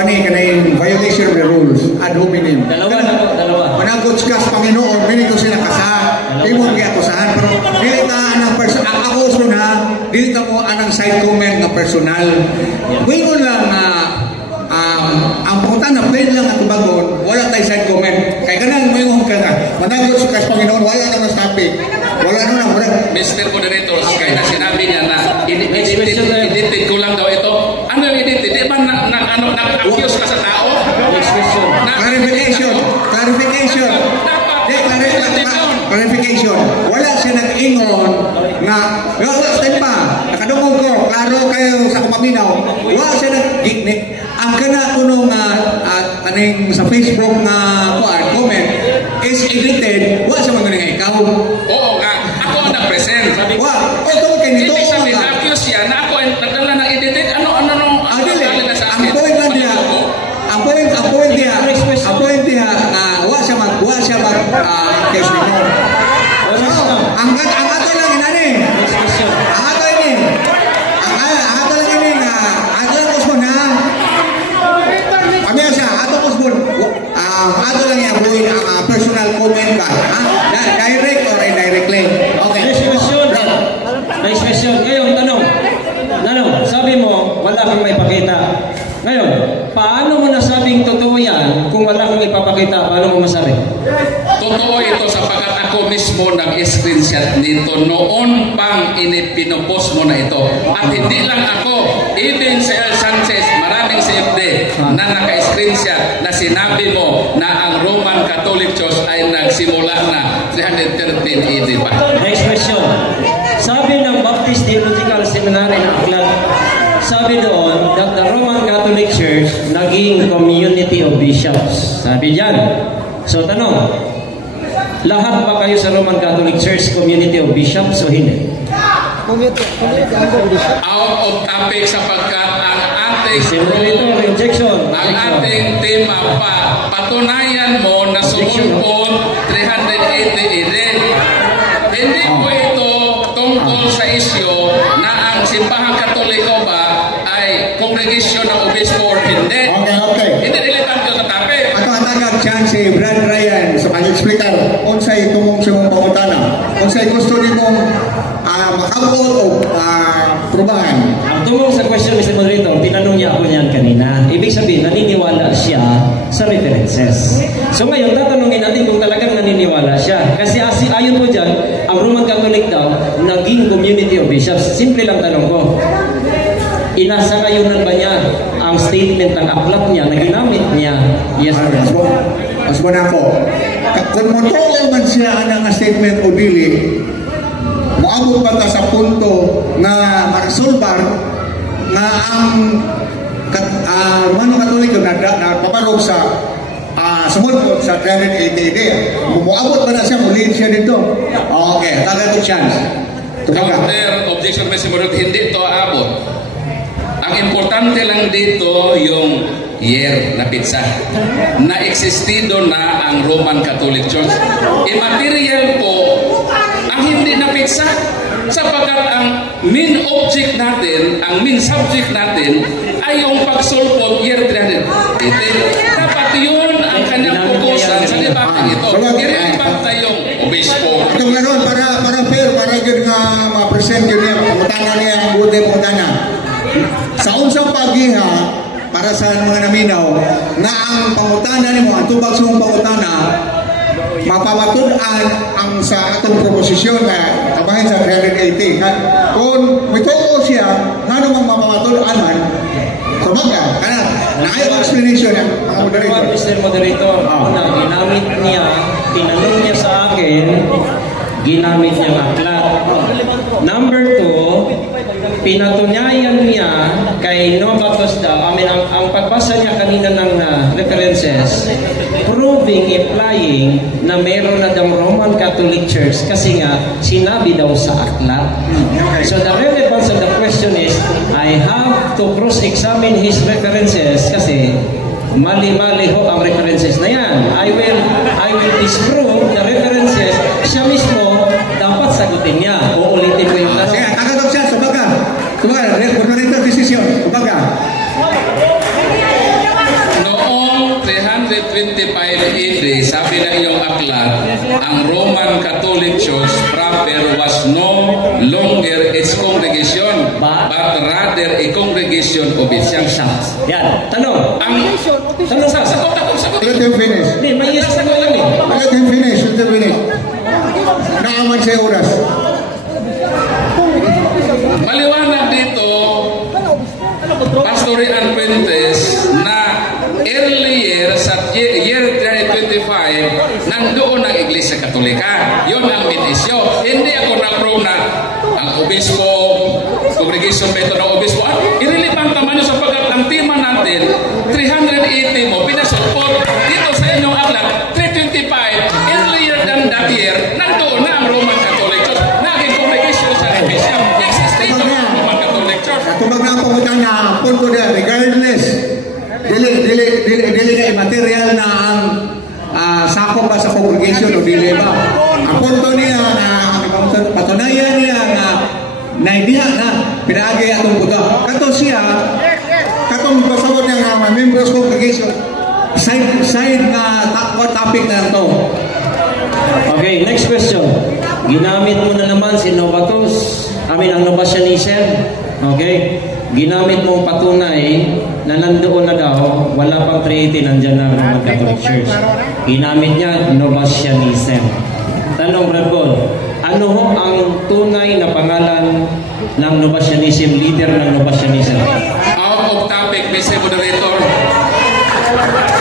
Dili kanay violation of the rules ad hominem. Dalawa. Managot ka sa Panginoon, dili ko sila kasahan. Di mo giatusahan, pero dili ka anang personal. Ako na, dili ka mo anang side comment na personal. Ngayon lang ang puta na plain lang at bagon, wala tayo side comment. Kaya ganang mayroon ka na. Managot sa Panginoon, wala naman sa topic. Wala naman. Mr. Moderator, kaya na sinabi niya na edit ko lang daw ito. Ano yung edit? Di ba nag-accuse ka sa tao? Next question. Clarification. Wala siya nag-ingon nga, step pa, nakadungog ko, klaro kayo sa kumaminaw. Wala siya ang kana kunong kaning sa Facebook na comment is edited, wala siya magaling ikaw. Oo nga, ako ang nag-present. Ito kay nito. Ibig sabihin, accuse yan na ako ang nagdala ng edited. Ano na sa akin? Ang point diha, wala siya mag case nito. Ang ato lang inani. Ang ato ini nga, ato lang kusbon ha. Pamilya siya, ato kusbon. Ato lang yung personal comment ka. Direct or indirectly. Okay. Next question. Ngayon, tanong, sabi mo, wala kang may pakita. Ngayon, paano mo nasabing totoo yan kung wala kang ipapakita? Paano mo masabi? Totoo ito sapagkat ako mismo nag-screenshot nito noon pang pinopos mo na ito. At hindi lang ako, even si El Sanchez, maraming CFD na naka-screenshot na sinabi mo na ang Roman Catholic Church ay nagsimula na 313 AD pa. Next question. Sabi ng Baptist Theological Seminary ng Aklan, sabi doon that the Roman Catholic Church naging community of bishops. Sabi diyan. So tanong, lahat ba kayo sa Roman Catholic Church community of bishops o hindi? Out of topic sapagkat ang ating tema patunayan mo na sumulpot 380 AD. Hindi po ito tungkol sa isyo na ang simbahang Katoliko ba ay kongregasyon ng obispo or hindi. Okay. Hindi relevant sa topic. Ato atagag chance si Brad Ryan sa pag-explicar unsay tumong sa mong pangutana. Unsay gusto nimong makabot o probahan. Ang tumong sa question, Mr. Moderator, tinanong niya ako niyan kanina. Ibig sabihin, naniniwala siya sa references. So ngayon, tatanungin natin kung talagang naniniwala siya. Kasi ayon po dyan, ang Roman Catholic daw, naging community of bishops. Simple lang tanong ko. Inasa kayo ng ba niya ang statement ng aklat niya na ginamit niya? Yes or no? Asbo na ako. kung motoo man siya ang statement o dili, moabot pa ta sa punto na marisolbar na ang Romano Katoliko na paparog sa sumulpot sa 380 day. Muabot ba na siya? Muliin siya dito. Okay, tagatong chance. Counter objection, Mr. Moderator, hindi ito aabot. Ang importante lang dito yung year na pizza. Na-existido na ang Roman Catholic Church. Immaterial po ang hindi na pizza sapagkat ang main object natin, ang main subject natin ay yung pagsulpot year 300. Dapat yun ang kanyang pukusan sa debate ito. I-relevant na yung obispo. Itong meron, para fair, para yun nga ma-present yun niya, pangutana niya ang buti pangutana. Sa unsang pagiha, para sa mga naminaw, na ang pangutana ni mo, ang tubag sa mga pangutana, mapapatunan ang sa atong proposisyon na kabahin sa 380. Kung may totoo siya, nga namang mapapatunan man, kumaga, kana, naayong explanation yan, mga moderator. Mr. Moderator, una, ginamit niya, tinanong niya sa akin, ginamit niya ang aklat. Number 2, pinatunayan niya kay Novatus daw, ang pagbasa niya kanina ng references, proving, implying na meron na daw Roman Catholic Church kasi nga sinabi daw sa aklat. So the relevance of the question is, I have to cross-examine his references kasi mali-mali ho ang references na yan. I will disprove the references. Siya mismo dapat sagutin niya. Uulitin ko yung tanong. Sige, tagatog siya, subaga. Moderator decision, subaga. Noong 325 AD, sabi na iyong aklat, ang Roman Catholic Church proper was no longer its congregation, but rather a congregation of its young saints. Yan, tanong. Tanong sa sagot. Let him finish. Hindi, may isa sa lang eh. Let him finish. Naaman siya oras. Maliwanag dito, Pastor Ian Fuentes, na earlier sa year 325, nandoon ang Iglesia Katolika. Yun ang main issue. Hindi ako na-prove na ang obispo, congregation ba ito ng obispo, irrelevant naman yun sapagkat ang tema natin, 380 mo, pinasupport dito sa inyong aklat, 325, earlier than that year, nandoon na ang Roman Catholic Church. Naging congregation sa Ephesians. Existing ang Roman Catholic Church. Tubag na ang pangutan na punto na, regardless, dili na immaterial na ang sakop ba sa congregation o dili ba. Ang punto niya na patunayan niya na naidiha na pinaagi atong buta. Kato siya, katong pasabot niya nga members congregation, side na topic na ito. Okay, next question. Ginamit mo na naman si Novatus, ang Novatianism. Okay? Ginamit mong patunay na nandoon na daw, wala pang 380, nandyan na ang Roman Catholic Church. Ginamit niya Novatianism. Tanong, Brad Paul, ano ho ang tunay na pangalan ng Novatianism, leader ng Novatianism? Out of topic, Mr. Moderator.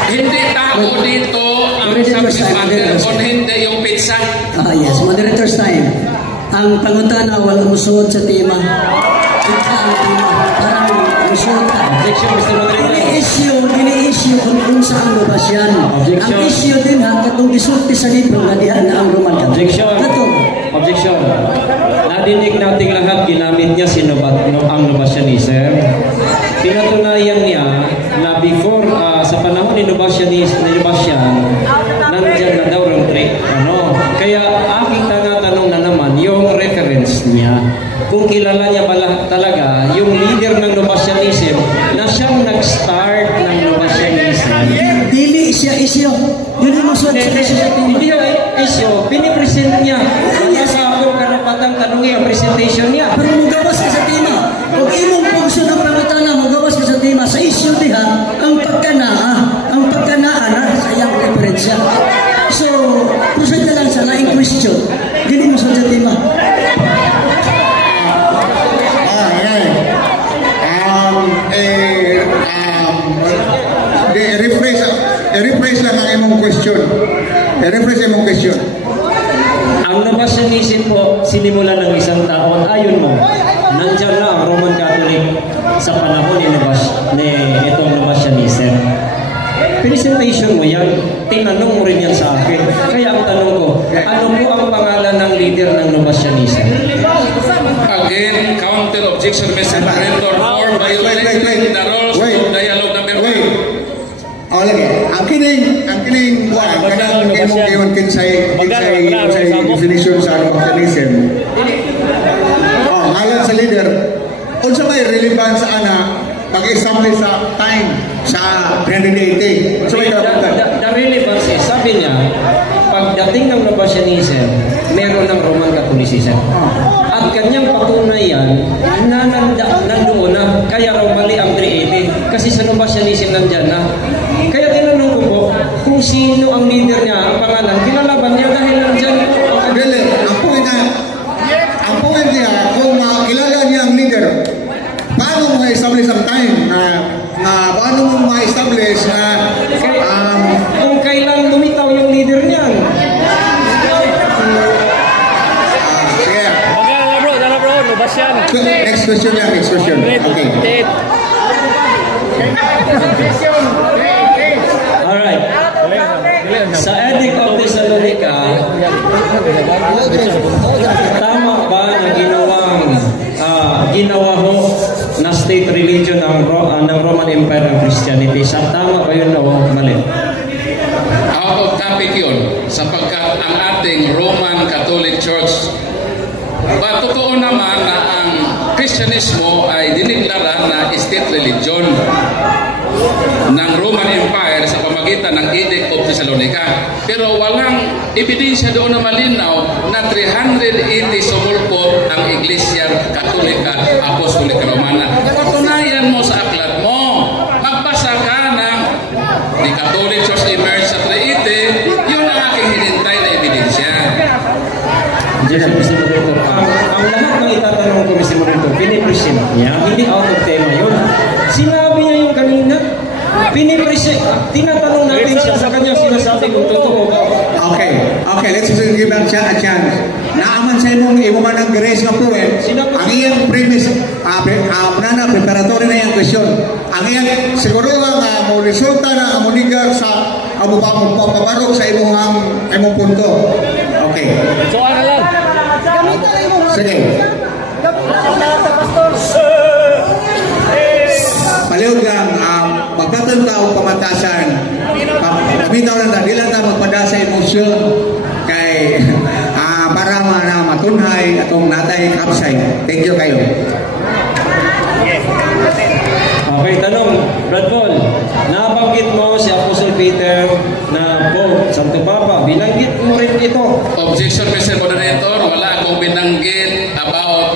Hindi tao dito ang subject matter kung hindi yung pizza. Yes, moderator's time. Ang pangutana walang musuot sa tema. Ika ang tema. Parang musuot ka. Objection, Mr. Moderator. Ini-issue kung saan Novatian. Objection. Ang issue din katong gisulti sa libro na dihan na ang Roman Catholic. Objection. Objection. Nadinig nating lahat, ginamit niya si ang Novatianism. Pinatunayan niya na before, sa panahon ni Novatian, nandiyan na daw ng Kaya aking tanatanong na naman, yung reference niya, kung kilala niya talaga, yung leader ng Novatianism, na siyang nag-start ng Novatianism. Dili siya issue. Yun yung masuot sa issue. Hindi yung issue, pinipresent niya. Wala sa akong karapatang tanongin ang presentation niya. Pero magawas ka sa tema. Kung imong pungso ng pangutana, magawas ka sa tema. Sa issue diha, ang pagkanaa na sa iyang referensya. So, proceed na lang sa laing question. Dili mo sa tema. Rephrase lang ang imong question. refresh yung question. Ang Nobasyanism po, sinimula ng isang taon, ayon mo, nandyan na ang Roman Catholic sa panahon ni itong Nobasyanism. Presentation mo yan, tinanong mo rin yan sa akin. Kaya ang tanong ko, ano po ang pangalan ng leader ng Nobasyanism? Again, counter objection, Mr. Moderator, for violating the rules of dialogue number 1. Oh, lagi. Ang kining buwan, kadang kayo kinsay definition sa Nobasyanism. Oh, ngalan sa leader. Unsa may relevant sa ana pag-establish sa time sa 380. Unsa may The relevance is, sabi niya, pagdating ng Nobasyanism, meron ng Roman Catholicism. At kanyang patunayan na nandoon na, kaya raw mali ang 380. Kasi sa Nobasyanism nandyan na. Kaya tinanong ko po, kung sino ang leader niya, ang pangalan, kinalaban niya dahil nandyan po. Really, ang point niya, kung kilala niya ang leader, paano mo ma-establish ang time paano mo ma-establish na kung kailan lumitaw yung leader niya. Sige. Dala bro, Nobasyan. Next question. Okay. Alright. Sa Edict of Thessalonica, tama ba na ginawa ho na state religion ng Roman Empire ang Christianity? Tama ba yun o mali? Out of topic yun, sapagkat ang ating Roman Catholic Church, totoo naman na ang Kristyanismo ay diniklara na state religion ng Roman Empire sa pamagitan ng Edict of Thessalonica. Pero walang ebidensya doon na malinaw na 380 sumulpot ang Iglesia Katolika Apostolika Romana. Patunayan mo sa aklat mo. Magbasa ka ng The Catholic Church Emerged sa 380. Yun ang aking hinintay na ebidensya. Ang lahat ng itatanong ko, Mr. Morito, pinipresent niya, hindi out of tema yun. Sinabi niya yung kanina, pinipresent, tinatanong natin siya sa kanya, sinasabi kung totoo ba. Okay, let's give a chance. Naaman sa imong man ang grace nga po ang iyang premise, preparatory na yung question. Ang iyang siguro nga mo resulta na amunigar sa papabarok sa imong punto. Okay. So ano lang? Sige. Palihog lang, magpatantaw pamatasan. Pamitaw lang dahil lang magpadasa emosyon kay para matunhay atong natay kapsay. Thank you kayo. Okay, tanong, Brad Paul, nabanggit mo si Apostle Peter na Pope, Santo Papa, binanggit mo rin ito. Objection, Mr. Moderator, wala akong binanggit about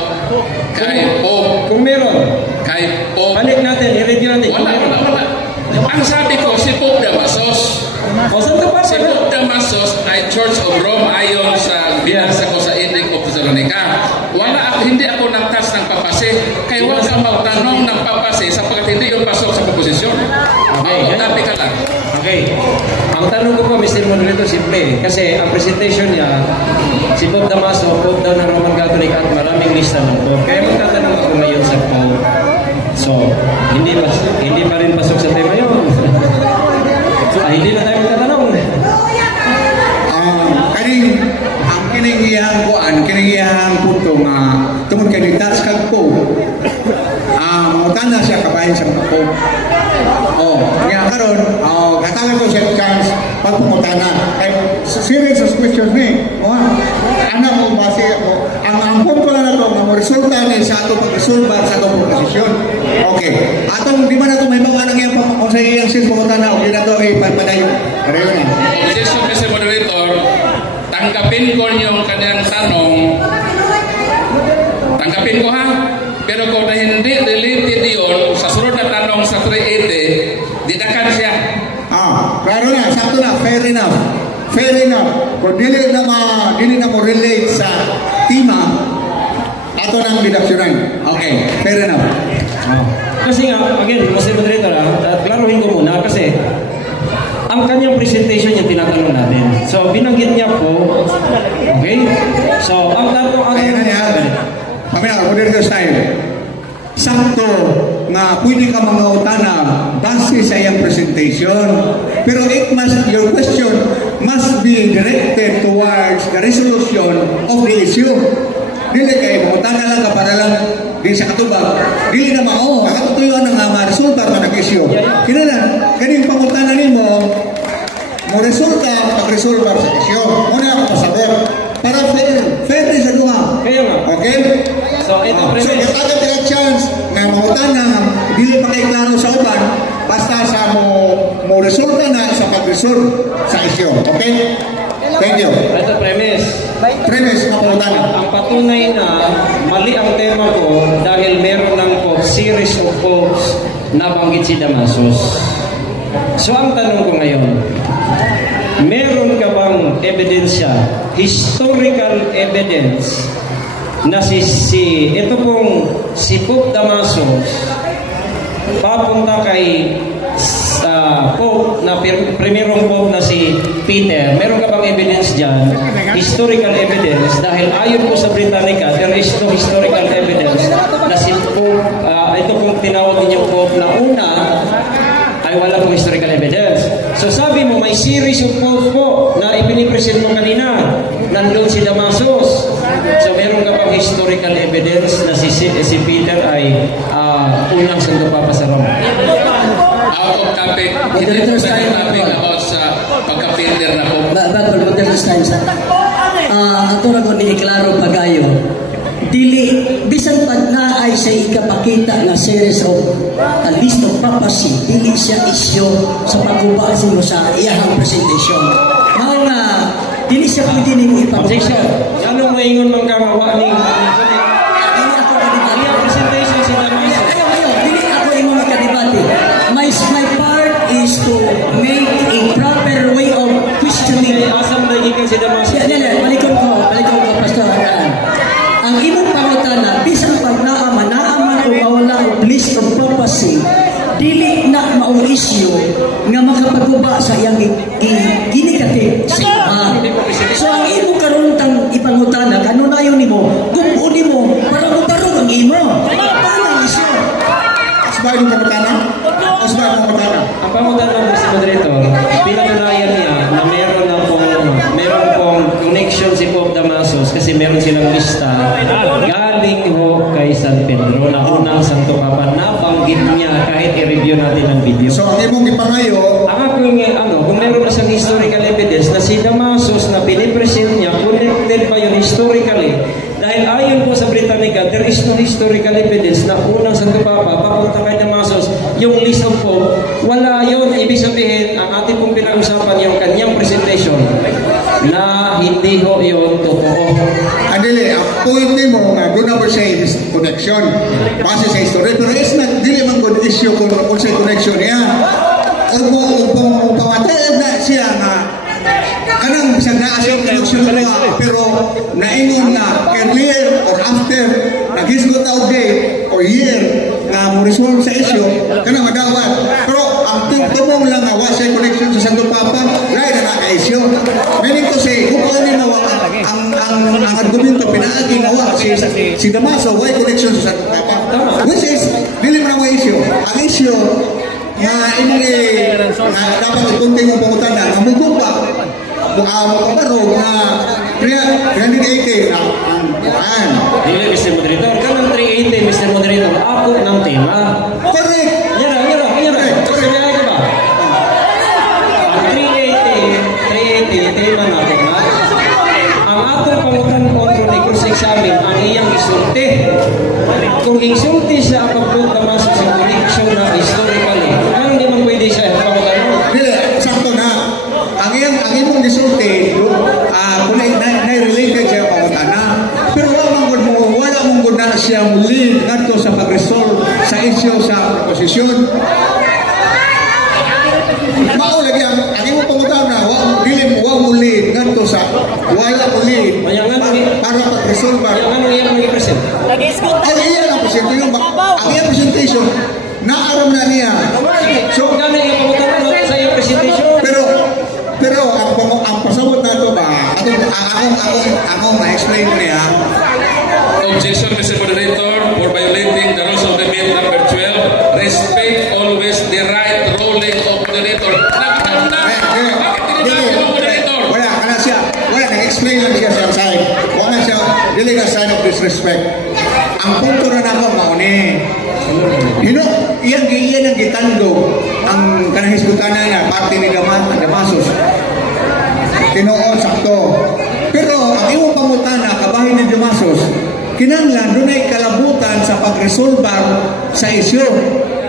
kay Pope. Kung meron, Kay Pope. balik natin, i-review natin. Wala. Ang sabi ko, si Pope Damasus. O, Santo Papa, Si Pope Damasus ay Church of Rome ayon sa binasa ko sa Edict of Thessalonica. Hindi ako nagtas ng papase. Kaya huwag kang magtanong ng papase sapagkat hindi yung pasok sa proposisyon. Okay. Tapi ka lang. Okay. Ang tanong ko po, Mr. Moderator, simple. Kasi ang presentation niya, si Pope Damaso, Pope daw ng Roman Catholic at maraming lista ng Pope. Kaya magtatanong ako ngayon sa Pope. So, hindi pa rin pasok sa tema yun. Hindi na tayo magtatanong. Kining iyang punto nga tungod kay nitas kag Pope. Mutana siya kabahin sa mga Pope. Kaya karon, gatagan ko siya chance pagpumutana. Serious questions ni. Anak mo base ang punto na nato nga mo resulta ni sa ato pagresolba sa atong proposisyon. Okay. Atong di man ato may mga nang iyang kung sa iyang sis pumutana o di nato ay padayon. Pareho na. Objection, Mr. Moderator. Tanggapin ko yung kanyang tanong. Tanggapin ko ha. Pero kung na hindi related yun, sa sunod na tanong sa 380, didakan siya. Klaro na, sakto na, fair enough. Kung dili na mo relate sa tema, ato nang didaksyonan. Okay, fair enough. Kasi nga, again, Mr. Moderator, klaruhin ko muna kasi ang ang kanyang presentation yung tinatanong natin. So, binanggit niya po, okay? So, ang tanong, Ayan na yan. Pamina, moderator style. Sakto nga pwede ka mga utana base sa iyang presentation. Pero your question must be directed towards the resolution of the issue. Dili kay mga utana lang ka para lang di sa katubag. Dili na mao, kakatutuyuan ang mga resulta nga nag-issue. Kinalan, kaning pangutana nimo mo resulta pag-resolve sa issue. Muna ako pasabot. Para fair din sa duha. Kaya nga. Okay? So, ito So, yung other chance na mamutan na dili pa kay klaro sa uban, basta sa mo resulta na sa pag-resolve sa issue. Okay? Thank you. Ito premise. Premise na pamutan na. Ang patunay na mali ang tema ko dahil meron ng series of quotes na banggit si Damasus. So, ang tanong ko ngayon, meron ka bang ebidensya, historical evidence, na ito pong si Pope Damasus papunta kay Pope na primerong Pope na si Peter? Meron ka bang evidence dyan? Historical evidence, dahil ayon po sa Britannica, there is no historical evidence na si Pope, ito pong tinawag ninyong Pope na una, ay wala pong historical evidence. So sabi mo, may series of quotes po na ipinipresent mo kanina. Nandun si Damasus. So meron ka pang historical evidence na si Peter ay unang sandupapa sa Roma. Out of topic, hindi po sa topic about sa pagka-Peter na po. Moderator's time sa. Ato na ko ni Claro Pagayo. Dili, bisan pag naay sa ikapakita na series of a list of papacy, dili siya isyo sa pagkubasin mo sa iyahang presentation. Mao nga, dili siya pwede nimo ipag-objection. Anong maingon mang kamawa ni presentation si Damasus? Dili ako imo magkadebate. My part is to make a proper way of questioning. Asam na ikan si Damasus? Balikon ko, Pastor Hakan. Ang imong pangutana, bisan pag naaman o mawala o list of prophecy, dili na maong issue nga makapaguba sa iyang ginikati sa iba. So ang imo karuntang ipangutana, kanunayon nimo, gumuon nimo, para mutarong ang imo. Paano ang issue? Asbay yung pangutana? Asbay yung pangutana? Ang pangutana mo si Moderator, pinatunayan niya na meron pong connection si Pope Damasus kasi meron silang lista galing ho kay San Pedro na unang Santo Papa na banggit niya kahit i-review natin ang video. So, ang imong ipangayo, ang aking, kung meron na siyang historical evidence na si Damasus na pinipresent niya, connected pa yun historically. Dahil ayon po sa Britannica, there is no historical evidence na unang Santo Papa papunta kay Damasus. Yung list of Pope, wala yun. Ibig sabihin, ang ating pong pinag-usapan yung kanyang presentation na hindi ho yun totoo. Adili, ang point mo nga, doon na siya connection. Base sa history, pero it's not, dili man good issue kung sa connection niya. Upang pamatay na siya nga, kanang bisag na asya connection na, pero naingon na earlier or after, nag-hisgot out day or year na mo-resolve sa issue, kanang magawat. Pero ang tumong lang nga, wala siya connection sa Santo Papa, lahat na naka-issue. Meaning to say, kung ano nawa, ang argumento pinaagi nawa si Damaso, why connection sa Santo Papa? Which is, dili mo na issue. Ang issue, nga dapat ipunting mong pangutana, nga mugumpa, makabarog na 380 ang kuhaan. Dili, Mr. Moderator. Kanang 380, Mr. Moderator, ako ng tema. Correct! Yan. Kasi niyay ka ba? Ang 380, tema natin na. Ang atong pangutan kontrol ni cross-examine ang iyang isulti. Kung isulti siya ang pagbuka Damasus sa connection na historically, kung hindi man pwede siya pangutan mo. Dili, sakto na. Ang imong gisulti, kung na-related siya pangutana. Pero wala mong good na siyang lead ngadto sa pag-resolve sa issue sa proposisyon. Mao lagi ang imong pangutana, dili mo lead ngadto sa wala mo lead para pag-resolve. Ang iyang mag-present. Ang iyang presentation, ang iyang presentation, naaram na niya. So, gano'n yung pangutana sa iyong presentation? Pero Ako ma-explain ko niya. Objection, Mr. Moderator, for violating the rules of debate number 12. Respect always the right ruling of moderator. Bakit tinatanong mo, moderator? Wala, kana siya. Wala, nag-explain lang siya sa side. Wala siya, dili ka sign of disrespect. Ang punto na nako, mauni. Iyan ang gitando ang kanahisgutan na parte ni Damasus. Tinuon sakto. Pero ang iyong pangutana, kabahin ni Damasus, kinanglan doon ay kalabutan sa pagresolbar sa isyu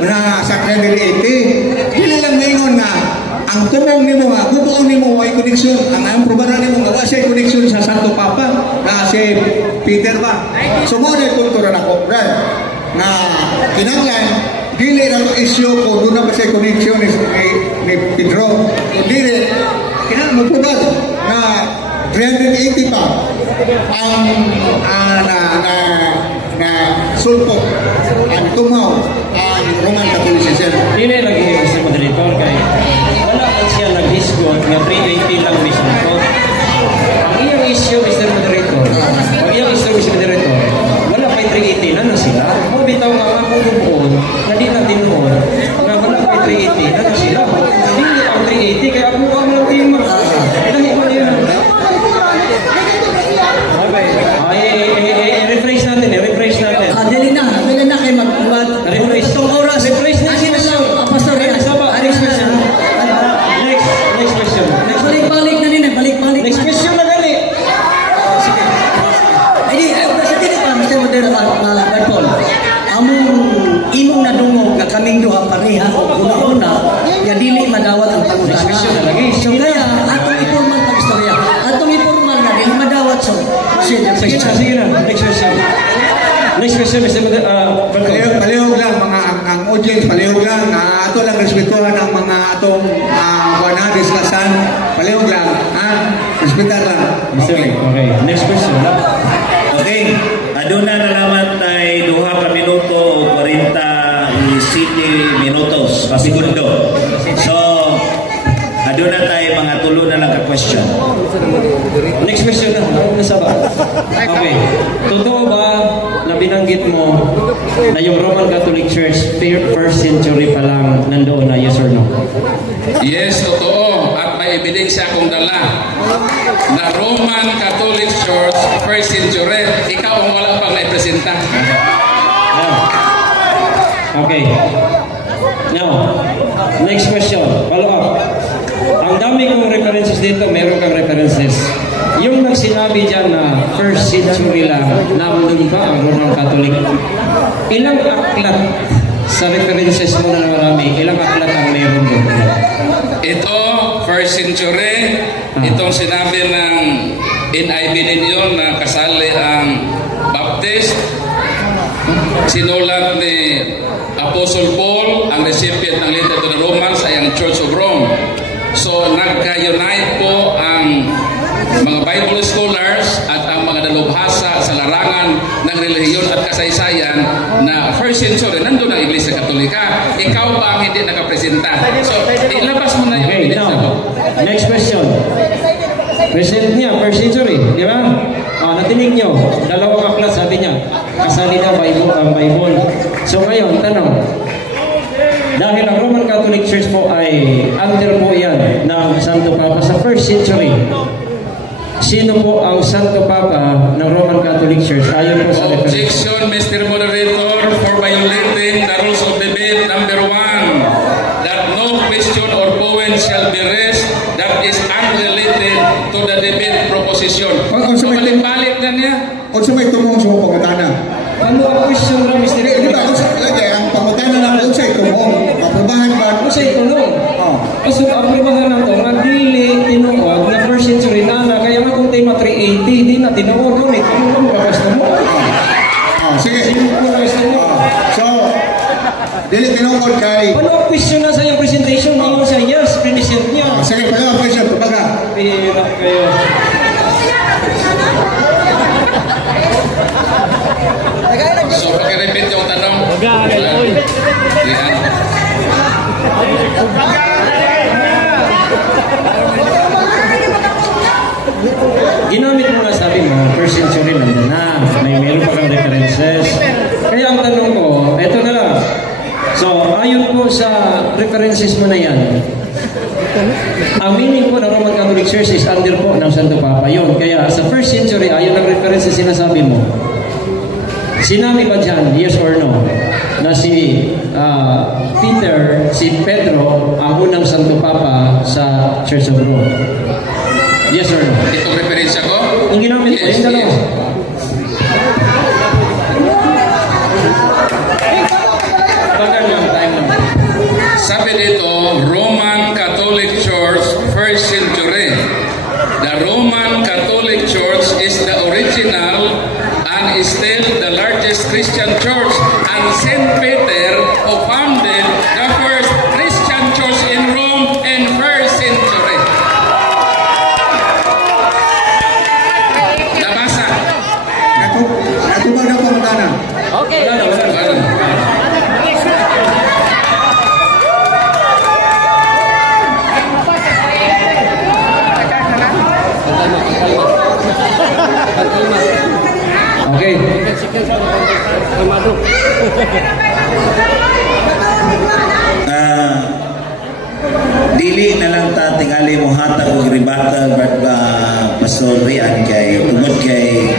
na sa Credit 80. Dili lang ngayon na ang tumong nimo nga, bubuong nimo ay koneksyon. Ang problema nimo nga siya koneksyon sa Santo Papa na si Peter ba. So mo na kultura na ko, right? Na kinanglan dili na to isyu ko doon na ba siya koneksyon ni Pedro. Dili kinanglan mo pubad na 380 pa ang na sulpot ang tumaw ang Roman Catholicism. Dili lagi sa moderator kay wala man siya naghisgot nga 380 lang mismo. Ang iyang issue, Mr. Moderator, ang iyang issue, Mr. Moderator, wala pa 380 na sila. Mo bitaw nga ang bubuon na di na tinuon nga wala pa 380 na sila. Hindi ang 380 kaya ako ang lang team. Dahil ko yun. Refresh natin. Dali na kayo Refresh. itong oras. Refresh na sila lang. Pastor, Next question. balik-balik na din. Balik-balik Next na. question na gali. Sige. Sa dili pa, Mr. Moderator, Brad Paul. Imong nadungog nga kaming duha pareha o una-una nga dili madawat ang Next question na pangutana. lagi. So kaya atong ipormal pag istorya. Atong ipormal na dili madawat so. Sige na. Next question, Mr. Palihog lang ang audience, palihog lang. Ato lang respetuhan ang mga atong diskasan. Palihog lang. Respetar lang. Okay. Next question. Okay. Aduna nalaman tay duha ka minuto o 47 minutos pa segundo. So aduna tay mga tulo na lang ka question. Next question na. Nasa ba? Okay. Totoo ba na binanggit mo na yung Roman Catholic Church first century pa lang nandoon na, yes or no? Yes, totoo. At may ebidensya akong dala na Roman Catholic Church first century. Ikaw ang wala pang naipresenta. Okay. Now, next question. Follow up. Ang dami kong references dito, meron kang references. Yung nagsinabi dyan na first century lang, nandun ba ang Roman Catholic? Ilang aklat sa references mo na marami, ilang aklat ang meron doon? Ito, first century, itong sinabi ng NIV ninyo na kasali ang Baptist, sinulat ni Apostle Paul, ang recipient ng letter to the Romans ay ang Church of Rome. So, nagka-unite po ang mga Bible scholars at ang mga dalubhasa sa larangan ng relihiyon at kasaysayan na first century, nandun ang Iglesia Katolika. Ikaw ba ang hindi nakapresenta? So, ilabas mo na yung Okay, evidence now, next question. Present niya, first century, di ba? Natinig nyo, dalawang aklat, sabi niya, kasali na ang Bible. So ngayon, tanong, dahil ang Roman Catholic Church po ay under po yan ng Santo Papa sa first century, sino po ang Santo Papa ng Roman Catholic Church? Ayon po sa reference. Objection, Mr. Moderator, for violating the rules of debate number 1, that no question or point shall be raised that is unrelated to the debate proposition. So, balik na niya. Kung sa may tumong sa mga pangutana. Ano ang question na, Mr. Di ba, ang pangutana na kung sa itumong, aprobahan ba? Ano sa itunong? Kasi aprobahan na ito, nga dili tinuod na first century na kaya nga kung tema 380, di na tinuod mo, may tinuod mo, basta mo. Sige. So, dili tinungkol kay... Ano ang question na sa iyong presentation? Yung sa yes, present niya. Sige, pala ang question, tumaga. Hirap kayo. So, pag-repeat yung tanong. Baga! ginamit mo nga sabi mo, first century nandun na, meron pa kang references. Kaya ang tanong ko, eto na lang. So, ayon po sa references mo na yan, ang meaning po ng Roman Catholic Church is under po ng Santo Papa yun. Kaya sa first century, ayon ng references sinasabi mo, sinabi ba dyan, yes or no, na si Peter, si Pedro, ang unang Santo Papa sa Church of Rome? Yes or no? Itong referensya ko? Yung ginamit ko, yung dalawa. Tagal lang, time lang. Sabi dito, Roman Catholic Church, first century. The Roman Catholic Church is the original and is still the largest Christian church, and Saint Peter who founded the first Christian church in Rome in first century. Nabasa. Natubag na po ang tanang. Okay. Okay. Dili na lang ta tingali mo hatag og rebuttal Pastor Rian kay tungod kay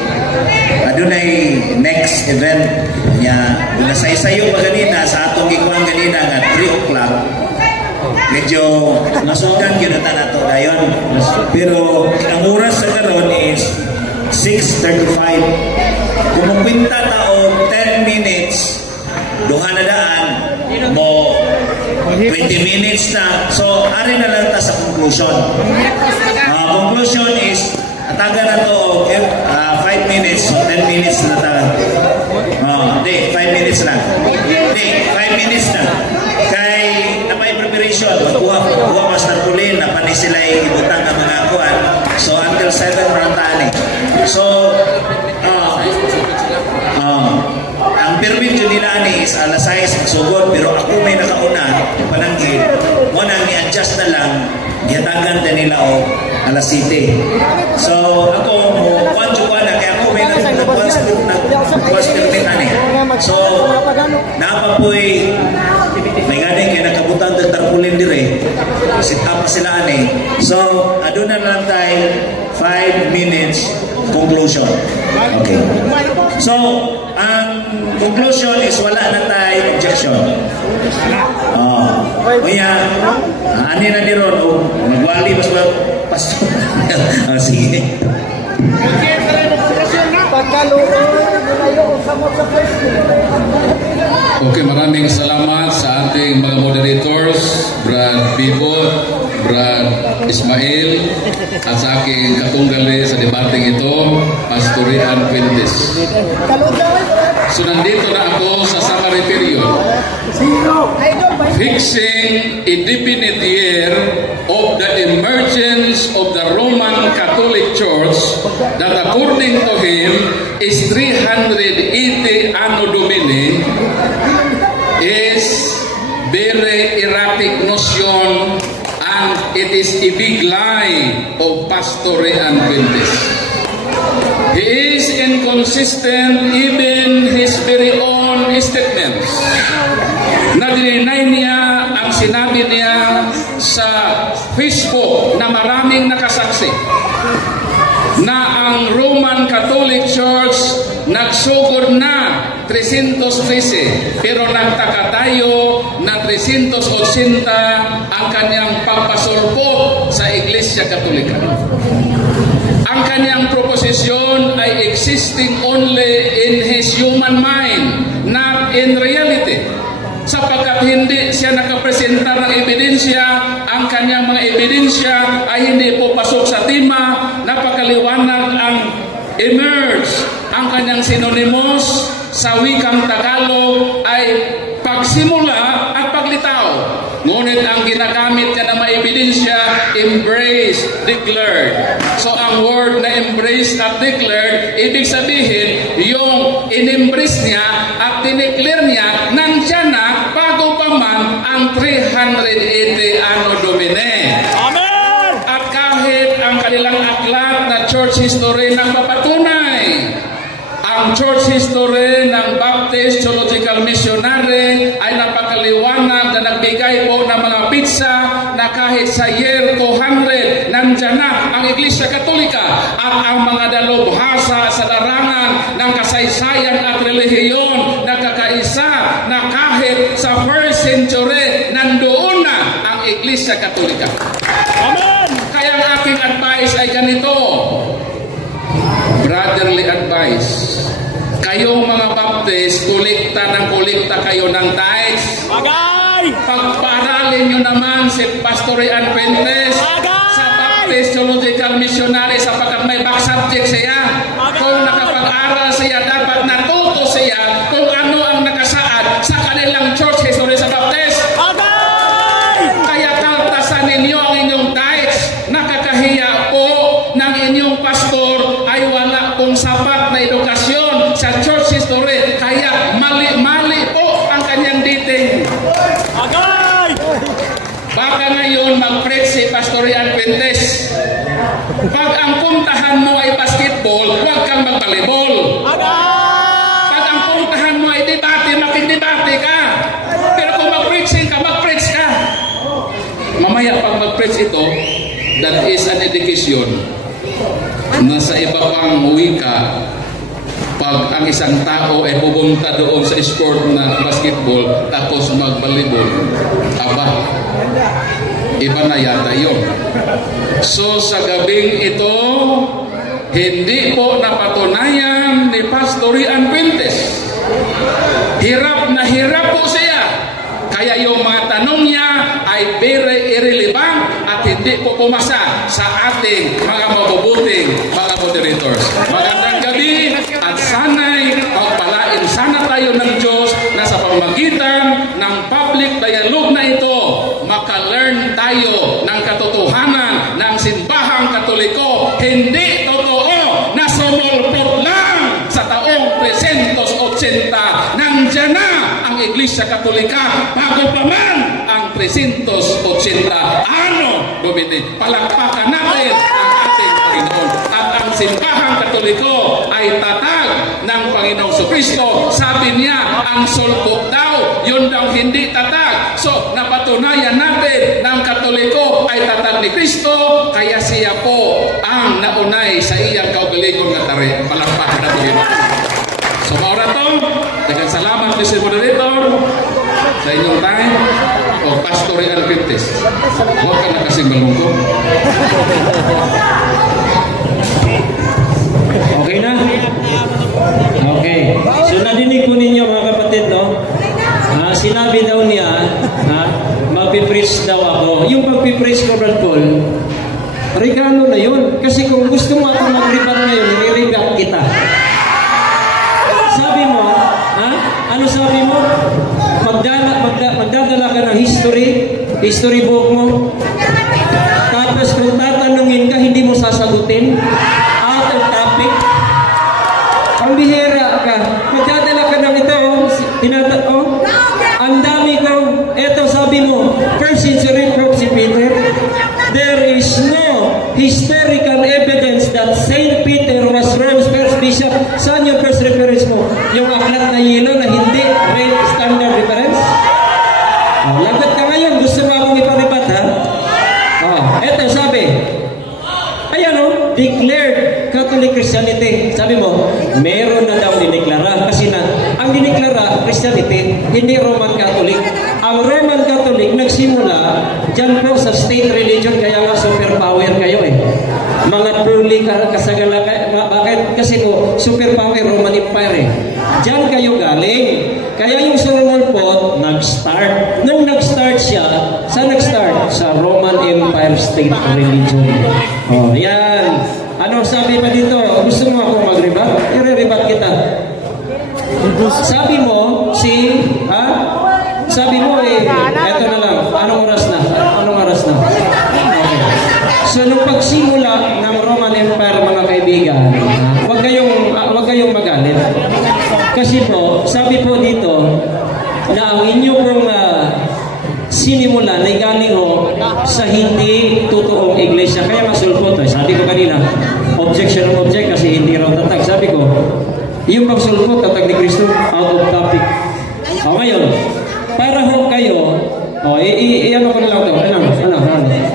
adunay next event niya nasaysayo pa ganina sa atong gikuan ganina nga 3 o'clock. Medyo nasukan kinata nato dayon. Pero ang oras sa karon is 6:35. Kung magpinta ta og 10 minutes duha na daan mo 20 minutes na. So, ari na lang ta sa conclusion. Conclusion is, ataga na to 5 minutes, so 10 minutes na ta. Hindi, 5 minutes na. Hindi, 5 minutes na. Kay, napay preparation, magkuha Pastor Tulin, napanin sila ibutang ang mga kuhan. So, until 7 marantani. So, ang permit yun nila is alas 6 magsugod, pero ako may nakauna pananggit mo nang i-adjust na lang gihatagan din nila o alas 7. So ako kwanjo ko na kaya ako may nagwas permit ani. So napapoy may ganing kaya nakabutan ng tarpulin dire sit up sila ani. So aduna lang tayo 5 minutes conclusion. Okay. So, ang conclusion is wala na tayo objection. Kaya, ani na ni Ron, magwali mas pastor. Sige. Okay, maraming salamat sa ating mga moderators, Brad Bibot, Brad Ismail, at sa aking katunggali sa debating ito, Pastor Rian Quintes. So nandito na ako sa summary period. Fixing a definite year of the emergence of the Roman Catholic Church that according to him is 380 Anno Domini is very erratic notion, and it is a big lie of Pastor Rian Quintes. He is inconsistent even his very own statements. Na-deny niya ang sinabi niya sa Facebook na maraming nakasaksi na ang Roman Catholic Church nagsugod na 313 pero nagtaka tayo na 380 ang kanyang pagpasulpot sa Iglesia Katolika. Ang kanyang proposisyon ay existing only in his human mind, not in reality. Sapagkat hindi siya nakapresenta ng ebidensya, ang kanyang mga ebidensya ay hindi po pasok sa tema, napakaliwanag ang emerge. Ang kanyang synonymous sa wikang Tagalog ay pagsimula at paglitaw. Ngunit ang ginagamit niya na mga ebidensya, embrace, declared. So ang word na embrace at declared, ibig sabihin, yung in-embrace niya at dineclare niya, nandyan na bago pa man ang 380 Anno Domini. Amen! At kahit ang kanilang aklat na church history history nagpapatunay. Ang church history ng Baptist Theological Missionary ay napakaliwanag na nagbigay po ng mga pizza na kahit sa year 200 nandyan na ang Iglesia Katolika at ang mga dalubhasa sa larangan ng kasaysayan at relihiyon na kakaisa na kahit sa 1st century nandoon na ang Iglesia Katolika. Amen! Kaya ang aking advice ay ganito, brotherly advice. Kayong mga Baptist, kolekta kayo ng tithes. Bagay! Pagpaaralin nyo naman si Pastor Ian Fuentes sa Baptist Theological Missionary sapagkat may back subject siya. Kung nakapag-aral siya, dapat natuto siya kung ano ang nakasaad sa kanilang church history sa Baptist. Kaya kaltasan ninyo ang inyong tithes. Nakakahiya po ng inyong pastor ay wala pong sapat na edukasyon sa church history. Kaya mali po ang kanyang dating. Baka ngayon mag-preach si Pastor Ian Fuentes. Pag ang puntahan mo ay basketball, huwag kang mag-volleyball. Pag ang puntahan mo ay debate, makindebate ka. Pero kung mag-preaching ka, mag-preach ka. Mamaya pag mag-preach ito, that is an education. Nasa iba pang wika, pag ang isang tao ay pupunta doon sa sport na basketball tapos mag-volleyball, aba, iba na yata yun. So sa gabing ito, hindi po napatunayan ni Pastor Ian Fuentes. Hirap na hirap po siya. Kaya yung mga tanong niya ay very irrelevant at hindi po pumasa sa ating mga mabubuting mga moderators. Magandang gabi at sana'y pagpalain sana tayo ng Diyos na sa pamamagitan ng public dialogue na ito, maka-learn tayo ng katotohanan ng simbahang Katoliko. Hindi totoo na sumulpot lang sa taong 380. Nandiyan na ang Iglesia Katolika bago pa man ang 380. Dumiti, palakpakan natin ang ating Panginoon. At ang simbahang Katoliko ay tatag ng Panginoong Kristo. Sabi niya, ang sulpot daw, yun daw hindi tatag. So, napatunayan natin ng Katoliko ay tatag ni Kristo, kaya siya po ang naunay sa iyang kaugalingon na tari. Palakpakan natin. So, mauraton, daghang salamat Mr. Moderator sa inyong time o Pastor Ian Fuentes. Huwag ka na kasing malungkot. Okay na? Okay. So nadinig ko ninyo mga kapatid, no? Sinabi daw niya, magpipreach daw ako. Yung magpipreach ko, Brad Paul, regalo na yun. Kasi kung gusto mo ako mag-rebat ngayon, i-rebat kita. Sabi mo, ano sabi mo? Magdadala ka ng history book mo. Tapos kung tatanungin ka, hindi mo sasagutin. Out of topic. Ang bihira ka. Magdadala ka ng ito, ang dami ko. Ito sabi mo, 1st century Pope si Peter. There is no historical evidence that Saint Peter was Rome's first bishop. Saan yung first reference mo? Yung aklat na yelo na hindi real standard reference? Lagot ka ngayon. Gusto mo akong iparipat, ha? Eto sabi, ayan declared Catholic Christianity. Sabi mo, meron na daw diniklara. Kasi na, ang diniklara, Christianity, hindi Roman Catholic. Ang Roman Catholic nagsimula dyan po sa state religion, kaya nga superpower kayo Mga truly kasagala kayo. Bakit? Kasi po, superpower Roman Empire Dyan kayo galing. Kaya yung sumulpot, nag-start. Nung nag-start siya, saan nag-start? Sa Roman Empire state religion. Yan. Ano sabi pa dito? Gusto mo akong mag-rebat? I-rebat kita. Sabi mo, sabi mo eto na lang. Anong oras na? Okay. So, nung pagsimula ng Roman Empire, mga kaibigan, wag kayong magalit. Kasi po, sabi po dito, na ang inyo pong sinimulan ay galing sa hindi totoong iglesia. Kaya masulpot. Sabi ko kanina, objection. Yung pagsulpot at ni Kristo, out of topic. O ngayon, para ho kayo, ano ko na lang ito,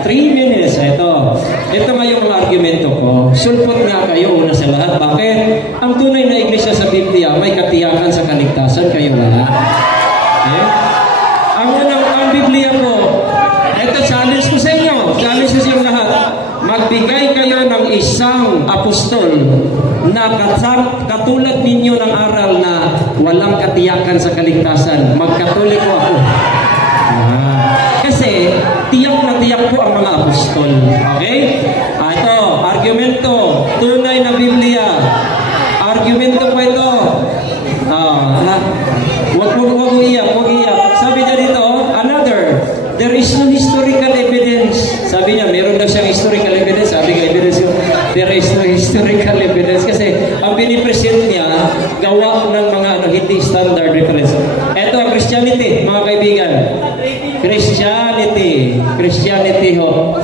3 minutes, ito nga yung mga argumento ko. Sulpot nga kayo una sa lahat. Bakit? Ang tunay na iglesia sa Biblia, may katiyakan sa kaligtasan, kayo wala. Okay? Ang Biblia po, ito challenge ko sa inyo, challenge ko sa inyo lahat. Magbigay kayo ng isang apostol na katulad ninyo ng aral na walang katiyakan sa kaligtasan. Magkatoliko ako. Kasi tiyak na tiyak po ang mga apostol. Okay? Ito, argumento. Tunay na Biblia. Argumento po ito. Huwag iyak. Sabi niya dito, there is no historical evidence. Sabi niya, meron daw siyang historical evidence. Sabi nga, evidence yun. There is no historical evidence. Kasi ang binipresent niya, gawa ng mga hindi standard reference. Ito ang Christianity, mga kaibigan. Christianity ho.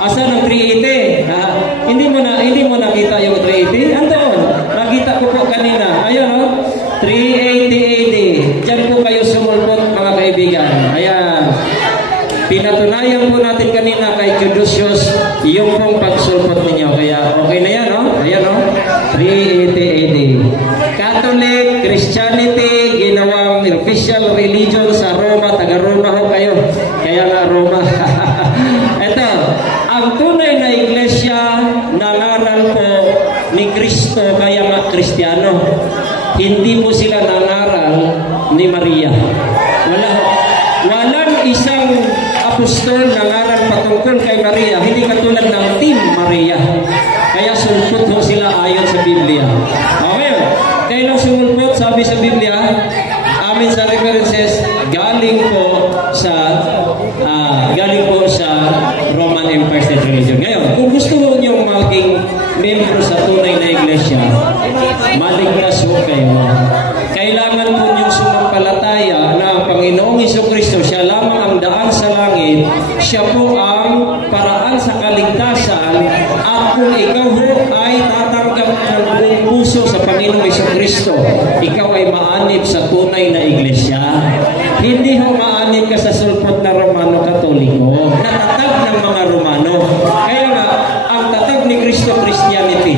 Asa ng 380? Hindi mo nakita yung 380? Andoon. Nakita ko po kanina. Ayun ho. 380 AD. Diyan po kayo sumulpot, mga kaibigan. Ayan. Pinatunayan po natin kanina kay Caduceus yung pong pagsulpot ninyo. Kaya okay na yan, no? Ayan, no? 380 AD. Catholic, Christianity, ginawang official religion sa Roma. Taga-Roma ho kayo. Kaya nga Roma. Ito, ang tunay na iglesia nangaral po ni Kristo, kaya nga Kristiyano. Hindi po sila nangaral ni Maria. Walang isang apostol nangaral patungkol kay Maria, hindi katulad ng Team Maria. Kaya sulpot ho sila ayon sa Biblia. Okay, kaya nang sumulpot, sabi sa Biblia, amin sa references, galing po sa Roman Empire State Religion. Ngayon, kung gusto niyo maging membro sa tunay na iglesia, maligtas ho kayo. Kailangan po niyong sumampalataya na ang Panginoong Jesucristo, siya lamang ang daan sa langit, siya po ang paraan sa kaligtasan, at kung ikaw ho ay tatanggap ng buong puso sa Panginoong Jesucristo, ikaw ay maanib sa tunay na iglesia. Hindi ho maanib ka sa sulpot na Romano Katoliko, natatag ng mga Romano. Kaya nga, ang tatag ni Kristo, Christianity.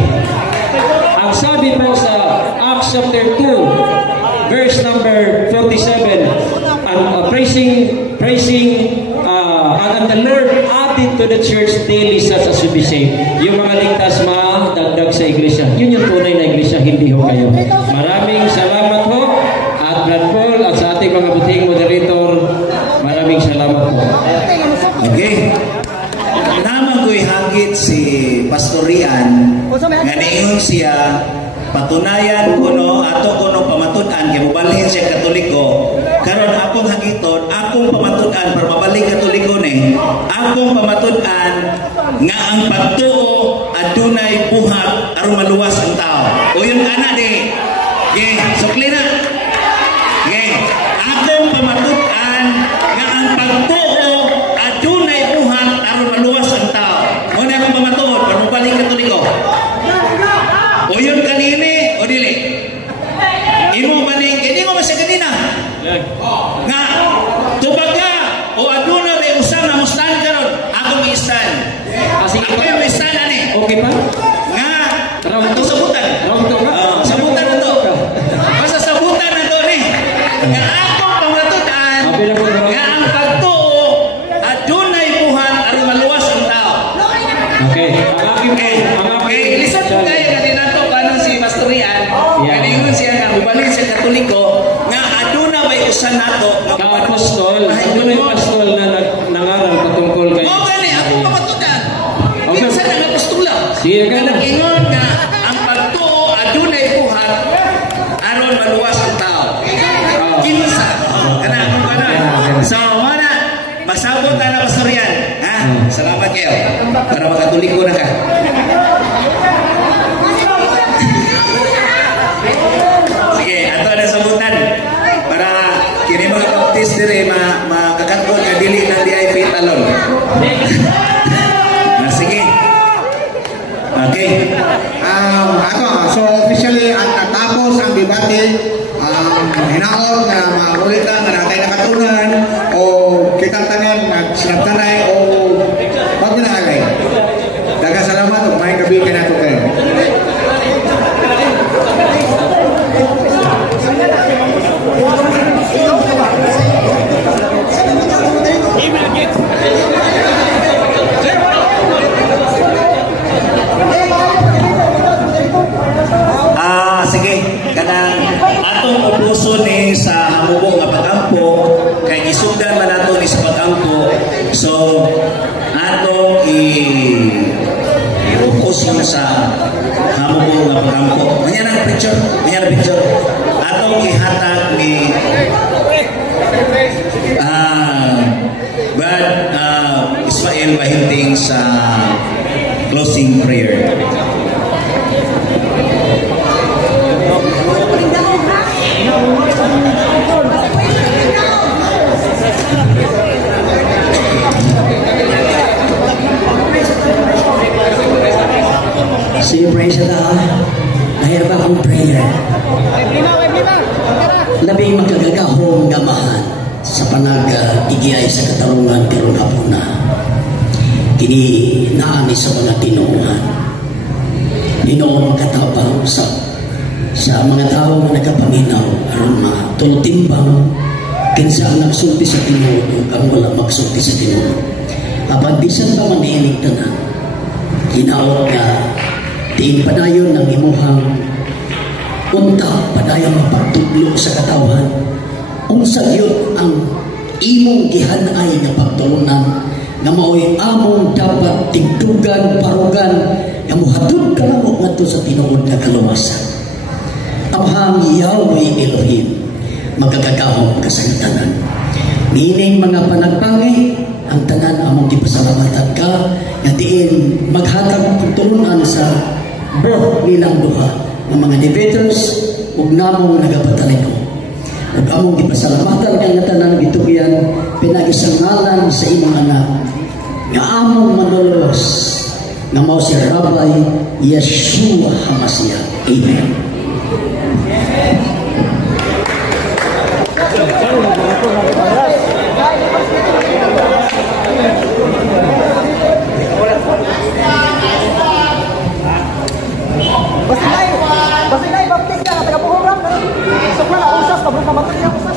Ang sabi po sa Acts chapter 2, verse number 47, and the Lord added to the church daily such as should be saved. Yung mga ligtas madagdag sa iglesia. Yun yung tunay na iglesia, hindi ho kayo. Maraming salamat ho. At Brad Paul at sa ating mga buting moderator, maraming salamat po. Okay. Naman ko'y hagit si Pastor Rian, nga niingon siya, patunayan kuno, ato kuno pamatunan, kaya mabalhin siya Katoliko, karon akong hagiton, akong pamatunan, para mabalik Katoliko ni, akong pamatunan, nga ang pagtuo, adunay buhat, aron maluwas ang tao. O yun ana di. Okay, sukli na. Okay, akong pamatunan, nga ang pagtuo, adunay buhat, aron maluwas ang tao. Muna akong pamatuon, para mabalik Katoliko. O yun kanini, o dili. Imo maning, hindi mo masya kanina. Nga, tubaga, o aduna may usang na mustan karon, akong i-stand. Ako yung i-stand, ani. Okay pa? Nga, ato sabutan. Sabutan na to. Basta sabutan na to, ni. Nga akong pamatutan, nga ang pagtuo, adunay buhat, aron maluwas ang tao. Okay. Okay, listen po kayo kanina to, paano si Pastor Rian, kaningon siya nga, bubalik sa Katoliko, nga aduna may usan nato, Ka-apostol, adunay apostol na nangaral patungkol kay. O gani, ako pamatunan. Minsan ang apostola. Sige ka na. Ingon nga, ang pagtuo, adunay buhat, aron maluwas ang tao. Kinsa. Kana, so, mana, masabot na na Pastor Rian. Salamat kayo. Para makatuliko na ka. Sige, ato na sabutan. Para kini mga baptist dire makakatbo nga dili na di ay faith alone. Sige. Okay. Ako, So officially at natapos ang debate, hinaot na maulitan na natin nakatunan o kitang tanan sinabtanay o pagminalay. Daghang salamat ug may gabi kay nato kayo. Sige, kanang atong upuso ni sa hamubo nga pag-ampo kay isugdan man nato ni sa pag-ampo. So atong i-upuso sa hamubo nga pag-ampo. Manya na picture, atong ihatag ni Brad Ismael Bahinting sa closing prayer. Sige, praise God. Mayroon ba akong prayer? Labing magkagagahong gamahan sa panag-igiyay sa katarungan karon hapon na. Kini naani sa mga tinuuhan. Dinoong katabang sa mga tao na nagkapaminaw aron matultimbang kinsa ang nagsulti sa tinuod o kang wala magsulti sa tinuod. Apag bisan pa maniinig tanan, ginaot nga diin padayon ng imuhang unta, padayon mapagtudlo sa katawan. Unsa gyud ang imong gihanay nga pagtulunan nga mao'y among dapat tigdugan, parugan nga muhatod ka lang ngadto sa tinuod nga kaluwasan. Amhang Yahweh Elohim, magkakagahom ka sa tanan. Meaning mga panagbangi, ang tanan among gipasalamatan ka, nga diin maghatag pagtulunan sa both nilang duha ng mga debaters ug namong nagapatalino. Ug among gipasalamatan kang tanan gitugian pinagisang ngalan sa imong anak nga among manulos nga mao si Rabbi Yeshua HaMashiach. Amen. Basinay, baptista, taga-puhurang. Sokla na usas, pabro ka matuli ang usas.